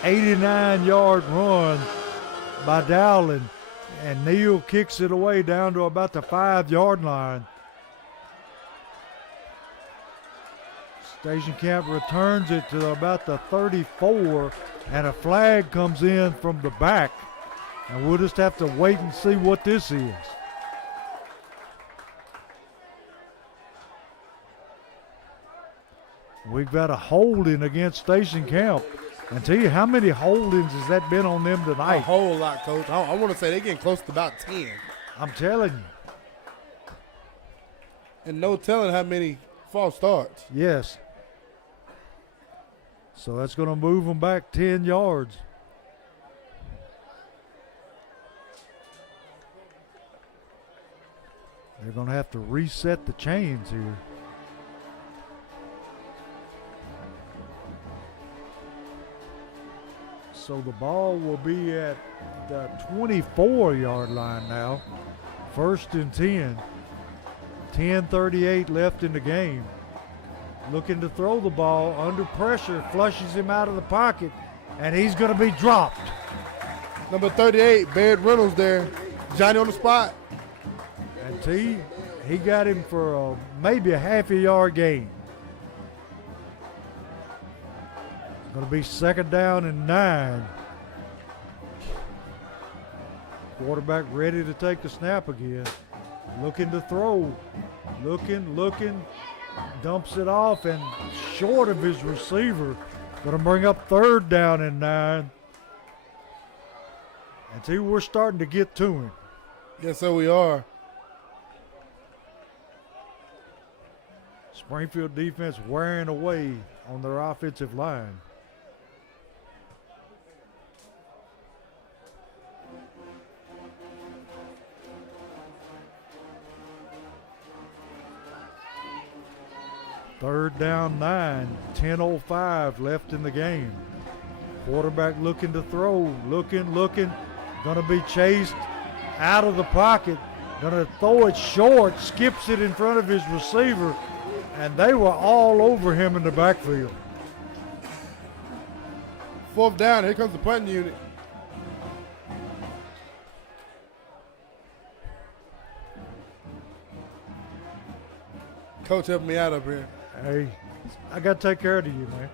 89-yard run by Dowling. And Neal kicks it away down to about the 5-yard line. Station Camp returns it to about the 34, and a flag comes in from the back. And we'll just have to wait and see what this is. We've got a holding against Station Camp. And tell you, how many holdings has that been on them A tonight? whole lot, Coach. I want to say they're getting close to about 10. I'm telling you. And no telling how many false starts. Yes. So that's going to move them back 10 yards. They're going to have to reset the chains here. So the ball will be at the 24-yard line now. 1st and 10. 10:38 left in the game. Looking to throw the ball under pressure, flushes him out of the pocket, and he's going to be dropped. Number 38, Baird Reynolds there. Johnny on the spot. And he got him for maybe a half a yard gain. Going to be 2nd down and 9. Quarterback ready to take the snap again. Looking to throw. Looking. Dumps it off and short of his receiver. Going to bring up 3rd down and 9. And we're starting to get to him. Yes, sir, we are. Springfield defense wearing away on their offensive line. Third down 9, 10:05 left in the game. Quarterback looking to throw, looking, gonna be chased out of the pocket, gonna throw it short, skips it in front of his receiver, and they were all over him in the backfield. 4th down, here comes the punting unit. Coach helping me out up here. Hey, I got to take care of you, man.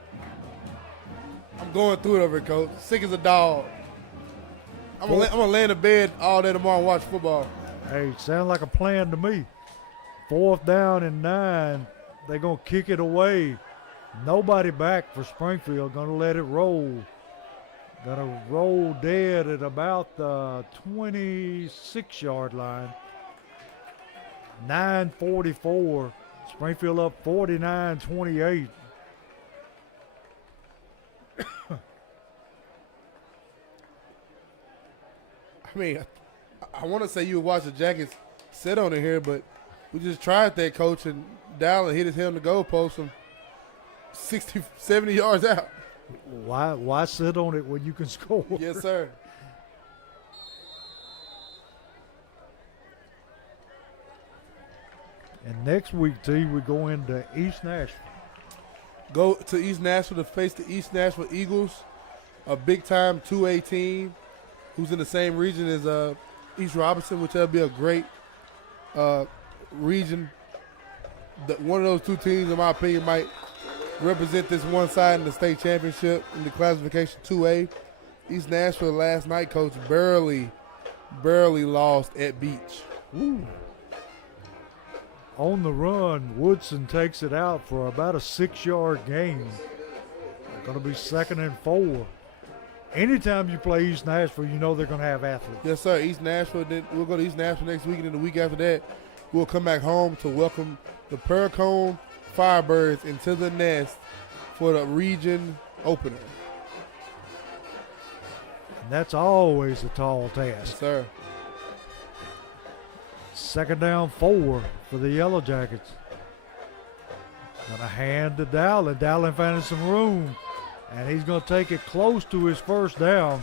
I'm going through it over here, Coach. Sick as a dog. I'm gonna lay in the bed all day tomorrow and watch football. Hey, sound like a plan to me. 4th down and 9. They're going to kick it away. Nobody back for Springfield. Going to let it roll. Going to roll dead at about the 26-yard line. 9:44. Springfield up 49-28. I mean, I want to say you would watch the Jackets sit on it here, but we just tried that, Coach, and Dallin hit his head on the goalpost from 60, 70 yards out. Why sit on it when you can score? Yes, sir. And next week, T, we go into East Nashville. Go to East Nashville to face the East Nashville Eagles, a big-time 2A team who's in the same region as East Robinson, which will be a great region. One of those two teams, in my opinion, might represent this one side in the state championship in the classification 2A. East Nashville last night, Coach, barely lost at Beach. Ooh. On the run, Woodson takes it out for about a 6-yard gain. Going to be 2nd and 4. Anytime you play East Nashville, you know they're going to have athletes. Yes, sir. East Nashville. We'll go to East Nashville next week, and then the week after that, we'll come back home to welcome the Perricone Firebirds into the nest for the region opener. And that's always a tall task. Yes, sir. 2nd down 4 for the Yellow Jackets. Going to hand to Dowling. Dowling finding some room, and he's going to take it close to his first down.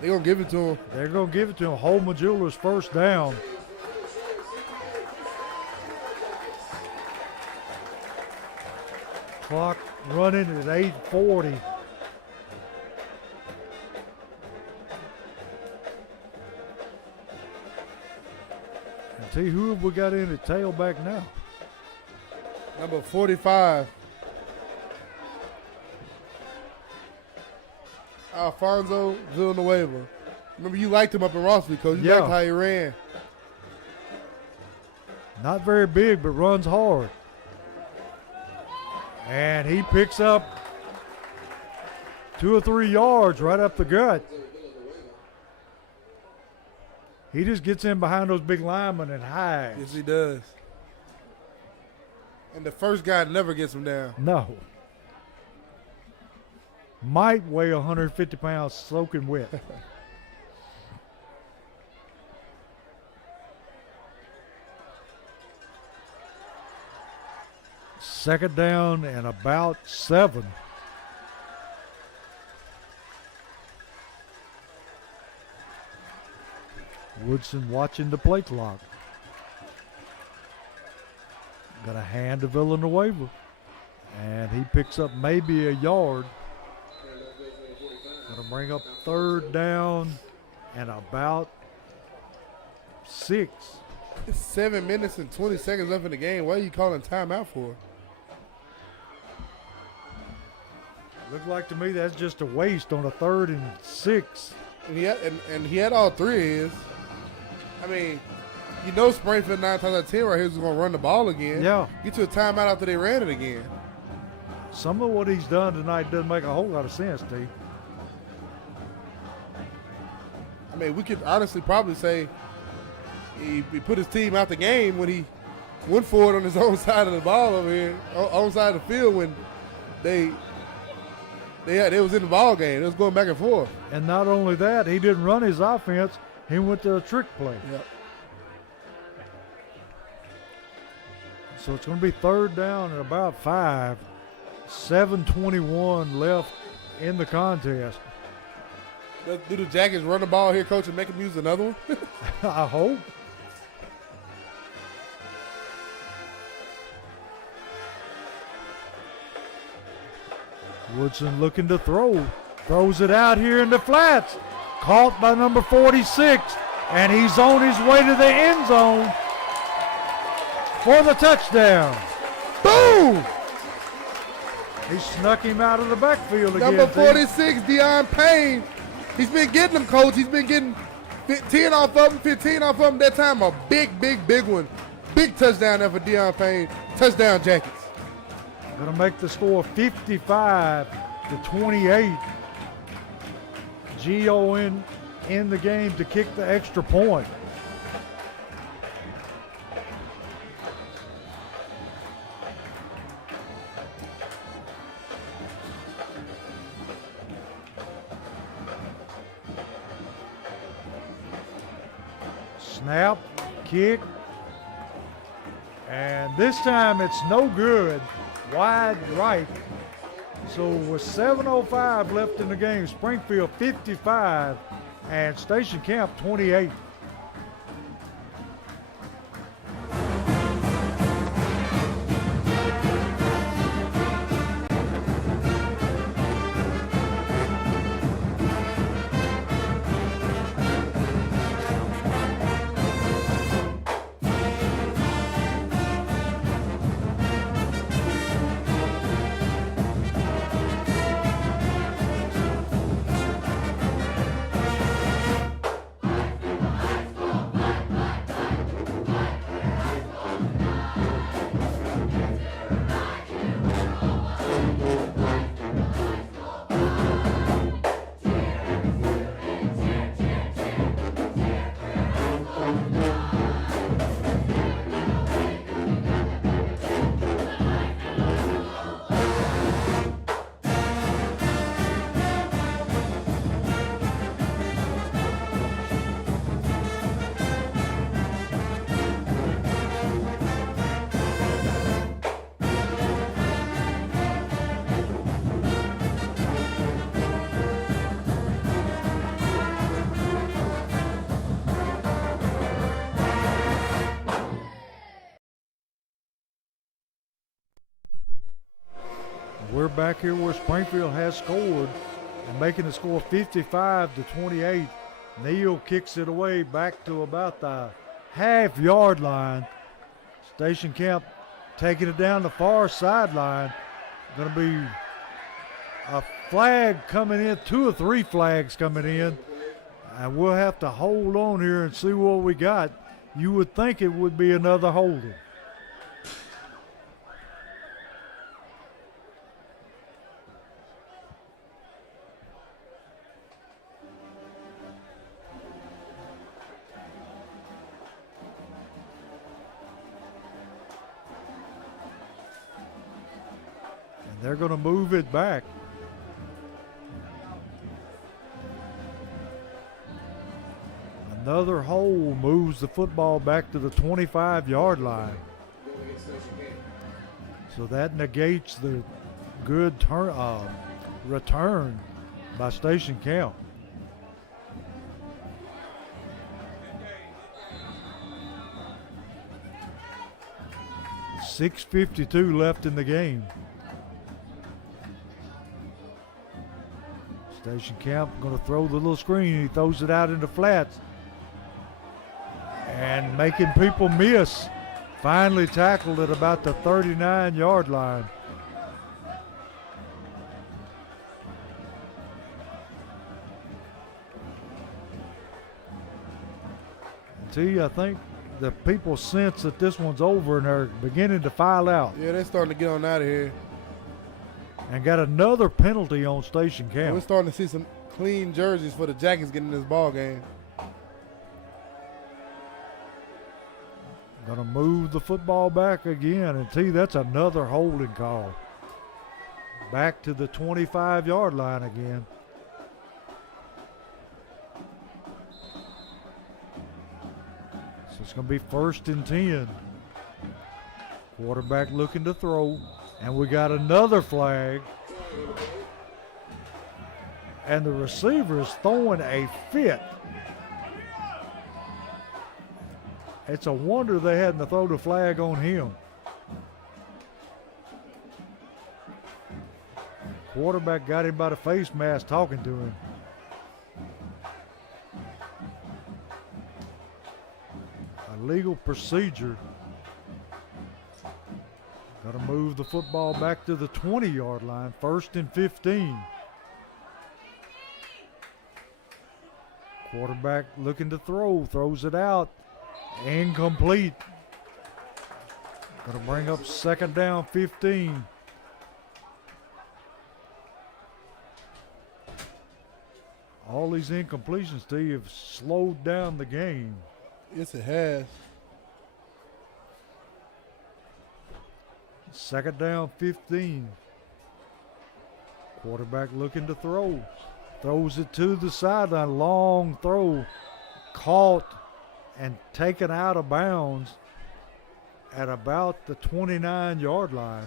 They're going to give it to him. They're going to give it to him. Holman Jewelers first down. Clock running at 8:40. And see who have we got in at tailback now? Number 45. Alfonso Villanueva. Remember, you liked him up in Rossville, Coach. You liked how he ran. Not very big, but runs hard. And he picks up 2 or 3 yards right up the gut. He just gets in behind those big linemen and hides. Yes, he does. And the first guy never gets him down. No. Might weigh 150 pounds soaking wet. Second down and about 7. Woodson watching the play clock. Got a hand to Villanueva. And he picks up maybe a yard. Going to bring up 3rd down and about 6. It's 7 minutes and 20 seconds left in the game. What are you calling timeout for? Looks like to me that's just a waste on a 3rd and 6. And he had all 3 of his. I mean, you know Springfield 9 times out of 10 right here is going to run the ball again. Yeah. Get you a timeout after they ran it again. Some of what he's done tonight doesn't make a whole lot of sense, Steve. I mean, we could honestly probably say he put his team out the game when he went for it on his own side of the ball over here, own side of the field when they was in the ball game. It was going back and forth. And not only that, he didn't run his offense. He went to a trick play. Yep. So it's going to be 3rd down and about 5. 7:21 left in the contest. Do the Jackets run the ball here, Coach, and make him use another one? I hope. Woodson looking to throw. Throws it out here in the flats. Caught by number 46. And he's on his way to the end zone for the touchdown. Boom! He snuck him out of the backfield again. Number 46, Deion Payne. He's been getting them, Coach. He's been getting 10 off of him, 15 off of him. That time a big one. Big touchdown there for Deion Payne. Touchdown Jackets. Going to make the score 55-28. Gio in the game to kick the extra point. Snap, kick, and this time it's no good. Wide right. So with 7:05 left in the game, Springfield 55 and Station Camp 28. We're back here where Springfield has scored and making the score 55-28. Neal kicks it away back to about the half-yard line. Station Camp taking it down the far sideline. Going to be a flag coming in, 2 or 3 flags coming in. And we'll have to hold on here and see what we got. You would think it would be another holding. They're going to move it back. Another hole moves the football back to the 25-yard line. So that negates the good return by Station Camp. .652 left in the game. Station Camp going to throw the little screen. He throws it out into flats. And making people miss. Finally tackled at about the 39-yard line. See, I think the people sense that this one's over and they're beginning to file out. Yeah, they're starting to get on out of here. And got another penalty on Station Camp. We're starting to see some clean jerseys for the Jackets getting this ball game. Going to move the football back again. And see, that's another holding call. Back to the 25-yard line again. So it's going to be 1st and 10. Quarterback looking to throw. And we got another flag. And the receiver is throwing a fit. It's a wonder they hadn't to throw the flag on him. Quarterback got him by the face mask talking to him. A legal procedure. Got to move the football back to the 20-yard line, 1st and 15. Quarterback looking to throw, throws it out, incomplete. Going to bring up 2nd down, 15. All these incompletions, Steve, have slowed down the game. Yes, it has. 2nd down, 15. Quarterback looking to throw. Throws it to the sideline. Long throw. Caught and taken out of bounds at about the 29-yard line.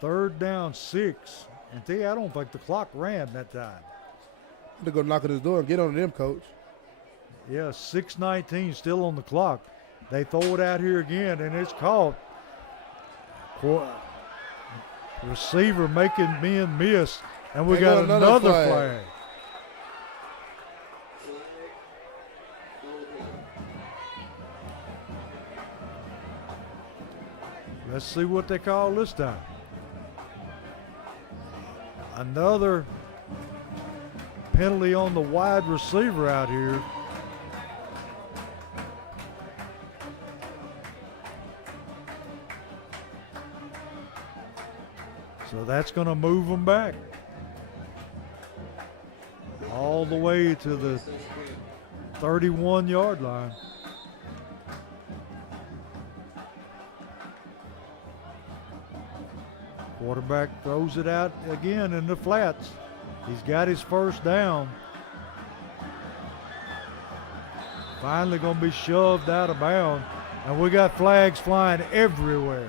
Third down 6. And I don't think the clock ran that time. They're going to knock on his door and get on them, Coach. Yeah, 6:19 still on the clock. They throw it out here again, and it's caught. Receiver making men miss, and we got another flag. Let's see what they call this time. Another penalty on the wide receiver out here. So that's going to move them back all the way to the 31-yard line. Quarterback throws it out again in the flats. He's got his first down. Finally going to be shoved out of bounds. And we got flags flying everywhere.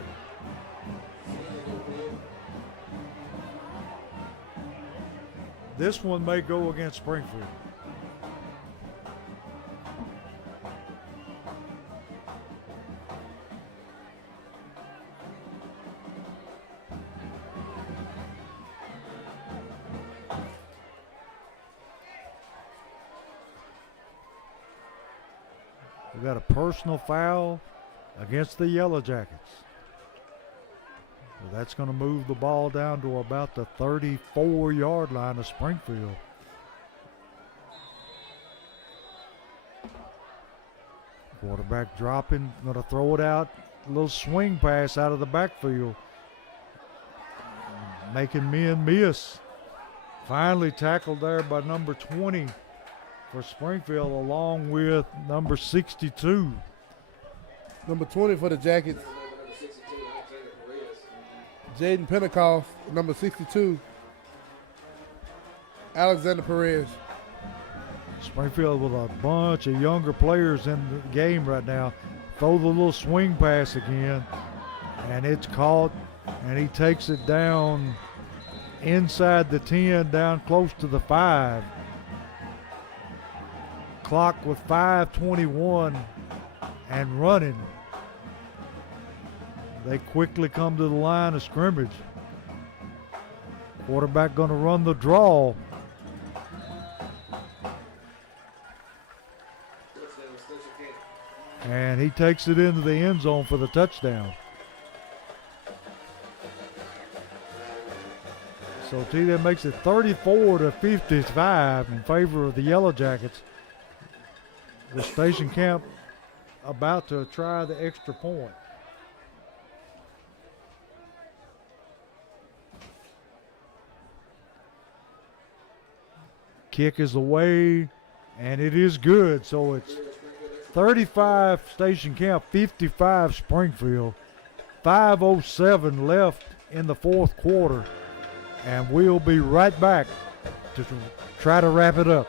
This one may go against Springfield. We got a personal foul against the Yellow Jackets. So that's going to move the ball down to about the 34-yard line of Springfield. Quarterback dropping, going to throw it out. A little swing pass out of the backfield. Making men miss. Finally tackled there by number 20 for Springfield, along with number 62. Number 20 for the Jackets, Jaden Pentecost. Number 62, Alexander Perez. Springfield with a bunch of younger players in the game right now. Throw the little swing pass again, and it's caught, and he takes it down inside the 10, down close to the 5. Clock with 5:21 and running. They quickly come to the line of scrimmage. Quarterback going to run the draw. And he takes it into the end zone for the touchdown. So that makes it 34-55 in favor of the Yellow Jackets. The Station Camp about to try the extra point. Kick is away, and it is good. So it's 35 Station Camp, 55 Springfield. 5:07 left in the fourth quarter, and we'll be right back to try to wrap it up.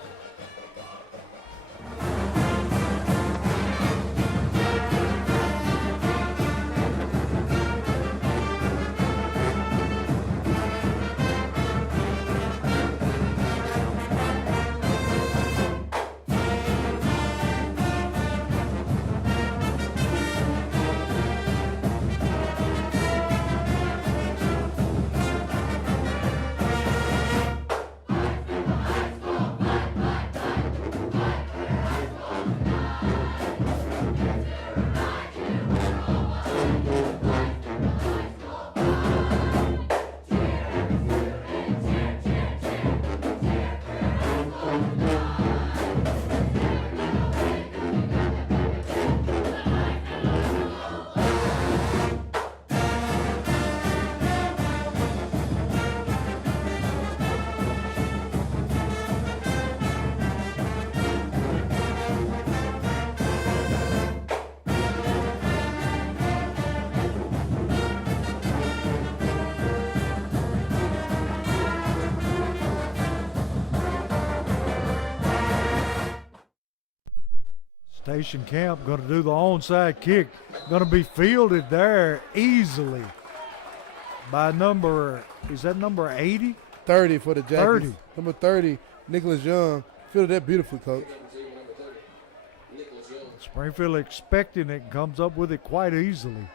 Station Camp going to do the onside kick. Going to be fielded there easily by number 80? 30 for the Jackets. 30. Number 30, Nicholas Young. Fielded that beautifully, Coach. Springfield expecting it, comes up with it quite easily.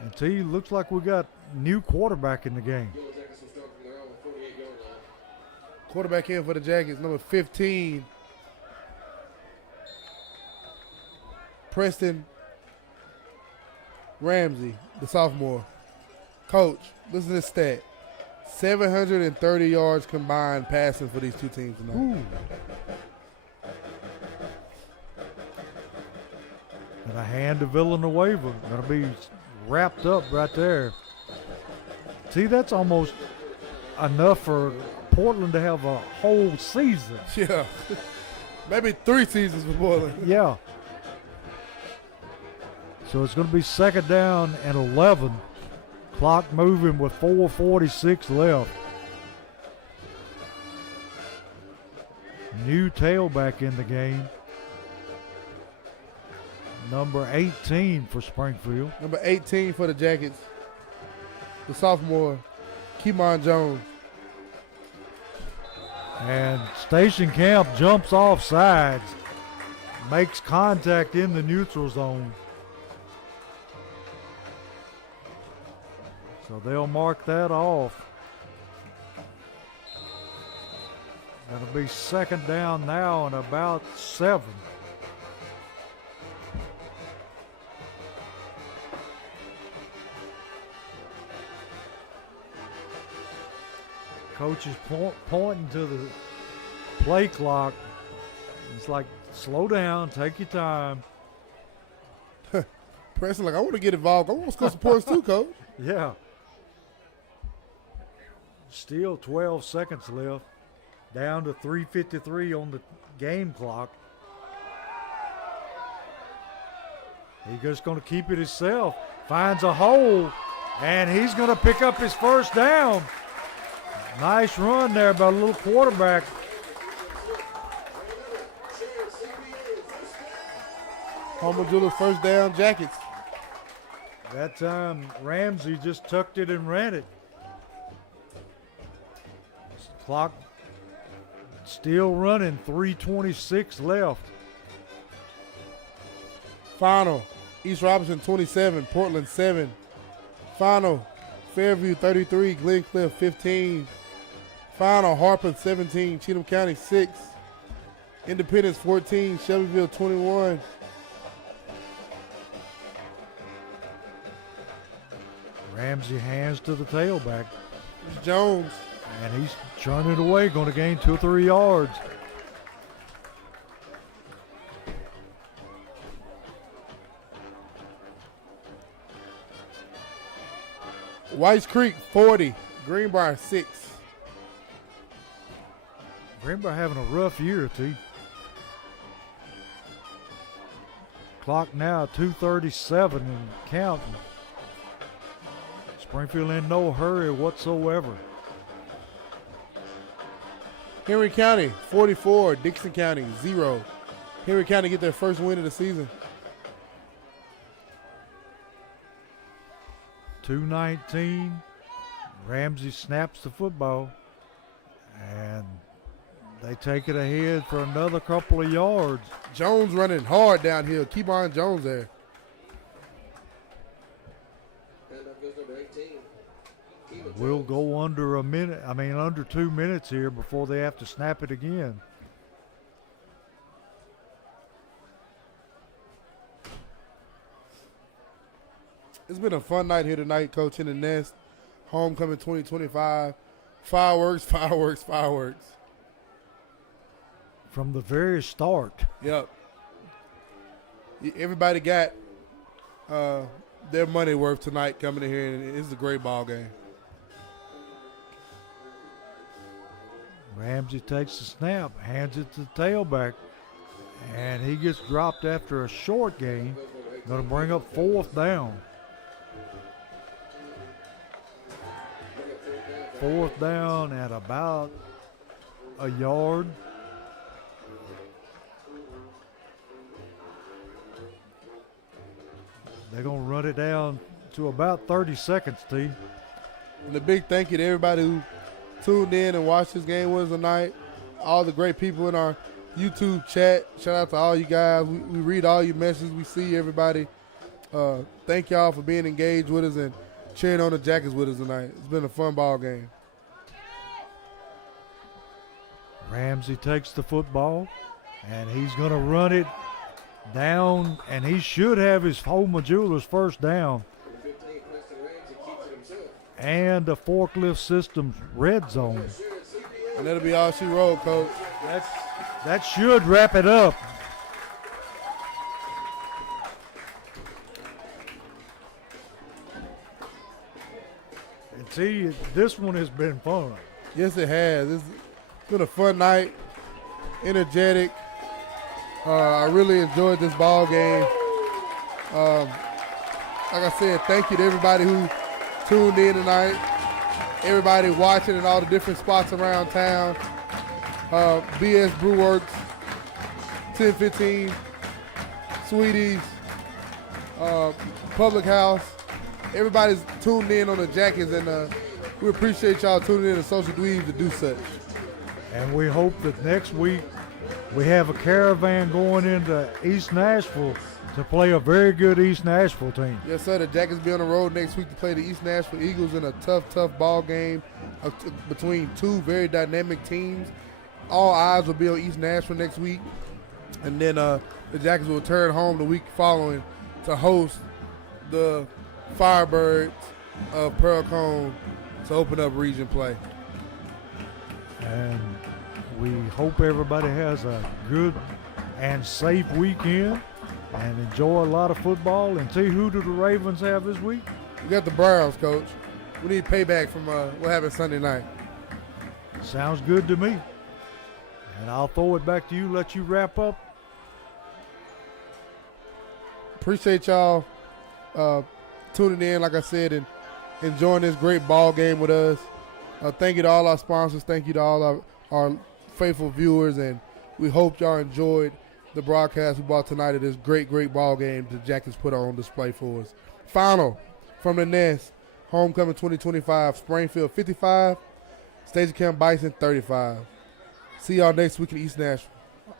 And T, looks like we got new quarterback in the game. Quarterback in for the Jackets, number 15, Preston Ramsey, the sophomore. Coach, listen to this stat. 730 yards combined passing for these two teams tonight. Ooh. And a hand to Villanueva. Going to be wrapped up right there. See, that's almost enough for Portland to have a whole season. Yeah. Maybe 3 seasons for Portland. Yeah. So it's going to be second down and 11. Clock moving with 4:46 left. New tailback in the game. Number 18 for Springfield. Number 18 for the Jackets, the sophomore, Keymon Jones. And Station Camp jumps off sides, makes contact in the neutral zone. So they'll mark that off. That'll be second down now and about 7. Coach is pointing to the play clock. It's like, slow down, take your time. Preston, I want to get involved. I want to score some points too, Coach. Yeah. Still 12 seconds left. Down to 3:53 on the game clock. He's just going to keep it himself. Finds a hole, and he's going to pick up his first down. Nice run there by the little quarterback. Homer Jewelers first down, Jackets. That time, Ramsey just tucked it and ran it. Clock still running, 3:26 left. Final, East Robinson 27, Portland 7. Final, Fairview 33, Glencliff 15. Final, Harper 17, Cheatham County 6. Independence 14, Shelbyville 21. Ramsey hands to the tailback. It's Jones. And he's churning it away, going to gain 2 or 3 yards. Whites Creek 40, Greenbrier 6. Greenbrier having a rough year, T. Clock now 2:37 and counting. Springfield in no hurry whatsoever. Henry County 44, Dixon County 0. Henry County get their first win of the season. 2:19. Ramsey snaps the football, and they take it ahead for another couple of yards. Jones running hard downhill. Keep on Jones there. We'll go under under 2 minutes here before they have to snap it again. It's been a fun night here tonight, Coach, in the Nest. Homecoming 2025. Fireworks, fireworks, fireworks. From the very start. Yep. Everybody got their money worth tonight coming in here, and it's a great ball game. Ramsey takes the snap, hands it to the tailback, and he gets dropped after a short gain. Going to bring up 4th down. 4th down at about a yard. They're going to run it down to about 30 seconds, T. And a big thank you to everybody who tuned in and watched this game with us tonight. All the great people in our YouTube chat. Shout out to all you guys. We read all your messages. We see everybody. Thank y'all for being engaged with us and cheering on the Jackets with us tonight. It's been a fun ball game. Ramsey takes the football, and he's going to run it down, and he should have his Homer Jewelers first down. And the forklift system's red zone. And that'll be all she wrote, Coach. That should wrap it up. And see, this one has been fun. Yes, it has. It's been a fun night, energetic. I really enjoyed this ball game. Like I said, thank you to everybody who tuned in tonight, everybody watching in all the different spots around town. BS Brewworks, 1015, Sweeties, Public House. Everybody's tuned in on the Jackets, and we appreciate y'all tuning in to Social Dweebs to do such. And we hope that next week we have a caravan going into East Nashville to play a very good East Nashville team. Yes, sir. The Jackets be on the road next week to play the East Nashville Eagles in a tough ball game between two very dynamic teams. All eyes will be on East Nashville next week. And then the Jackets will return home the week following to host the Firebirds of Pearl Cone to open up region play. And we hope everybody has a good and safe weekend and enjoy a lot of football. And see, who do the Ravens have this week? We got the Browns, Coach. We need payback from what happened Sunday night. Sounds good to me. And I'll throw it back to you, let you wrap up. Appreciate y'all tuning in, like I said, and enjoying this great ball game with us. Thank you to all our sponsors. Thank you to all our faithful viewers, and we hope y'all enjoyed the broadcast we brought tonight of this great ball game the Jackets put on display for us. Final from the Nest, Homecoming 2025, Springfield 55, Station Camp Bison 35. See y'all next week in East Nashville.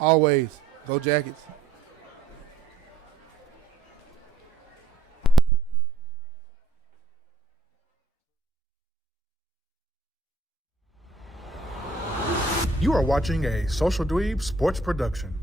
Always, go Jackets. You are watching a Social Dweeb Sports production.